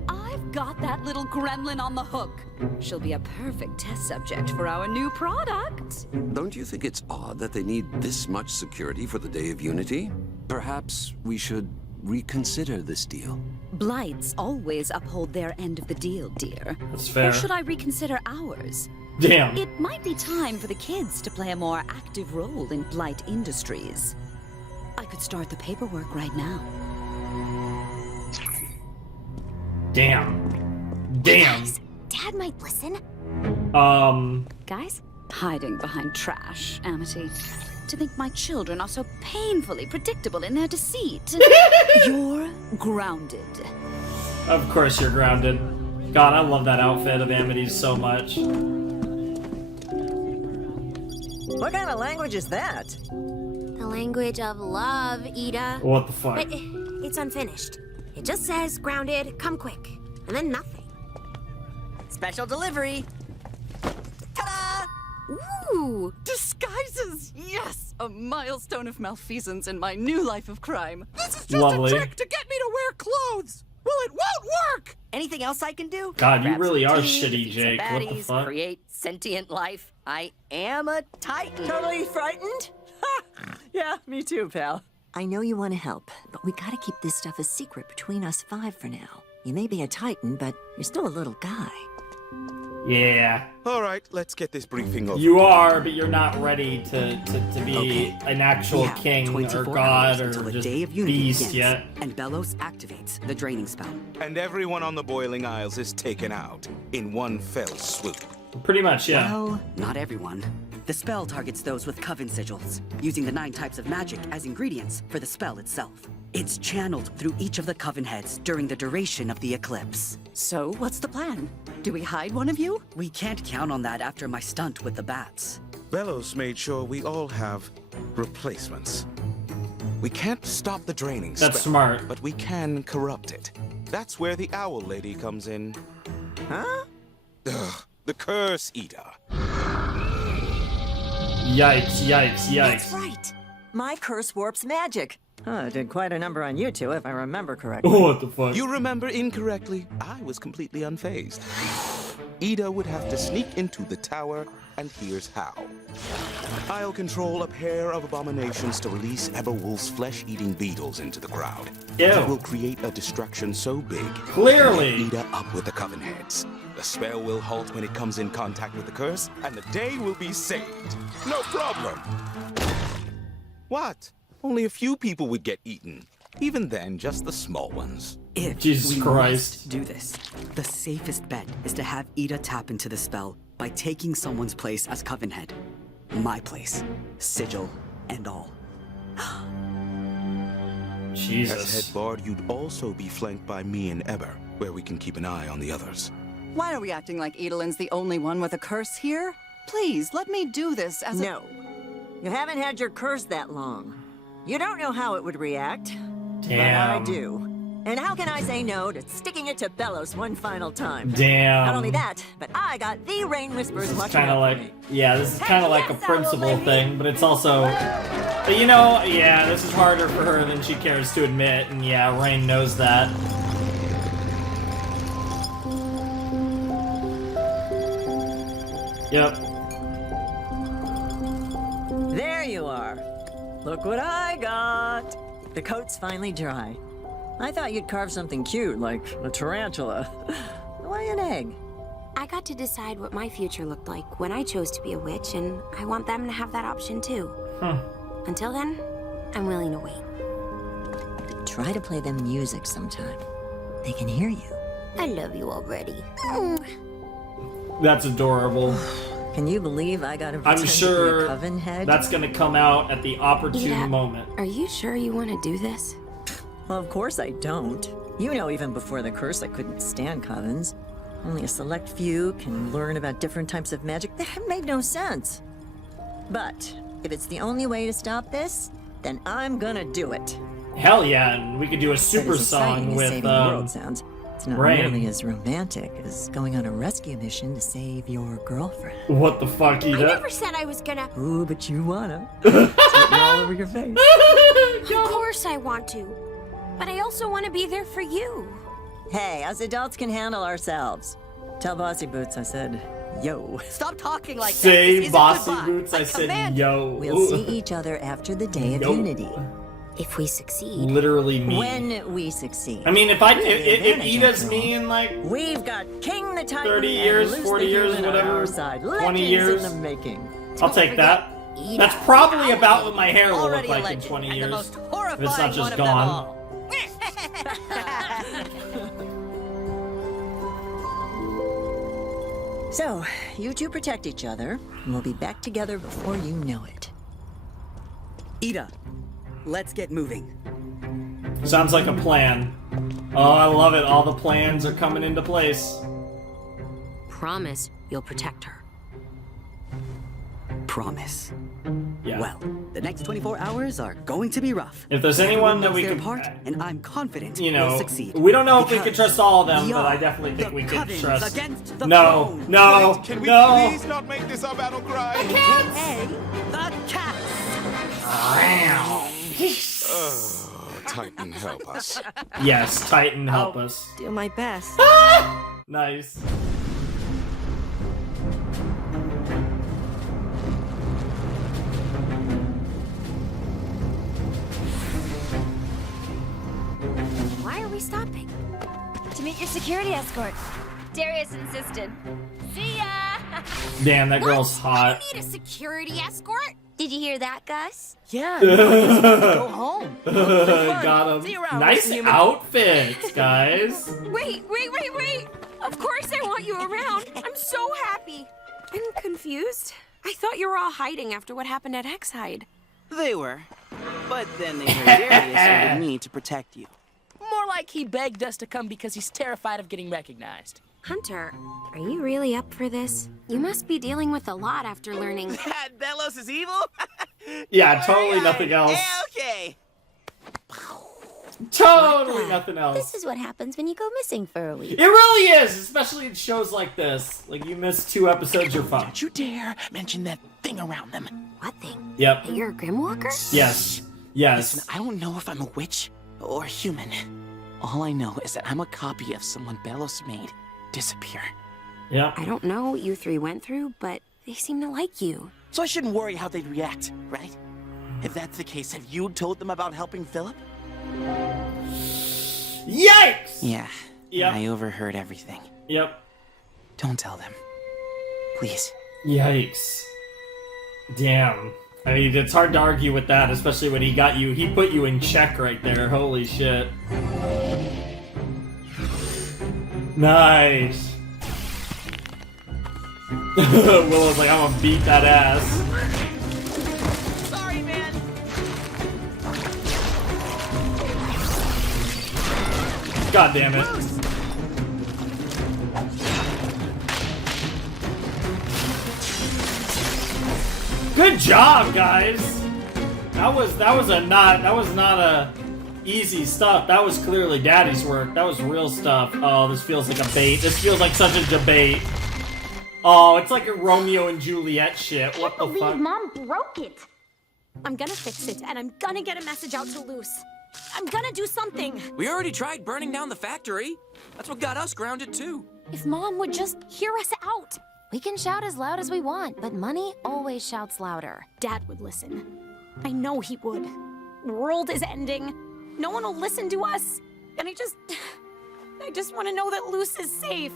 I've got that little gremlin on the hook. She'll be a perfect test subject for our new product. Don't you think it's odd that they need this much security for the Day of Unity? Perhaps we should reconsider this deal. Blights always uphold their end of the deal, dear. That's fair. Or should I reconsider ours? Damn. It might be time for the kids to play a more active role in Blight Industries. I could start the paperwork right now. Damn. Damn. Guys, Dad might listen. Guys? Hiding behind trash, Amity. To think my children are so painfully predictable in their deceit. You're grounded. Of course you're grounded. God, I love that outfit of Amity's so much. What kind of language is that? The language of love, Ida. What the fuck? But it's unfinished. It just says, grounded, come quick. And then nothing. Special delivery. Ooh, disguises! Yes! A milestone of malfeasance in my new life of crime. This is just Lovely. a trick to get me to wear clothes. Well, it won't work. Anything else I can do? God, you Grab really some are tea, shitty, defeat some Jake. What the baddies, fuck? Create sentient life. I am a Titan. Totally frightened? Yeah, me too, pal. I know you want to help, but we gotta keep this stuff a secret between us five for now. You may be a Titan, but you're still a little guy. Yeah. All right, let's get this briefing over. You are, but you're not ready to be an actual Yeah, king or 24 god hours or until the just Day of Unity beast begins, yet. and Bellows activates the draining spell. And everyone on the Boiling Isles is taken out in one fell swoop. Pretty much, yeah. Well, not everyone. The spell targets those with coven sigils, using the 9 types of magic as ingredients for the spell itself. It's channeled through each of the coven heads during the duration of the eclipse. So, what's the plan? Do we hide one of you? We can't count on that after my stunt with the bats. Bellows made sure we all have replacements. We can't stop the draining spell. That's smart. But we can corrupt it. That's where the Owl Lady comes in. Huh? Ugh, the Curse Eater. Yikes, yikes, yikes. That's right. My curse warps magic. I did quite a number on you two, if I remember correctly. What the fuck? You remember incorrectly. I was completely unfazed. Ida would have to sneak into the tower, and here's how. I'll control a pair of abominations to release Everwolf's flesh-eating beetles into the crowd. Ew. It will create a distraction so big. Clearly. Ida up with the coven heads. The spell will halt when it comes in contact with the curse, and the day will be saved. No problem. What? Only a few people would get eaten. Even then, just the small ones. If Jesus we Christ. must do this, the safest bet is to have Ida tap into the spell by taking someone's place as coven head. My place, sigil and all. Jesus. As head bard, you'd also be flanked by me and Eber, where we can keep an eye on the others. Why are we acting like Edelin's the only one with a curse here? Please, let me do this as No. You haven't had your curse that long. You don't know how it would react. Damn. But I do. And how can I say no to sticking it to Bellows one final time? Damn. Not only that, but I got the Rain Whispers This is watching kind of out like, for me. yeah, this is kind of like a principle thing, but it's also, but you know, yeah, this is harder for her than she cares to admit, and yeah, Rain knows that. Yep. There you are. Look what I got. The coat's finally dry. I thought you'd carve something cute, like a tarantula. Why an egg? I got to decide what my future looked like when I chose to be a witch, and I want them to have that option too. Until then, I'm willing to wait. Try to play them music sometime. They can hear you. I love you already. That's adorable. Can you believe I got to I'm pretend to be sure a coven head? that's gonna come out at the opportune Ida, moment. Are you sure you want to do this? Well, of course I don't. You know, even before the curse, I couldn't stand covens. Only a select few can learn about different types of magic. That made no sense. But if it's the only way to stop this, then I'm gonna do it. Hell yeah, and we could do a super But as exciting song as with saving the world sounds, it's not Rain. nearly as romantic as going on a rescue mission to save your girlfriend. What the fuck, I Ida? never said I was gonna. Ooh, but you wanna. It's written all over your face. Of course I want to. But I also want to be there for you. Hey, us adults can handle ourselves. Tell Bossy Boots I said, yo. Stop talking like that. Say This isn't Bossy goodbye. Boots, I said yo. We'll see each other after the Day of Nope. Unity. If we succeed. Literally me. When we succeed. I mean, if Ida's me in like We've got King the Titan 30 and years, Loose 40 the years, Human on whatever, our side. 20 Legends years. in the making. I'll take that. That's probably about what my hair will look Already a like in legend, 20 and the years. most If it's horrifying not one just of them gone. all. So, you two protect each other, and we'll be back together before you know it. Ida, let's get moving. Sounds like a plan. Oh, I love it. All the plans are coming into place. Promise you'll protect her. Promise. Yeah. Well, the next 24 hours are going to be rough. If there's Everyone anyone that knows we their could, part, and I'm confident you we'll know, succeed. we don't know if we could Because trust all of them, we but I are definitely think the we could Covens trust. against the No, throne. no, Wait, can we no. please not make this our battle cry? AKA the cats. Titan, help us. Yes, Titan, help us. Do my best. Nice. Why are we stopping? To meet your security escort. Darius insisted. See ya! Damn, that girl's hot. I need a security escort. Did you hear that, Gus? Yeah. Go home. Got him. Nice outfits, guys. Wait. Of course I want you around. I'm so happy. I'm confused. I thought you were all hiding after what happened at Hexhide. They were. But then they heard Darius ordered me to protect you. More like he begged us to come because he's terrified of getting recognized. Hunter, are you really up for this? You must be dealing with a lot after learning. Delos is evil? Yeah, totally nothing else. Okay. Totally nothing else. This is what happens when you go missing for a week. It really is, especially in shows like this. Like, you miss 2 episodes, you're fucked. Don't you dare mention that thing around them. What thing? Yep. You're a Grimwalker? Yes. Yes. Listen, I don't know if I'm a witch or human. All I know is that I'm a copy of someone Belos made disappear. Yeah. I don't know what you 3 went through, but they seem to like you. So I shouldn't worry how they'd react, right? If that's the case, have you told them about helping Philip? Yikes! Yeah. Yep. I overheard everything. Yep. Don't tell them. Please. Yikes. Damn. I mean, it's hard to argue with that, especially when he put you in check right there. Holy shit. Nice. Willow's like, I'm gonna beat that ass. Sorry, man. God damn it. Good job, guys. That was not a easy stuff. That was clearly Daddy's work. That was real stuff. Oh, this feels like a bait. This feels like such a debate. Oh, it's like a Romeo and Juliet shit. What the fuck? Mom broke it. I'm gonna fix it, and I'm gonna get a message out to Luce. I'm gonna do something. We already tried burning down the factory. That's what got us grounded too. If Mom would just hear us out. We can shout as loud as we want, but money always shouts louder. Dad would listen. I know he would. The world is ending. No one will listen to us. And I just want to know that Luce is safe.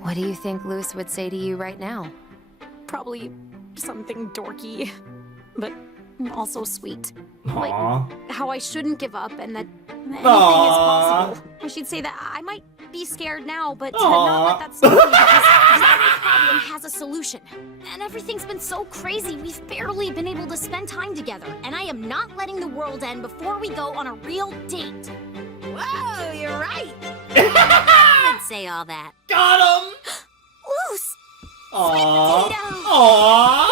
What do you think Luce would say to you right now? Probably something dorky, but also sweet. Aww. Like how I shouldn't give up and that anything is possible. And she'd say that I might be scared now, but to not let that stop me because every problem has a solution. And everything's been so crazy, we've barely been able to spend time together. And I am not letting the world end before we go on a real date. Whoa, you're right. I would say all that. Got him! Luce! Aww. Sweet potato! Aww!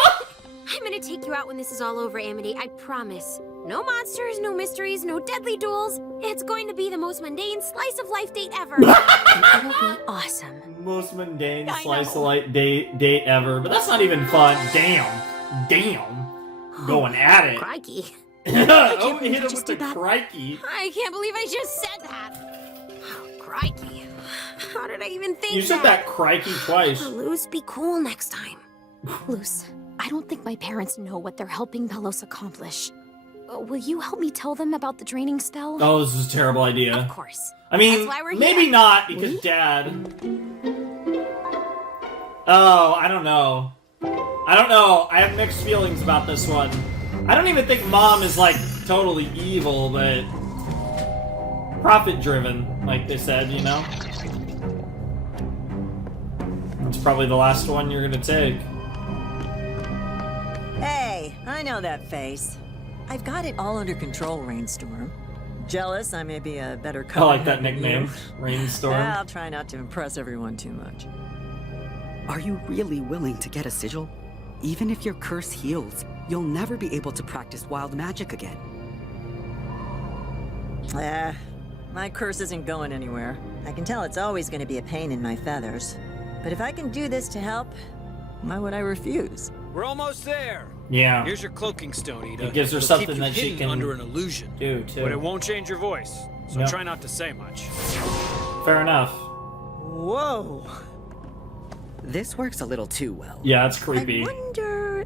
I'm gonna take you out when this is all over, Amity. I promise. No monsters, no mysteries, no deadly duels. It's going to be the most mundane slice of life date ever. And it'll be awesome. Most mundane slice of life date ever. But that's not even fun. Damn. Going at it. Crikey. Oh, hit him with the crikey. I can't believe I just said that. Oh, crikey. How did I even think You said that crikey twice. Luce, be cool next time. Luce, I don't think my parents know what they're helping Belos accomplish. Will you help me tell them about the draining spell? Oh, this is a terrible idea. Of course. I mean, That's why we're maybe here. not, because Dad... Oh, I don't know. I have mixed feelings about this one. I don't even think Mom is, like, totally evil, but... profit-driven, like they said, you know? It's probably the last one you're gonna take. Hey, I know that face. I've got it all under control, Rainstorm. Jealous I may be a better I like that cover than nickname, you. Rainstorm. I'll try not to impress everyone too much. Are you really willing to get a sigil? Even if your curse heals, you'll never be able to practice wild magic again. My curse isn't going anywhere. I can tell it's always going to be a pain in my feathers. But if I can do this to help, why would I refuse? We're almost there. Yeah. Here's your cloaking stone, Ida. It gives her It'll something keep you that she hidden can under an illusion. do, too. But it won't change your voice, so Yep. try not to say much. Fair enough. Whoa. This works a little too well. Yeah, it's creepy. Wonder...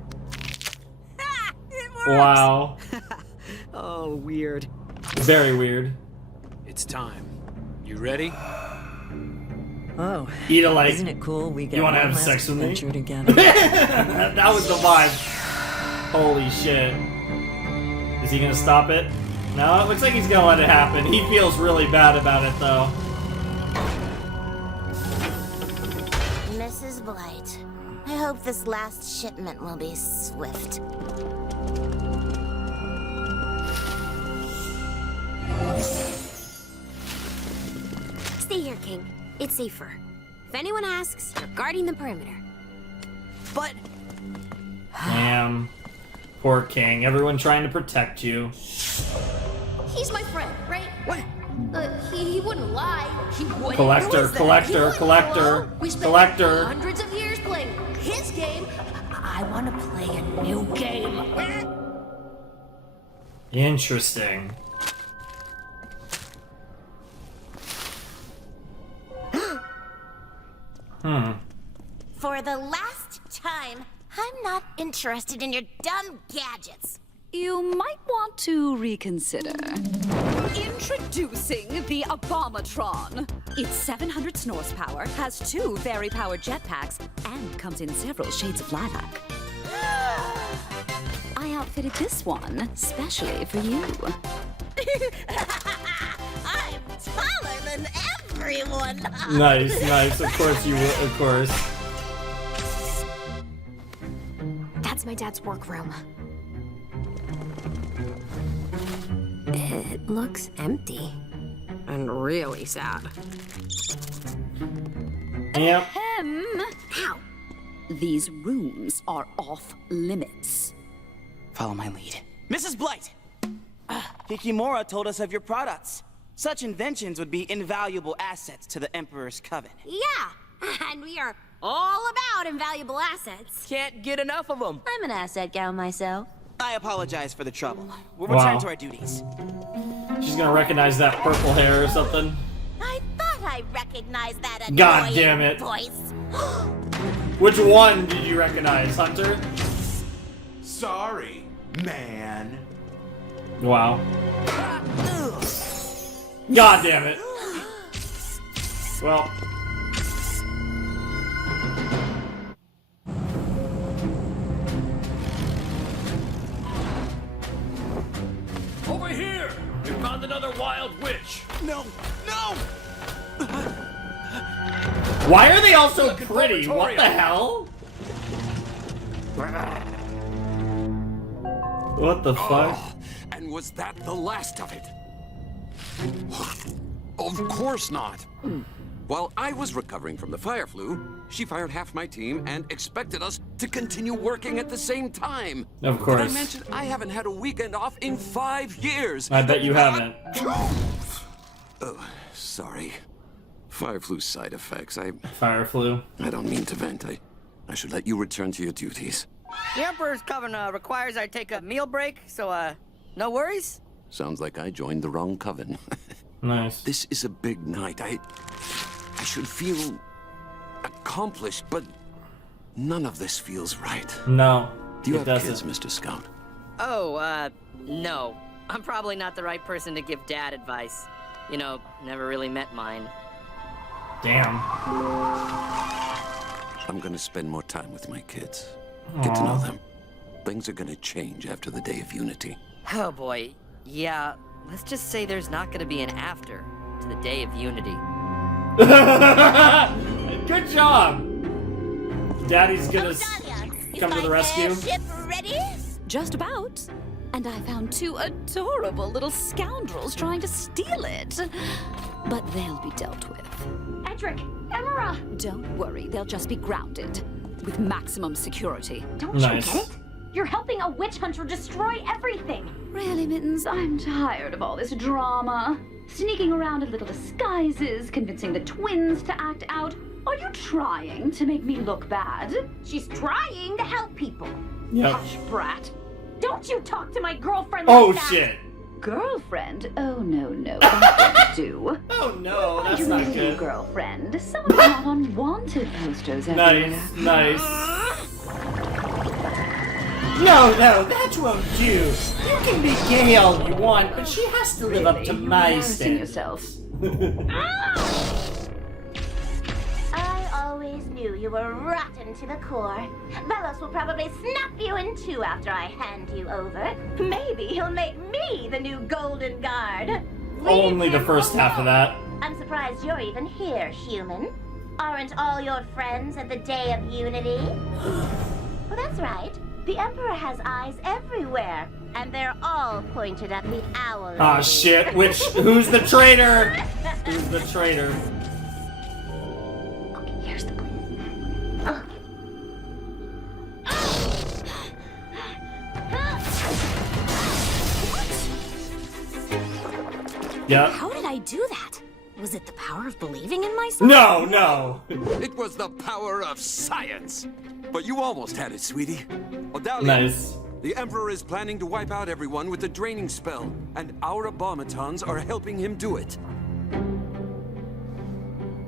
Wow. Oh, weird. Very weird. It's time. You ready? Oh, Ida, like, isn't it cool we get you wanna one have last sex with me? adventure together? That was the vibe. Holy shit. Is he gonna stop it? No, it looks like he's gonna let it happen. He feels really bad about it, though. Mrs. Blight. I hope this last shipment will be swift. Stay here, King. It's safer. If anyone asks, you're guarding the perimeter. But... Damn. Poor King. Everyone trying to protect you. He's my friend, right? What? He wouldn't lie. He wouldn't. Collector, collector, collector, We spent collector. hundreds of years playing his game. I want to play a new game. Interesting. For the last time, I'm not interested in your dumb gadgets. You might want to reconsider. Introducing the Abomatron. It's 700 Snorse power, has 2 very powered jetpacks, and comes in several shades of lilac. I outfitted this one specially for you. I'm taller than everyone. Nice, nice. Of course you will, of course. That's my dad's workroom. It looks empty. And really sad. Yep. How? These rooms are off limits. Follow my lead. Mrs. Blight! Hikimura told us of your products. Such inventions would be invaluable assets to the Emperor's Coven. Yeah, and we are all about invaluable assets. Can't get enough of them. I'm an asset gal myself. I apologize for the trouble. We'll Wow. return to our duties. She's gonna recognize that purple hair or something. I thought I recognized that annoying God damn it. voice. Which one did you recognize, Hunter? Sorry, man. Wow. God damn it. Well. Over here! We found another wild witch! No! No! Why are they all so pretty? What the hell? What the fuck? And was that the last of it? Of course not. While I was recovering from the fire flu, she fired half my team and expected us to continue working at the same time. Of Did I course. mention I haven't had a weekend off in 5 years? I bet you haven't. Oh, sorry. Fire flu side effects. Fire flu. I don't mean to vent. I should let you return to your duties. The Emperor's Coven requires I take a meal break, so, no worries? Sounds like I joined the wrong coven. Nice. This is a big night. I should feel accomplished, but none of this feels right. No. Do you it have doesn't. kids, Mr. Scout? Oh, no. I'm probably not the right person to give Dad advice. You know, never really met mine. Damn. I'm gonna spend more time with my kids. Get to know Aw. them. Things are gonna change after the Day of Unity. Oh boy, yeah, let's just say there's not gonna be an after to the Day of Unity. Good job. Daddy's gonna come to the rescue. Ship ready? Just about. And I found 2 adorable little scoundrels trying to steal it. But they'll be dealt with. Edric, Emera! Don't worry, they'll just be grounded. With maximum security. Don't Nice. you get it? You're helping a witch hunter destroy everything. Really, Mittens, I'm tired of all this drama. Sneaking around in little disguises, convincing the twins to act out. Are you trying to make me look bad? She's trying to help people. Yep. Hush, brat. Don't you talk to my girlfriend Oh like that. shit. Girlfriend? Oh, no, that won't do. Oh no, that's You not need a good. girlfriend. Someone who's not on wanted posters everywhere. Nice, nice. No, that won't do. You can be gay all you want, but she has to live up to my Embarrassing standards. yourself. I always knew you were rotten to the core. Velos will probably snap you in 2 after I hand you over. Maybe he'll make me the new Golden Guard. Only the first half of that. I'm surprised you're even here, human. Aren't all your friends at the Day of Unity? Well, that's right. The Emperor has eyes everywhere, and they're all pointed at the owl. Ah, shit. Who's the traitor? Who's the traitor? Okay, here's the plan. Yeah. How did I do that? Was it the power of believing in myself? No, no. It was the power of science. But you almost had it, sweetie. Odalia, Nice. the Emperor is planning to wipe out everyone with the draining spell, and our abomatons are helping him do it.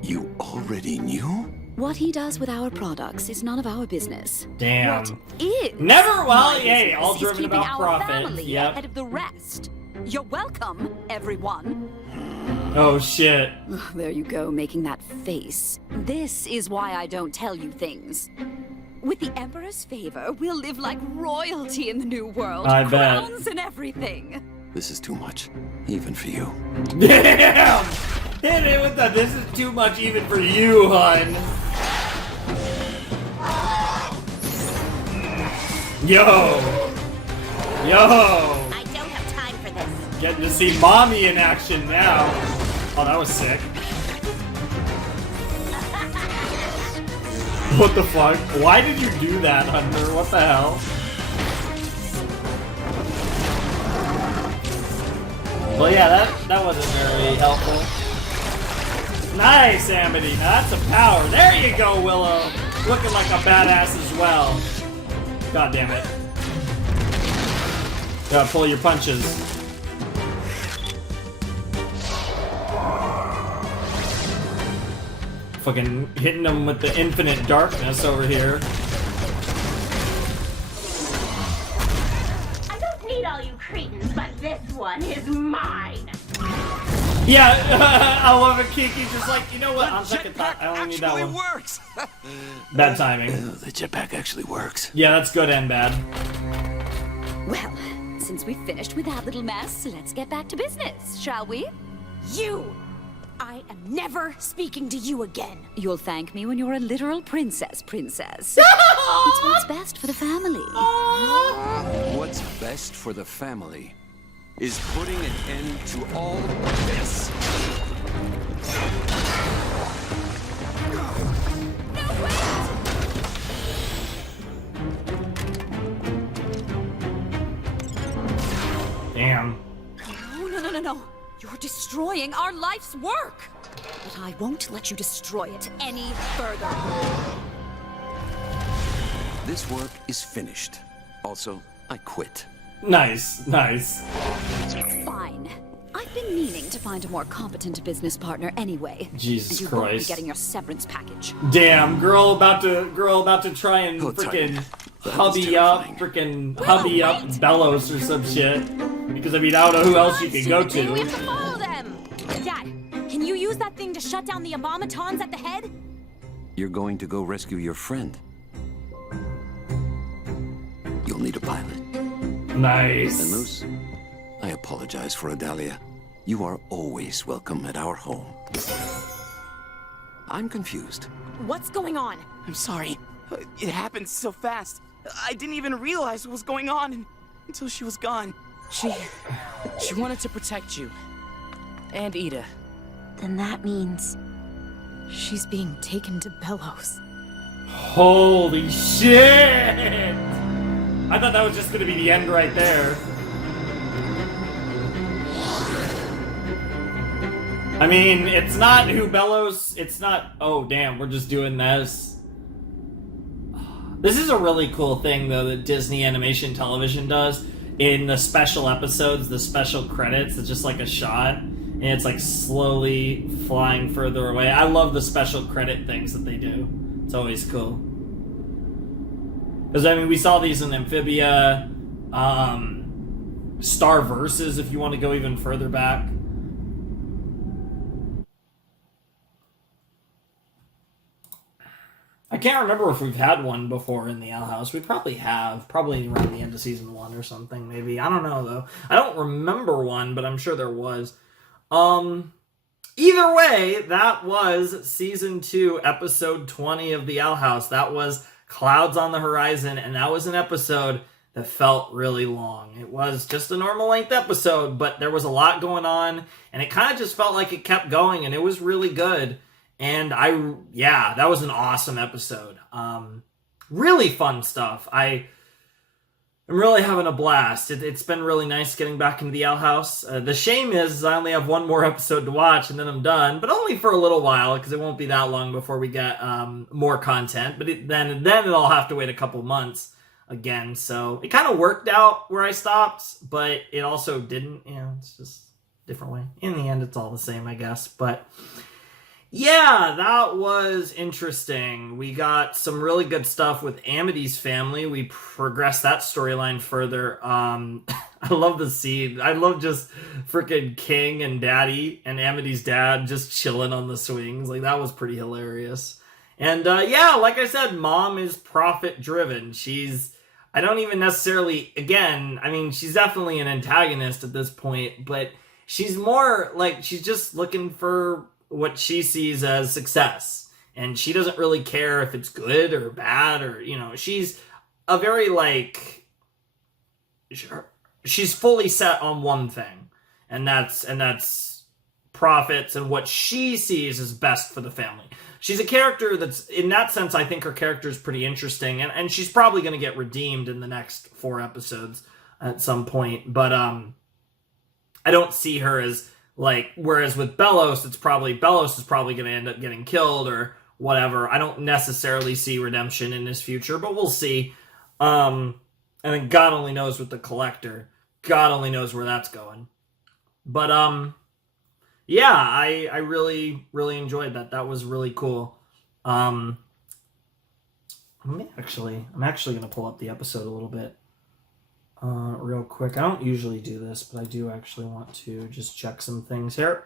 You already knew? What he does with our products is none of our business. Damn. What is Never, well, my yay, business all is driven keeping about our profit. family Yep. ahead of the rest. You're welcome, everyone. Oh, shit. There you go, making that face. This is why I don't tell you things. With the Emperor's favor, we'll live like royalty in the new world. I bet. Crowns and everything. This is too much, even for you. Damn! Hit it with the "this is too much even for you, hun." Yo! Yo! I don't have time for this. Getting to see mommy in action now. Oh, that was sick. What the fuck? Why did you do that, Hunter? What the hell? Well, yeah, that wasn't very helpful. Nice, Amity. Now that's a power. There you go, Willow. Looking like a badass as well. God damn it. Gotta pull your punches. Fucking hitting them with the infinite darkness over here. I don't need all you cretins, but this one is mine. Yeah, I love it, Kiki. Just like, you know what? On second thought, I only need that one. Works. Bad timing. The jetpack actually works. Yeah, that's good and bad. Well, since we've finished with that little mess, let's get back to business, shall we? You! I am never speaking to you again. You'll thank me when you're a literal princess. It's what's best for the family. What's best for the family is putting an end to all this. Damn. No. You're destroying our life's work. But I won't let you destroy it any further. This work is finished. Also, I quit. Nice, nice. Fine. I've been meaning to find a more competent business partner anyway. Jesus and you won't be Christ. getting your severance package. Damn, girl about to try and freaking hubby up Bellows or some shit. Because I mean, I don't know who else you can go We have to. to follow them. Dad, can you use that thing to shut down the abomatons at the head? You're going to go rescue your friend. You'll need a pilot. Nice. And Moose, I apologize for Odalia. You are always welcome at our home. I'm confused. What's going on? I'm sorry. It happened so fast. I didn't even realize what was going on until she was gone. She wanted to protect you. And Ida. Then that means she's being taken to Bellows. Holy shit! I thought that was just gonna be the end right there. I mean, it's not who Bellows, it's not, oh damn, we're just doing this. This is a really cool thing though that Disney Animation Television does. In the special episodes, the special credits, it's just like a shot, and it's like slowly flying further away. I love the special credit things that they do. It's always cool. Because, I mean, we saw these in Amphibia, Star Versus, if you want to go even further back. I can't remember if we've had one before in the Owl House. We probably have. Probably around the end of Season 1 or something, maybe. I don't know, though. I don't remember one, but I'm sure there was. either way, that was Season 2, Episode 20 of The Owl House. That was Clouds on the Horizon, and that was an episode that felt really long. It was just a normal length episode, but there was a lot going on, and it kind of just felt like it kept going, and it was really good. And that was an awesome episode. Really fun stuff. I'm really having a blast. It's been really nice getting back into the Owl House. The shame is I only have one more episode to watch and then I'm done, but only for a little while because it won't be that long before we get more content. But then it'll have to wait a couple months again. So it kind of worked out where I stopped, but it also didn't. It's just a different way. In the end, it's all the same, I guess. But yeah, that was interesting. We got some really good stuff with Amity's family. We progressed that storyline further. I love the scene. I love just freaking King and Daddy and Amity's dad just chilling on the swings. Like, that was pretty hilarious. And like I said, Mom is profit driven. I don't even necessarily, again, I mean, she's definitely an antagonist at this point, but she's more like, she's just looking for what she sees as success, and she doesn't really care if it's good or bad, or she's a very she's fully set on one thing, and that's profits and what she sees as best for the family. She's a character that's, in that sense, I think her character is pretty interesting, and she's probably going to get redeemed in the next 4 episodes at some point, but I don't see her as whereas with Bellows, Bellows is probably going to end up getting killed or whatever. I don't necessarily see redemption in his future, but we'll see. And then God only knows with the Collector. God only knows where that's going. But I really, really enjoyed that. That was really cool. I'm actually going to pull up the episode a little bit. Real quick. I don't usually do this, but I do actually want to just check some things here.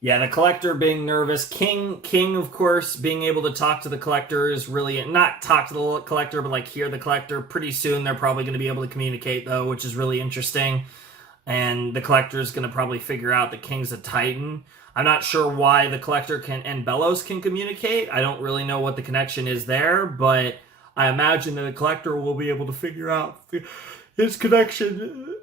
Yeah, the Collector being nervous. King, of course, being able to talk to the Collector is really, not talk to the Collector, but hear the Collector. Pretty soon they're probably going to be able to communicate, though, which is really interesting. And the Collector is going to probably figure out that King's a Titan. I'm not sure why the Collector and Bellows can communicate. I don't really know what the connection is there, but I imagine that the Collector will be able to figure out his connection.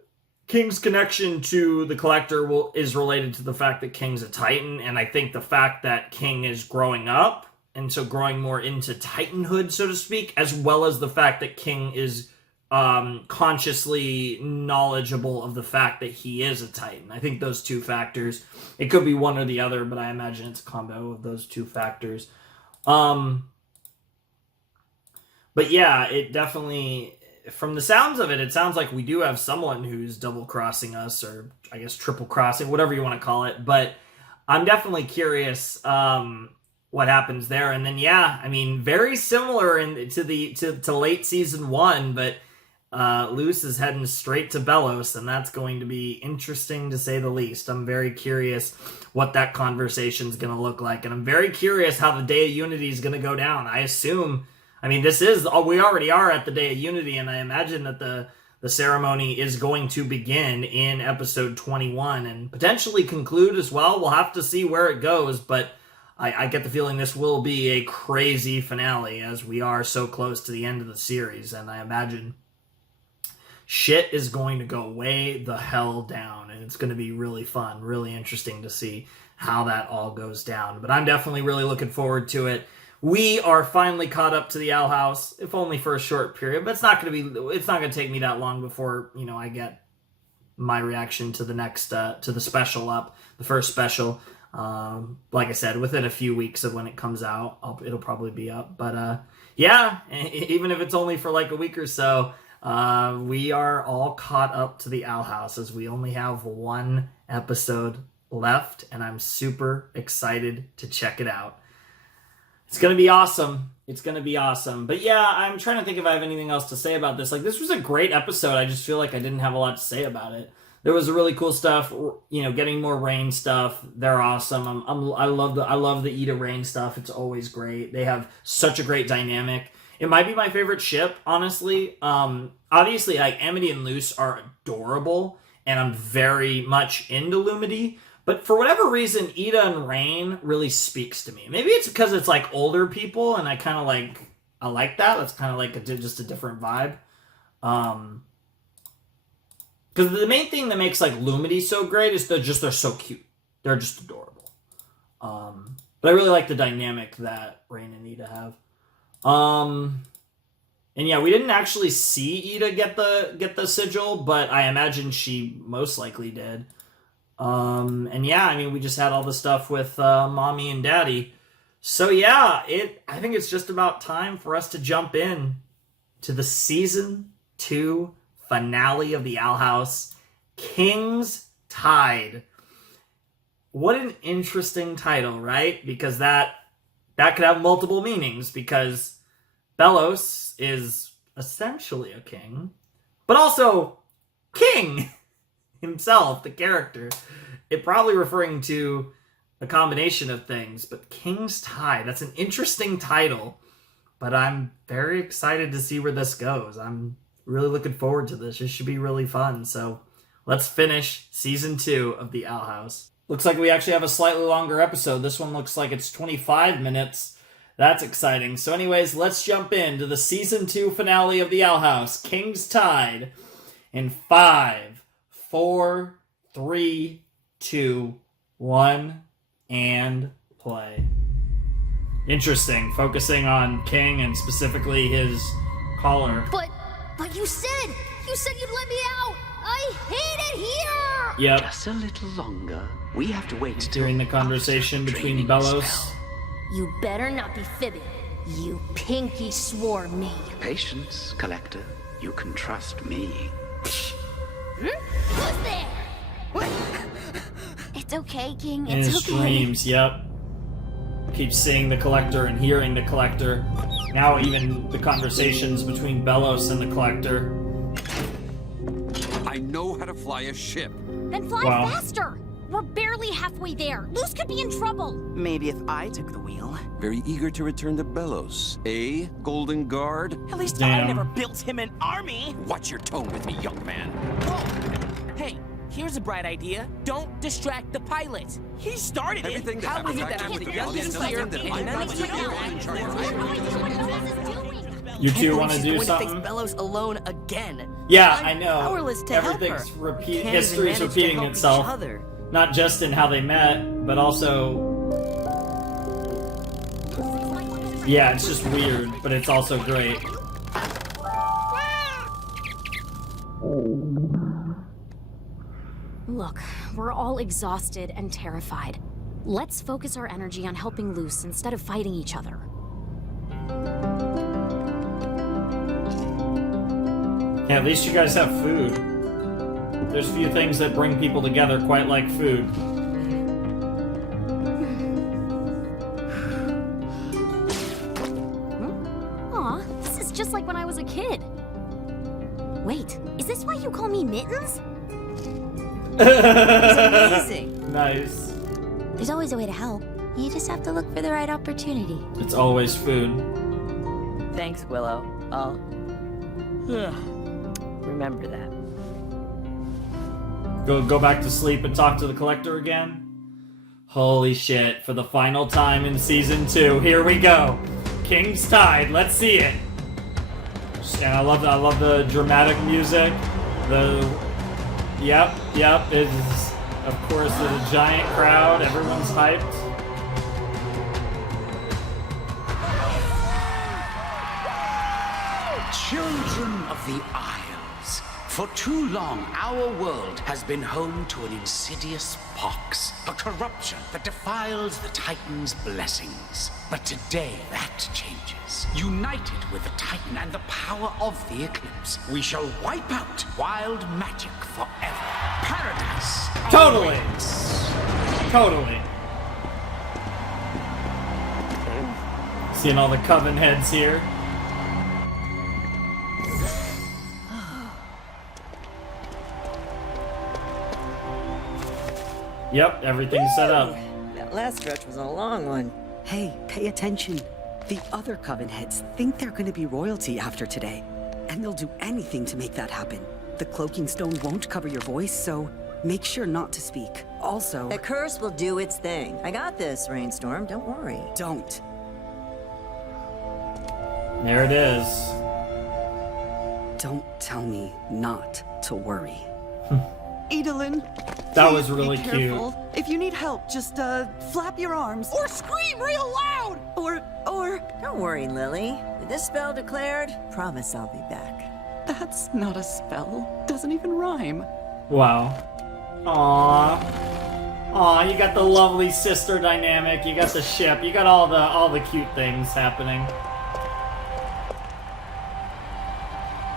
King's connection to the Collector is related to the fact that King's a Titan, and I think the fact that King is growing up, and so growing more into Titanhood, so to speak, as well as the fact that King is consciously knowledgeable of the fact that he is a Titan. I think those two factors, it could be one or the other, but I imagine it's a combo of those two factors. But yeah, it definitely, from the sounds of it, it sounds like we do have someone who's double-crossing us, or I guess triple-crossing, whatever you want to call it. But I'm definitely curious what happens there. And then, very similar to late Season 1, but Luce is heading straight to Bellows, and that's going to be interesting to say the least. I'm very curious what that conversation's going to look like, and I'm very curious how the Day of Unity is going to go down. I assume... we already are at the Day of Unity, and I imagine that the ceremony is going to begin in episode 21 and potentially conclude as well. We'll have to see where it goes, but I get the feeling this will be a crazy finale as we are so close to the end of the series, and I imagine shit is going to go way the hell down, and it's going to be really fun, really interesting to see how that all goes down. But I'm definitely really looking forward to it. We are finally caught up to the Owl House, if only for a short period, but it's not going to take me that long before, I get my reaction to the next, to the special up, the first special. Like I said, within a few weeks of when it comes out, it'll probably be up. But, even if it's only for a week or so, we are all caught up to the Owl House as we only have one episode left, and I'm super excited to check it out. It's going to be awesome. It's going to be awesome. But yeah, I'm trying to think if I have anything else to say about this. This was a great episode. I just feel like I didn't have a lot to say about it. There was really cool stuff, getting more Rain stuff. They're awesome. I love the Ida Rain stuff. It's always great. They have such a great dynamic. It might be my favorite ship, honestly. Obviously, Amity and Luce are adorable, and I'm very much into Lumity. But for whatever reason, Ida and Rain really speaks to me. Maybe it's because it's like older people, and I kind of like, I like that. That's kind of like just a different vibe. Because the main thing that makes like Lumity so great is they're so cute. They're just adorable. But I really like the dynamic that Rain and Ida have. And yeah, we didn't actually see Ida get the sigil, but I imagine she most likely did. And yeah, I mean, we just had all the stuff with Mommy and Daddy. So yeah, I think it's just about time for us to jump in to the Season 2 finale of the Owl House, King's Tide. What an interesting title, right? Because that could have multiple meanings, because Belos is essentially a king, but also king himself, the character. It probably referring to a combination of things, but King's Tide, that's an interesting title, but I'm very excited to see where this goes. I'm really looking forward to this. It should be really fun. So let's finish Season 2 of the Owl House. Looks like we actually have a slightly longer episode. This one looks like it's 25 minutes. That's exciting. So anyways, let's jump into the Season 2 finale of the Owl House, King's Tide, in 5, 4, 3, 2, 1, and play. Interesting, focusing on King and specifically his collar. But you said you'd let me out. I hate it here. Yep. Just a little longer. We have to wait till during the conversation between Belos. You better not be fibbing. You pinky swore me. Patience, Collector. You can trust me. Who's there? It's okay, King. In It's his okay. dreams, yep. Keeps seeing the Collector and hearing the Collector. Now even the conversations between Belos and the Collector. I know how to fly a ship. Then fly faster! We're barely halfway there. Luz could be in trouble. Maybe if I took the wheel. Very eager to return to Belos, eh, Golden Guard? At least I never built him an army. Watch your tone with me, young man. Whoa. Hey, here's a bright idea. Don't distract the pilot. He started Everything it. that How is it happens that I'm with the the youngest audience player doesn't and none of you You two want to do something? Yeah, I know. Powerless to help her. History's repeating itself. Not just in how they met, but also... Yeah, it's just weird, but it's also great. Look, we're all exhausted and terrified. Let's focus our energy on helping Luz instead of fighting each other. Yeah, at least you guys have food. There's few things that bring people together quite like food. Aw, this is just like when I was a kid. Wait, is this why you call me Mittens? It's amazing. Nice. There's always a way to help. You just have to look for the right opportunity. It's always food. Thanks, Willow. I'll remember that. Go back to sleep and talk to the Collector again? Holy shit, for the final time in Season 2, here we go. King's Tide, let's see it. And I love the dramatic music. Yep, it's, of course, the giant crowd, everyone's hyped. Children of the Isles, for too long our world has been home to an insidious pox, a corruption that defiles the Titan's blessings. But today that changes. United with the Titan and the power of the Eclipse, we shall wipe out wild magic forever. Paradise Totally. awaits. Totally. Seeing all the Coven heads here. Yep, everything's set up. That last stretch was a long one. Hey, pay attention. The other Coven heads think they're going to be royalty after today, and they'll do anything to make that happen. The cloaking stone won't cover your voice, so make sure not to speak. Also... The curse will do its thing. I got this, Rainstorm. Don't worry. Don't. There it is. Don't tell me not to worry. Adolin, That was please really be cute. careful. If you need help, just flap your arms. Or scream real loud! Or... Don't worry, Lily. With this spell declared, promise I'll be back. That's not a spell. Doesn't even rhyme. Wow. Aww. Aw, you got the lovely sister dynamic, you got the ship, you got all the cute things happening.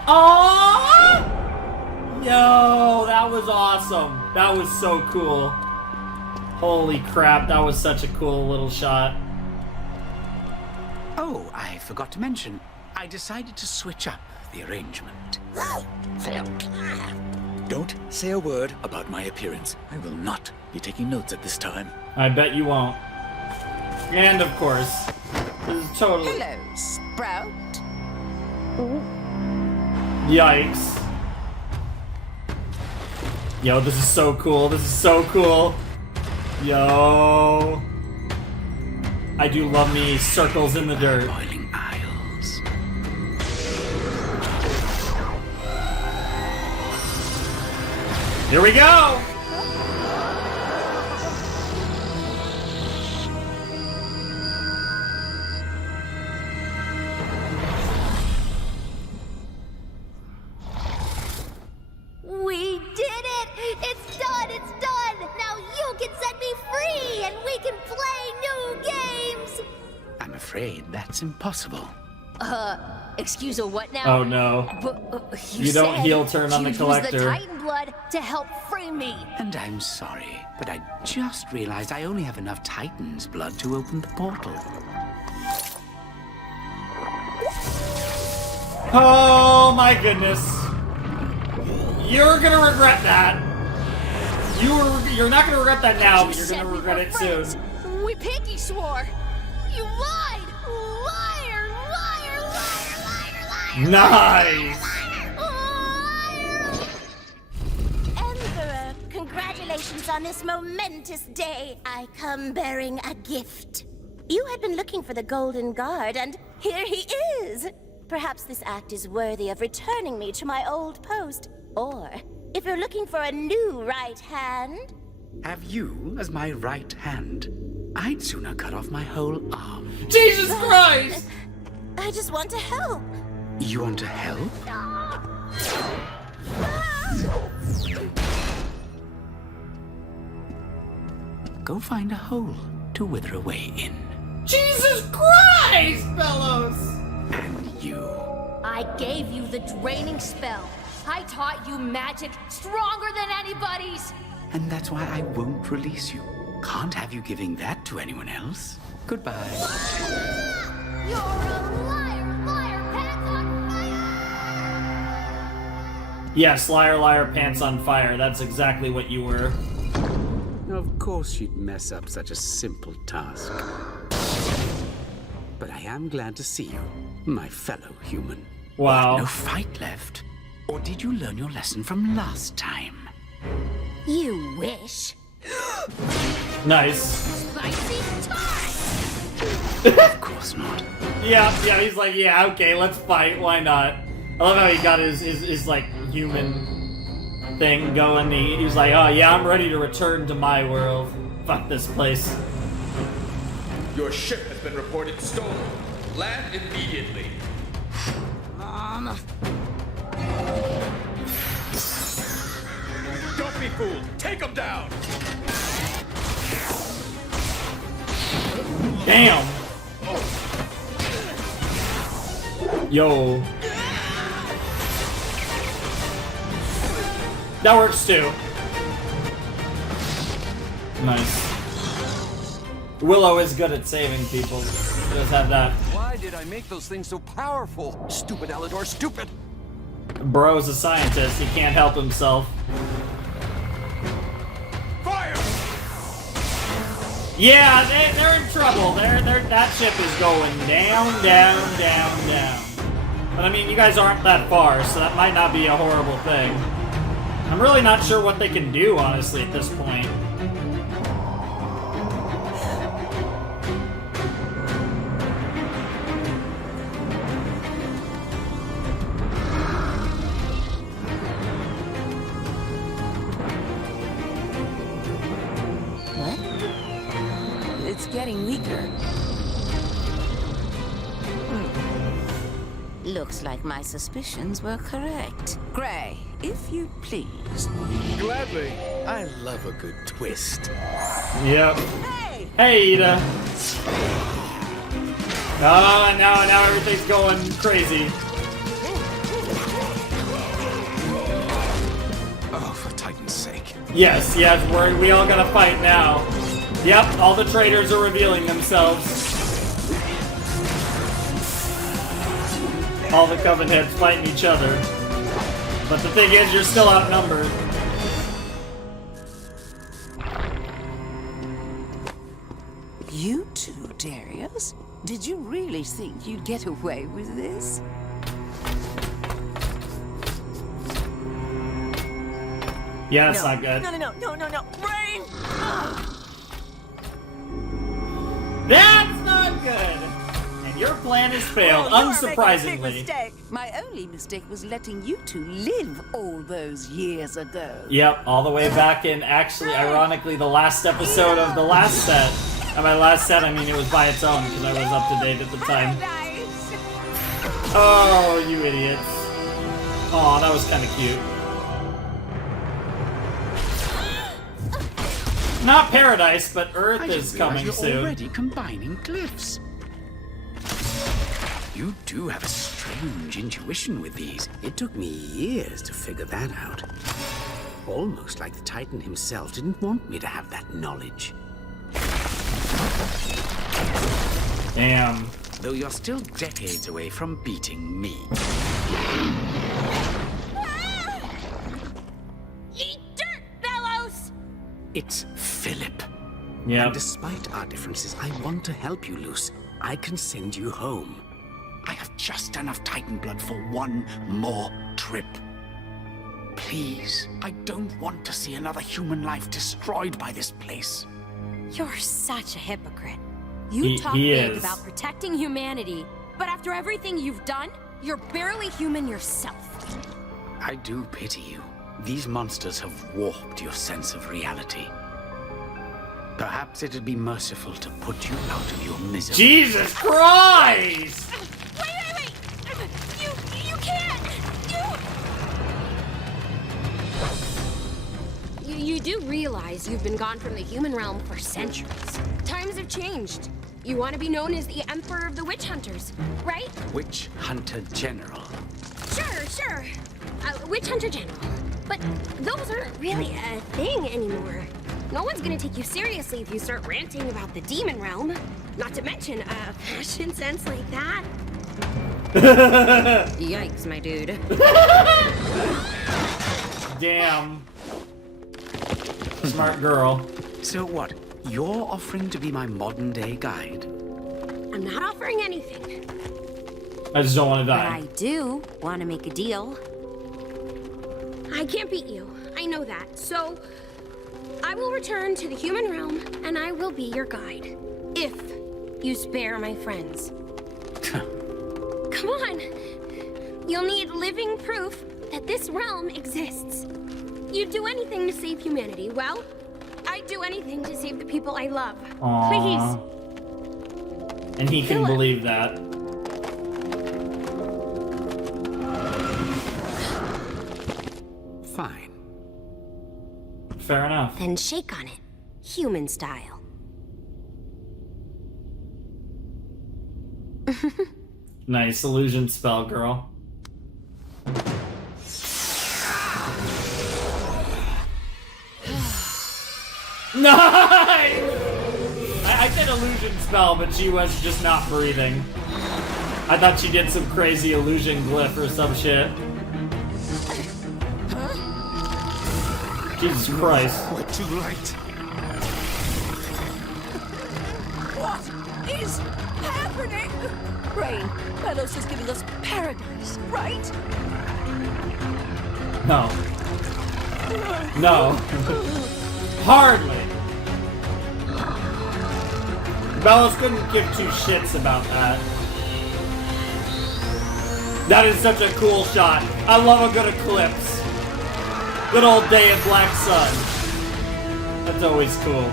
Aww! Yo, that was awesome. That was so cool. Holy crap, that was such a cool little shot. Oh, I forgot to mention, I decided to switch up the arrangement. Don't say a word about my appearance. I will not be taking notes at this time. I bet you won't. And of course, this is totally... Hello, Sprout. Yikes. Yo, this is so cool. This is so cool. Yo. I do love me circles in the dirt. Boiling Isles. Here we go! We did it! It's done! It's done! Now you can set me free and we can play new games! I'm afraid that's impossible. Excuse a what now? Oh no. But, You don't said heel turn on the you'd collector. Use the Titan blood to help free me. And I'm sorry, but I just realized I only have enough Titan's blood to open the portal. Oh my goodness. You're gonna regret that. You're not gonna regret that now, but you're gonna regret it soon. We pinky swore. You lied! Liar! Liar! Liar! Liar! Liar! Nice! Emperor, congratulations on this momentous day. I come bearing a gift. You had been looking for the Golden Guard, and here he is. Perhaps this act is worthy of returning me to my old post. Or, if you're looking for a new right hand... Have you as my right hand? I'd sooner cut off my whole arm. Jesus Christ! I just want to help. You want to help? Go find a hole to wither away in. Jesus Christ, Bellows! And you. I gave you the draining spell. I taught you magic stronger than anybody's. And that's why I won't release you. Can't have you giving that to anyone else. Goodbye. You're a liar, liar, pants on fire! Yes, liar, liar, pants on fire. That's exactly what you were. Of course she'd mess up such a simple task. But I am glad to see you, my fellow human. Wow. No fight left? Or did you learn your lesson from last time? You wish. Nice. Spicy time! Of course not. Yeah, he's like, yeah, okay, let's fight, why not? I love how he got his like, human thing going. He was like, oh yeah, I'm ready to return to my world. Fuck this place. Your ship has been reported stolen. Land immediately. Mom. Don't be fooled. Take him down. Damn. Yo. That works too. Nice. Willow is good at saving people. He does have that. Why did I make those things so powerful? Stupid Alador, stupid! Bro's a scientist. He can't help himself. Fire! Yeah, they're in trouble. That ship is going down, down, down, down. But I mean, you guys aren't that far, so that might not be a horrible thing. I'm really not sure what they can do, honestly, at this point. What? It's getting weaker. Looks like my suspicions were correct. Gray, if you please. Gladly. I love a good twist. Yep. Hey, Ida. Oh, now everything's going crazy. Oh, for Titan's sake. Yes, we all gotta fight now. Yep, all the traitors are revealing themselves. All the Coven heads fighting each other. But the thing is, you're still outnumbered. You two, Darius? Did you really think you'd get away with this? Yeah, it's not good. No. Brain! That's not good! And your plan has failed, unsurprisingly. My only mistake was letting you two live all those years ago. Yep, all the way back in, actually, ironically, the last episode of the last set. And by last set, I mean it was by its own, because I was up to date at the time. Oh, you idiots. Aw, that was kind of cute. Not paradise, but Earth is coming you're soon. Already combining glyphs. You do have a strange intuition with these. It took me years to figure that out. Almost like the Titan himself didn't want me to have that knowledge. Damn. Though you're still decades away from beating me. Eat dirt, Bellows! It's Philip. Yeah. And despite our differences, I want to help you, Luce. I can send you home. I have just enough Titan blood for one more trip. Please, I don't want to see another human life destroyed by this place. You're such a hypocrite. You talk big about protecting humanity, but after everything you've done, you're barely human yourself. I do pity you. These monsters have warped your sense of reality. Perhaps it'd be merciful to put you out of your misery. Jesus Christ! Wait! You can't! You do realize you've been gone from the human realm for centuries. Times have changed. You want to be known as the Emperor of the Witch Hunters, right? Witch Hunter General. Sure. Witch Hunter General. But those aren't really a thing anymore. No one's gonna take you seriously if you start ranting about the demon realm. Not to mention a fashion sense like that. Yikes, my dude. Damn. Smart girl. So what? You're offering to be my modern-day guide? I'm not offering anything. I just don't want to But die. I do want to make a deal. I can't beat you. I know that. So, I will return to the human realm, and I will be your guide. If you spare my friends. Come on. You'll need living proof that this realm exists. You'd do anything to save humanity. Well, I'd do anything to save the people I love. Aww. And he can believe that. Fine. Fair enough. Then shake on it. Human style. Nice illusion spell, girl. Nice! I said illusion spell, but she was just not breathing. I thought she did some crazy illusion glyph or some shit. Jesus Christ. We're too late. What is happening? brain. Bellows is giving us paradise, right? No. No. Hardly. Bellows couldn't give two shits about that. That is such a cool shot. I love a good eclipse. Good old day of black sun. That's always cool.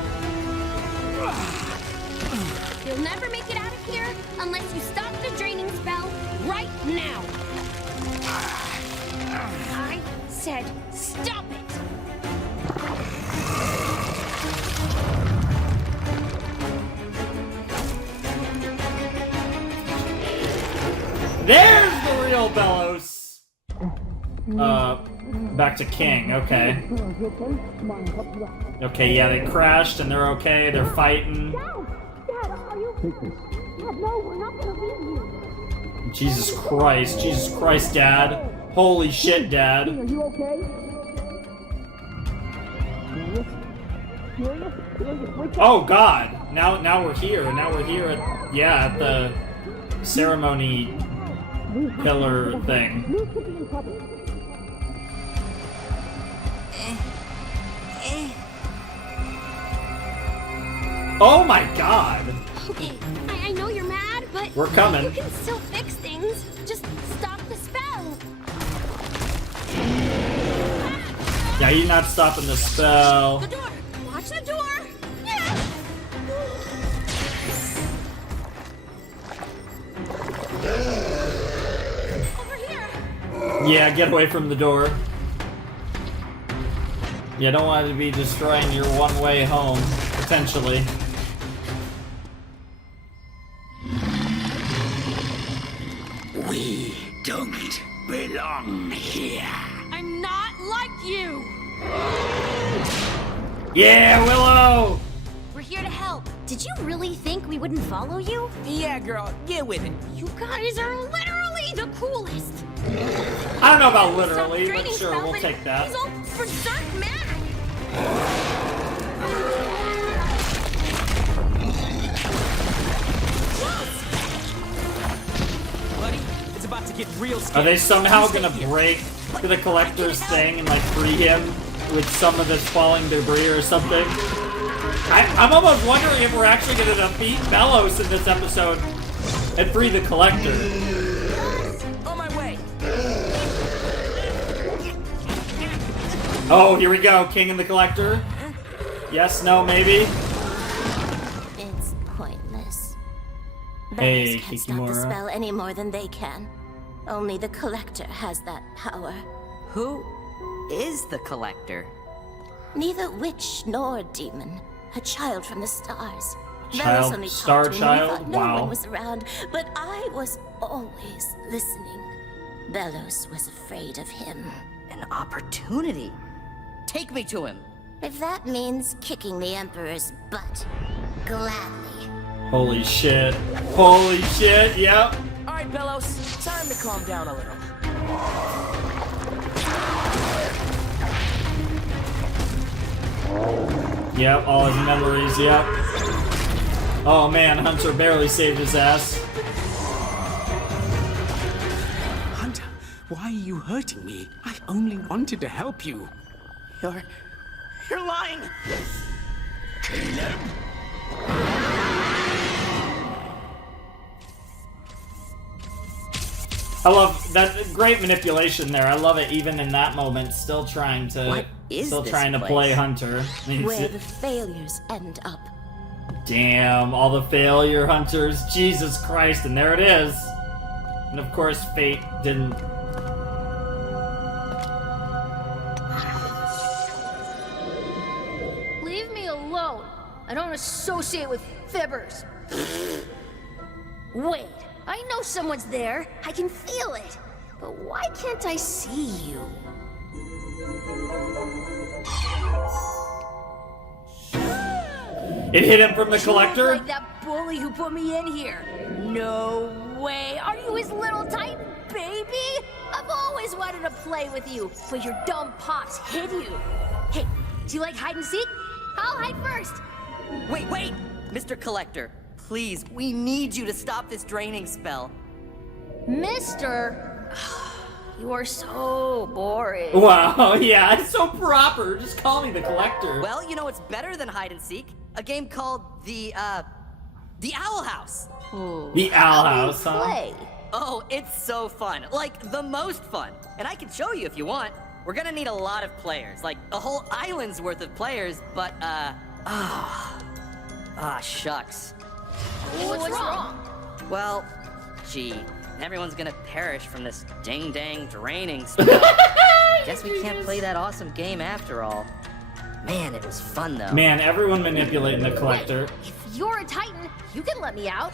You'll never make it out of here unless you stop the draining spell right now. I said stop it. There's the real Bellows. Back to King, okay. Okay, yeah, they crashed and they're okay, they're fighting. Jesus Christ, Dad. Holy shit, Dad. Are you okay? Oh God, now we're here. Now we're here at, yeah, at the ceremony pillar thing. Oh my God! Okay, I know you're mad, but we're coming. You can still fix things. Just stop the spell. Yeah, you're not stopping the spell. The door. Watch the door. Yeah. Over here. Yeah, get away from the door. You don't want to be destroying your one-way home, potentially. We don't belong here. I'm not like you. Yeah, Willow! We're here to help. Did you really think we wouldn't follow you? Yeah, girl, get with it. You guys are literally the coolest. I don't know about literally, but sure, we'll take that. He's all berserk mad. Buddy, it's about to get real scary. Are they somehow gonna break the collector's thing and like free him with some of this falling debris or something? I'm almost wondering if we're actually gonna defeat Bellows in this episode and free the collector. On my way. Oh, here we go, King and the Collector. Yes, no, maybe. It's pointless. Hey, Bellows can't stop the Kikimora. spell any more than they can. Only the Collector has that power. Who is the Collector? Neither witch nor demon. A child from the stars. Child- Bellows only star talked to me when he child? thought no Wow. one was around, but I was always listening. Bellows was afraid of him. An opportunity. Take me to him. If that means kicking the Emperor's butt, gladly. Holy shit. Holy shit, yep. All right, Bellows, time to calm down a little. Yep, all his memories, yep. Oh man, Hunter barely saved his ass. Hunter, why are you hurting me? I only wanted to help you. You're lying. Caleb. I love that great manipulation there. I love it even in that moment. Still trying to What is still this trying to place? play Hunter. Where the failures end up. Damn, all the failure hunters. Jesus Christ, and there it is. And of course, fate didn't. Leave me alone. I don't associate with fibbers. Wait, I know someone's there. I can feel it. But why can't I see you? It hit him from the collector? Like that bully who put me in here. No way. Are you his little Titan baby? I've always wanted to play with you, but your dumb pops hid you. Hey, do you like hide and seek? I'll hide first. Wait, Mr. Collector. please, we need you to stop this draining spell. Mister, you are so boring. Wow, yeah, it's so proper. Just call me the Collector. Well, you know what's better than hide and seek? A game called the Owl House. The Owl House, huh? Play. Oh, it's so fun. Like, the most fun. And I can show you if you want. We're gonna need a lot of players. Like, a whole island's worth of players, but, shucks. What's wrong? Well, gee, everyone's gonna perish from this ding-dang draining spell. Guess we can't play that awesome game after all. Man, it was fun, though. Man, everyone manipulating the Collector. If you're a Titan, you can let me out.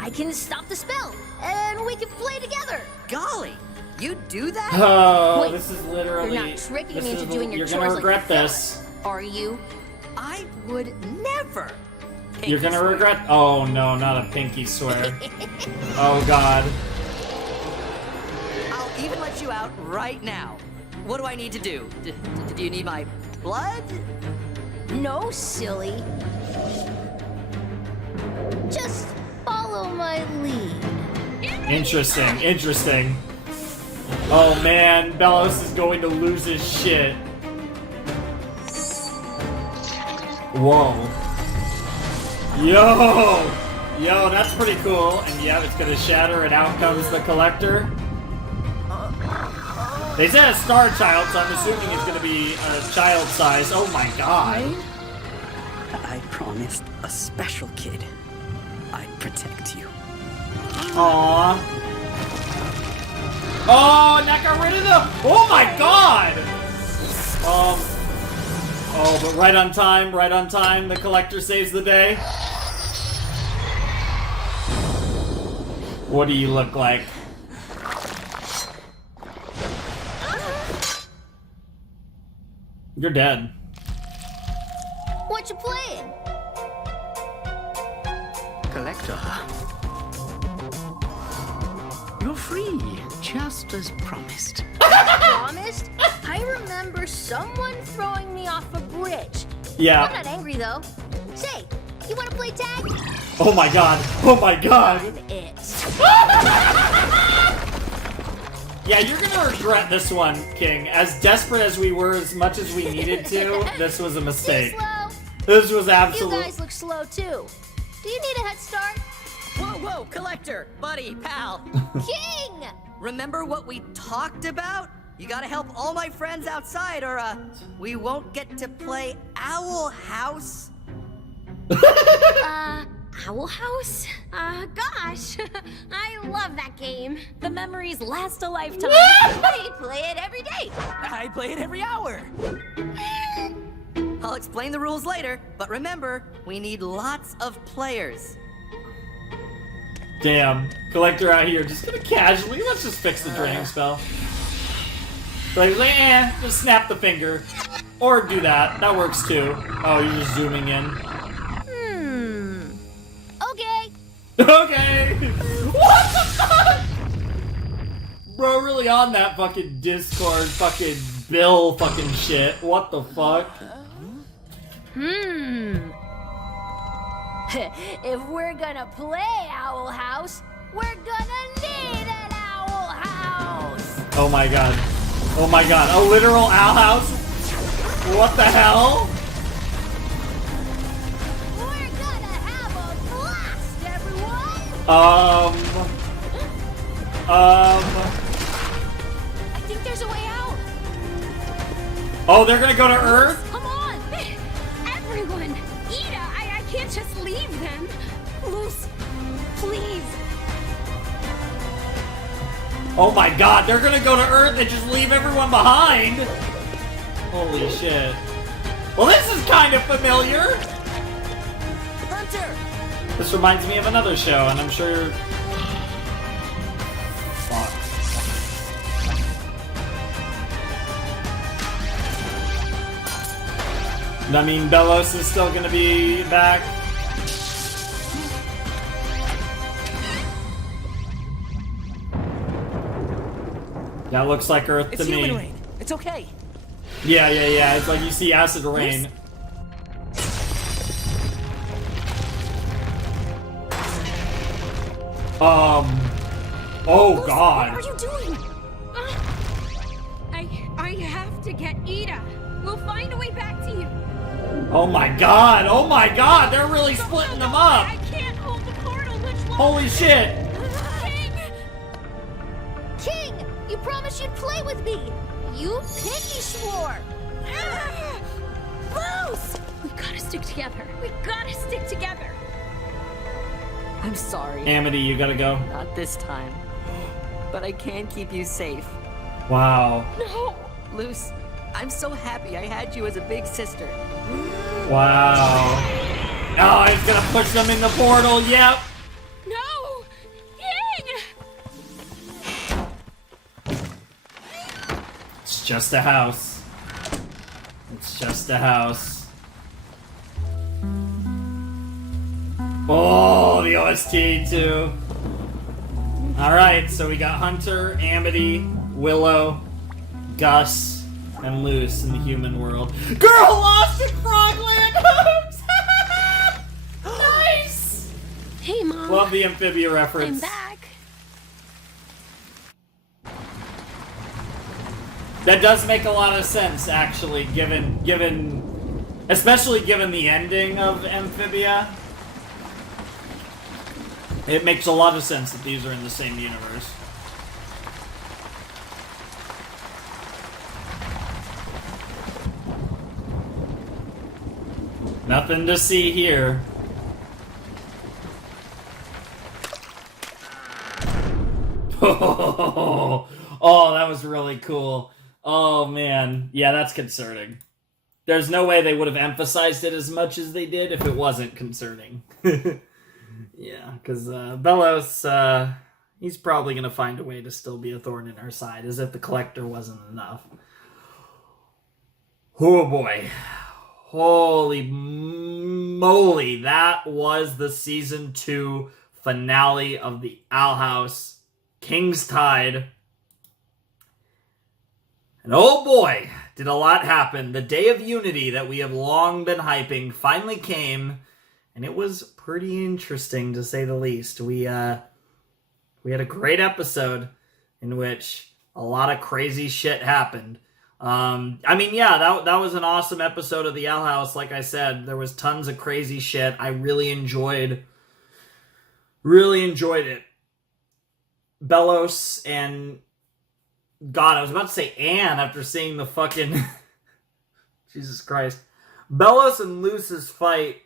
I can stop the spell, and we can play together. Golly, you do that? Oh, Wait, this is literally... You're not tricking me into doing your You're chores gonna like regret you feel this. it, are you? I would never. You're gonna regret... Oh, no, not a pinky swear. Oh, God. I'll even let you out right now. What do I need to do? Do you need my blood? No, silly. Just follow my lead. Interesting, interesting. Oh, man, Bellos is going to lose his shit. Whoa. Yo, that's pretty cool. And yeah, it's gonna shatter and out comes the Collector. They said a star child, so I'm assuming it's gonna be a child size. Oh my god. I promised a special kid I'd protect you. Aww. Oh, and that got rid of them! Oh my god! Oh, but right on time, the Collector saves the day. What do you look like? You're dead. What you playing? Collector. You're free, just as promised. Promised? I remember someone throwing me off a bridge. Yeah. I'm not angry though. Say, you want to play tag? Oh my god. Oh my god. I'm it. Yeah, you're gonna regret this one, King. As desperate as we were, as much as we needed to, this was a mistake. Slow. This was absolute. You guys look slow too. Do you need a head start? Whoa, Collector, buddy, pal. King! Remember what we talked about? You gotta help all my friends outside or, we won't get to play Owl House. Owl House? Gosh, I love that game. The memories last a lifetime. I play it every day. I play it every hour. I'll explain the rules later, but remember, we need lots of players. Damn. Collector out here just gonna casually, let's just fix the draining spell. Like, just snap the finger. Or do that. That works too. Oh, you're just zooming in. Okay. Okay! What the fuck? Bro, really on that fucking Discord fucking Bill fucking shit. What the fuck? If we're gonna play Owl House, we're gonna need an Owl House. Oh my god. Oh my god. A literal owl house? What the hell? We're gonna have a blast, everyone. I think there's a way out. Oh, they're gonna go to Earth? Come on, everyone. Ida, I can't just leave them. Luce, please. Oh my god, they're gonna go to Earth and just leave everyone behind? Holy shit. Well, this is kind of familiar. Hunter! This reminds me of another show, and I'm sure... Fuck. I mean, Bellos is still gonna be back. That looks like Earth It's to me. human rain. It's okay. Yeah. It's like you see acid rain. Oh God. What are you doing? I have to get Ida. We'll find a way back to you. Oh my God. Oh my God. They're really splitting them up. I can't hold the portal much longer. Holy shit. King, you promised you'd play with me. You pinky swore. Loose! We gotta stick together. We gotta stick together. I'm sorry. Amity, you gotta go. Not this time. But I can keep you safe. Wow. No! Luce, I'm so happy I had you as a big sister. Wow. Oh, he's gonna push them in the portal. Yep. No! King! It's just a house. It's just a house. Oh, the OST too. Alright, so we got Hunter, Amity, Willow, Gus, and Luce in the human world. Girl lost in Frogland! Nice! Hey, Mom. Love the Amphibia reference. I'm back. That does make a lot of sense, actually, especially given the ending of Amphibia. It makes a lot of sense that these are in the same universe. Nothing to see here. Oh, that was really cool. Oh, man. Yeah, that's concerning. There's no way they would have emphasized it as much as they did if it wasn't concerning. Yeah, because Belos, he's probably going to find a way to still be a thorn in our side, as if the Collector wasn't enough. Oh, boy. Holy moly, that was the Season 2 finale of the Owl House, King's Tide. And oh boy, did a lot happen. The Day of Unity that we have long been hyping finally came, and it was pretty interesting to say the least. We had a great episode in which a lot of crazy shit happened. I mean, yeah, that was an awesome episode of the Owl House. Like I said, there was tons of crazy shit. I really enjoyed it. Belos and God, I was about to say Anne after seeing the fucking Jesus Christ. Belos and Luce's fight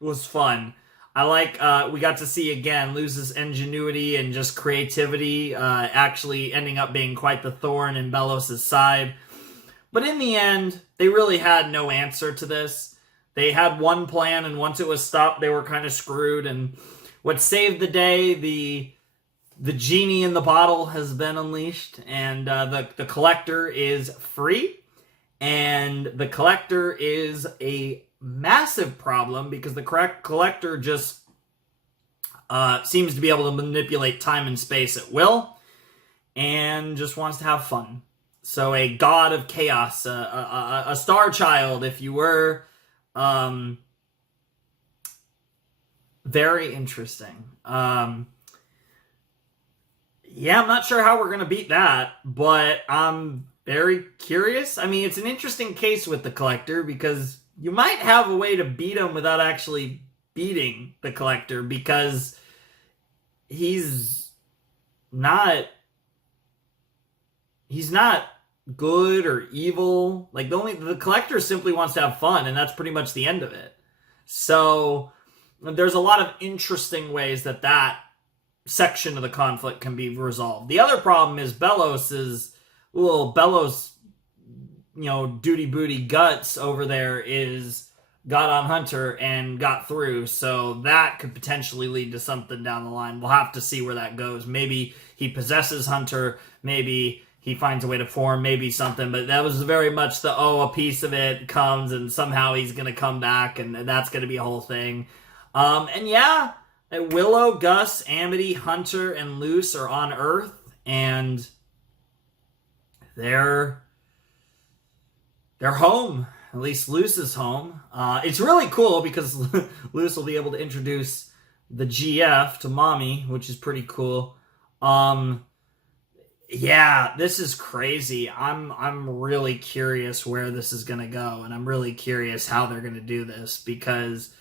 was fun. I like, we got to see again Luce's ingenuity and just creativity actually ending up being quite the thorn in Belos's side. But in the end, they really had no answer to this. They had one plan, and once it was stopped, they were kind of screwed. And what saved the day, the genie in the bottle has been unleashed, and the Collector is free. And the Collector is a massive problem because the Collector just seems to be able to manipulate time and space at will and just wants to have fun. So a god of chaos, a star child, if you were. Very interesting. Yeah, I'm not sure how we're going to beat that, but I'm very curious. I mean, it's an interesting case with the Collector because you might have a way to beat him without actually beating the Collector because he's not good or evil. Like, the Collector simply wants to have fun, and that's pretty much the end of it. So there's a lot of interesting ways that section of the conflict can be resolved. The other problem is Belos, duty booty guts over there got on Hunter and got through. So that could potentially lead to something down the line. We'll have to see where that goes. Maybe he possesses Hunter. Maybe he finds a way to form, maybe something. But that was very much a piece of it comes and somehow he's going to come back and that's going to be a whole thing. And yeah, Willow, Gus, Amity, Hunter, and Luce are on Earth, and they're home. At least Luce is home. It's really cool because Luce will be able to introduce the GF to Mommy, which is pretty cool. Yeah, this is crazy. I'm really curious where this is gonna go, and I'm really curious how they're gonna do this, because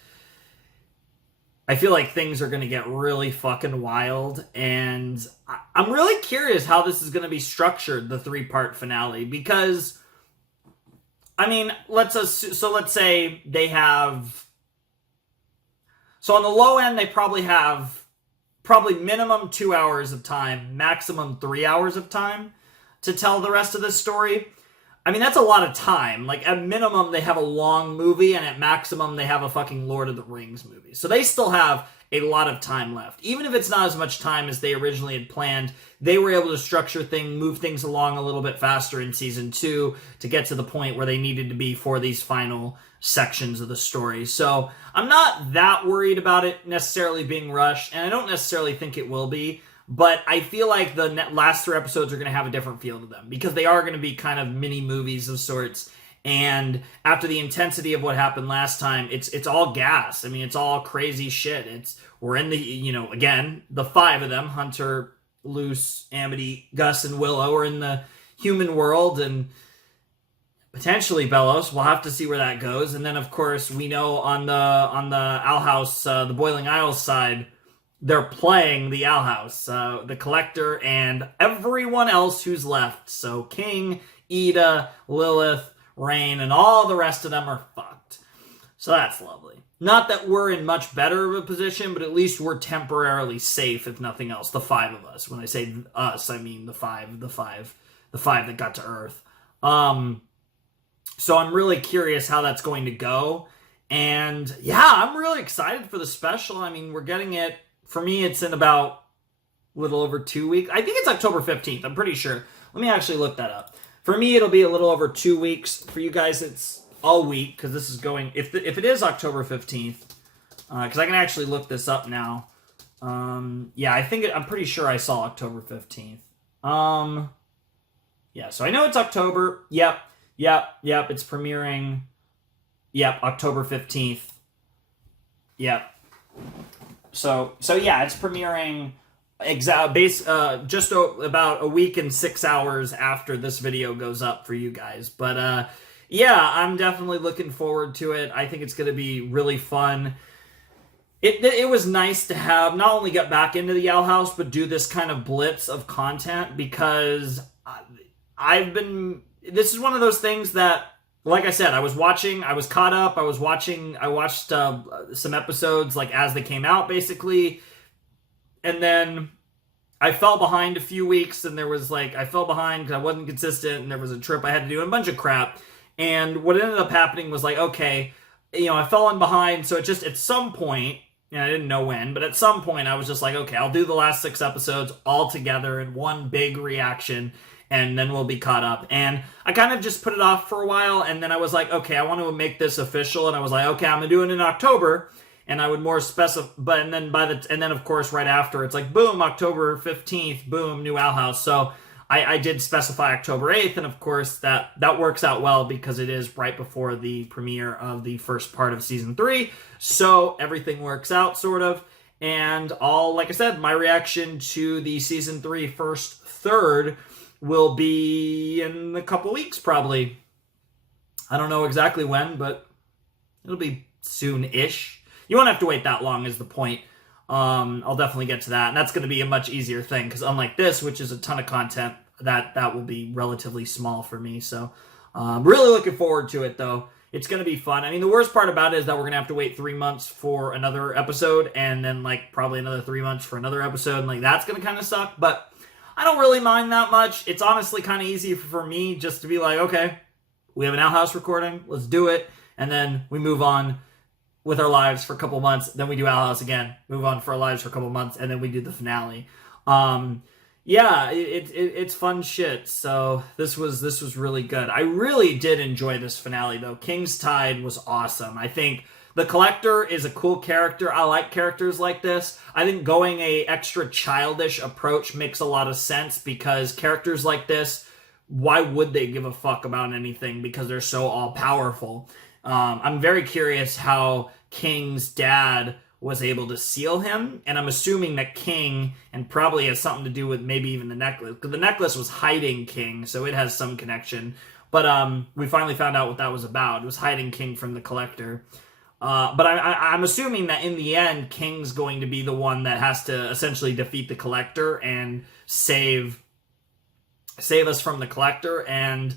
I feel like things are gonna get really fucking wild, and I'm really curious how this is gonna be structured, the 3-part finale, because I mean, let's say they have, so on the low end they probably have minimum 2 hours of time, maximum 3 hours of time to tell the rest of this story. I mean, that's a lot of time. Like, at minimum, they have a long movie, and at maximum, they have a fucking Lord of the Rings movie. So they still have a lot of time left. Even if it's not as much time as they originally had planned, they were able to structure things, move things along a little bit faster in Season 2 to get to the point where they needed to be for these final sections of the story. So I'm not that worried about it necessarily being rushed, and I don't necessarily think it will be. But I feel like the last 3 episodes are going to have a different feel to them, because they are going to be kind of mini movies of sorts. And after the intensity of what happened last time, it's all gas. I mean, it's all crazy shit. We're in the, again, the 5 of them, Hunter, Luce, Amity, Gus, and Willow, are in the human world, and potentially Bellows. We'll have to see where that goes. And then, of course, we know on the Owl House, the Boiling Isles side, they're playing the Owl House, the Collector, and everyone else who's left. So King, Ida, Lilith, Rain, and all the rest of them are fucked. So that's lovely. Not that we're in much better of a position, but at least we're temporarily safe, if nothing else. The 5 of us. When I say us, I mean the five that got to Earth. So I'm really curious how that's going to go. And yeah, I'm really excited for the special. I mean, we're getting it. For me, it's in about a little over 2 weeks. I think it's October 15th. I'm pretty sure. Let me actually look that up. For me, it'll be a little over 2 weeks. For you guys, it's all week, because this is going... If it is October 15th, because I can actually look this up now. Yeah, I'm pretty sure I saw October 15th. Yeah, so I know it's October. Yep, it's premiering. Yep, October 15th. Yep. So yeah, it's premiering just about a week and 6 hours after this video goes up for you guys. But yeah, I'm definitely looking forward to it. I think it's going to be really fun. It was nice to have not only get back into the Owl House, but do this kind of blitz of content, because this is one of those things that, like I said, I was caught up, I watched some episodes like as they came out, basically, and then I fell behind a few weeks, and I fell behind because I wasn't consistent, and there was a trip I had to do, and a bunch of crap, and what ended up happening was like, okay, I fell in behind, so it just, at some point, I didn't know when, but at some point I was just like, okay, I'll do the last 6 episodes all together in one big reaction, and then we'll be caught up. And I kind of just put it off for a while, and then I was like, okay, I want to make this official, and I was like, okay, I'm gonna do it in October, and I would more specify, and then of course right after it's like, boom, October 15th, boom, new Owl House. So I did specify October 8th, and of course that works out well, because it is right before the premiere of the first part of Season 3, so everything works out, sort of. And like I said, my reaction to the Season 3 first third will be in a couple weeks, probably. I don't know exactly when, but it'll be soon-ish. You won't have to wait that long, is the point. I'll definitely get to that, and that's going to be a much easier thing, because unlike this, which is a ton of content, that will be relatively small for me. So I'm really looking forward to it, though. It's going to be fun. I mean, the worst part about it is that we're going to have to wait 3 months for another episode, and then probably another 3 months for another episode, and that's going to kind of suck, but I don't really mind that much. It's honestly kind of easy for me just to be like, okay, we have an Owl House recording, let's do it, and then we move on with our lives for a couple months, then we do Owl House again, move on for our lives for a couple months, and then we do the finale. Yeah, it's fun shit. So this was really good. I really did enjoy this finale, though. King's Tide was awesome. I think the Collector is a cool character. I like characters like this. I think going a extra childish approach makes a lot of sense, because characters like this, why would they give a fuck about anything? Because they're so all-powerful. I'm very curious how King's dad was able to seal him, and I'm assuming that King, and probably has something to do with maybe even the necklace, because the necklace was hiding King, so it has some connection. But we finally found out what that was about. It was hiding King from the Collector. But I'm assuming that in the end, King's going to be the one that has to essentially defeat the Collector and save us from the Collector, and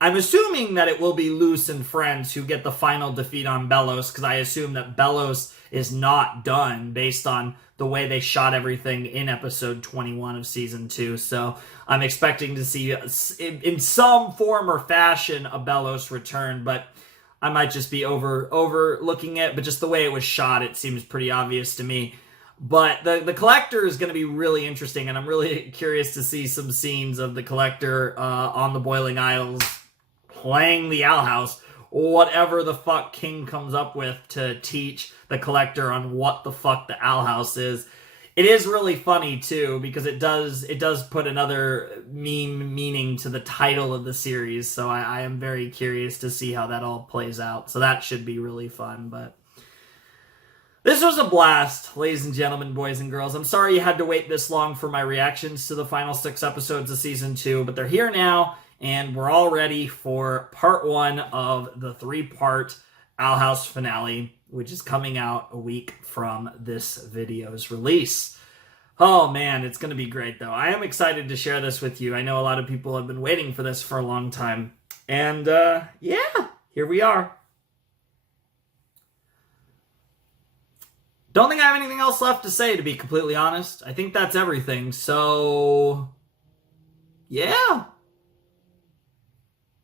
I'm assuming that it will be Luz and friends who get the final defeat on Belos, because I assume that Belos is not done based on the way they shot everything in episode 21 of season 2. So I'm expecting to see, in some form or fashion, a Belos return, but I might just be overlooking it. But just the way it was shot, it seems pretty obvious to me. But the Collector is going to be really interesting, and I'm really curious to see some scenes of the Collector on the Boiling Isles playing the Owl House, whatever the fuck King comes up with to teach the Collector on what the fuck the Owl House is. It is really funny too, because it does put another meaning to the title of the series, so I am very curious to see how that all plays out. So that should be really fun. But this was a blast, ladies and gentlemen, boys and girls. I'm sorry you had to wait this long for my reactions to the final 6 episodes of season 2, but they're here now, and we're all ready for part 1 of the 3-part Owl House finale, which is coming out a week from this video's release. Oh man, it's going to be great though. I am excited to share this with you. I know a lot of people have been waiting for this for a long time. And yeah, here we are. Don't think I have anything else left to say, to be completely honest. I think that's everything. So yeah.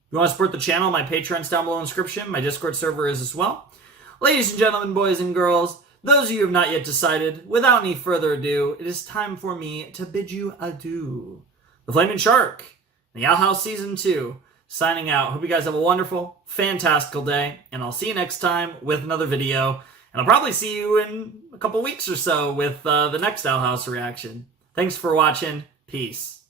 If you want to support the channel, my Patreon's down below in the description. My Discord server is as well. Ladies and gentlemen, boys and girls, those of you who have not yet decided, without any further ado, it is time for me to bid you adieu. The Flaming Shark, the Owl House Season 2, signing out. Hope you guys have a wonderful, fantastical day, and I'll see you next time with another video. And I'll probably see you in a couple weeks or so with the next Owl House reaction. Thanks for watching. Peace.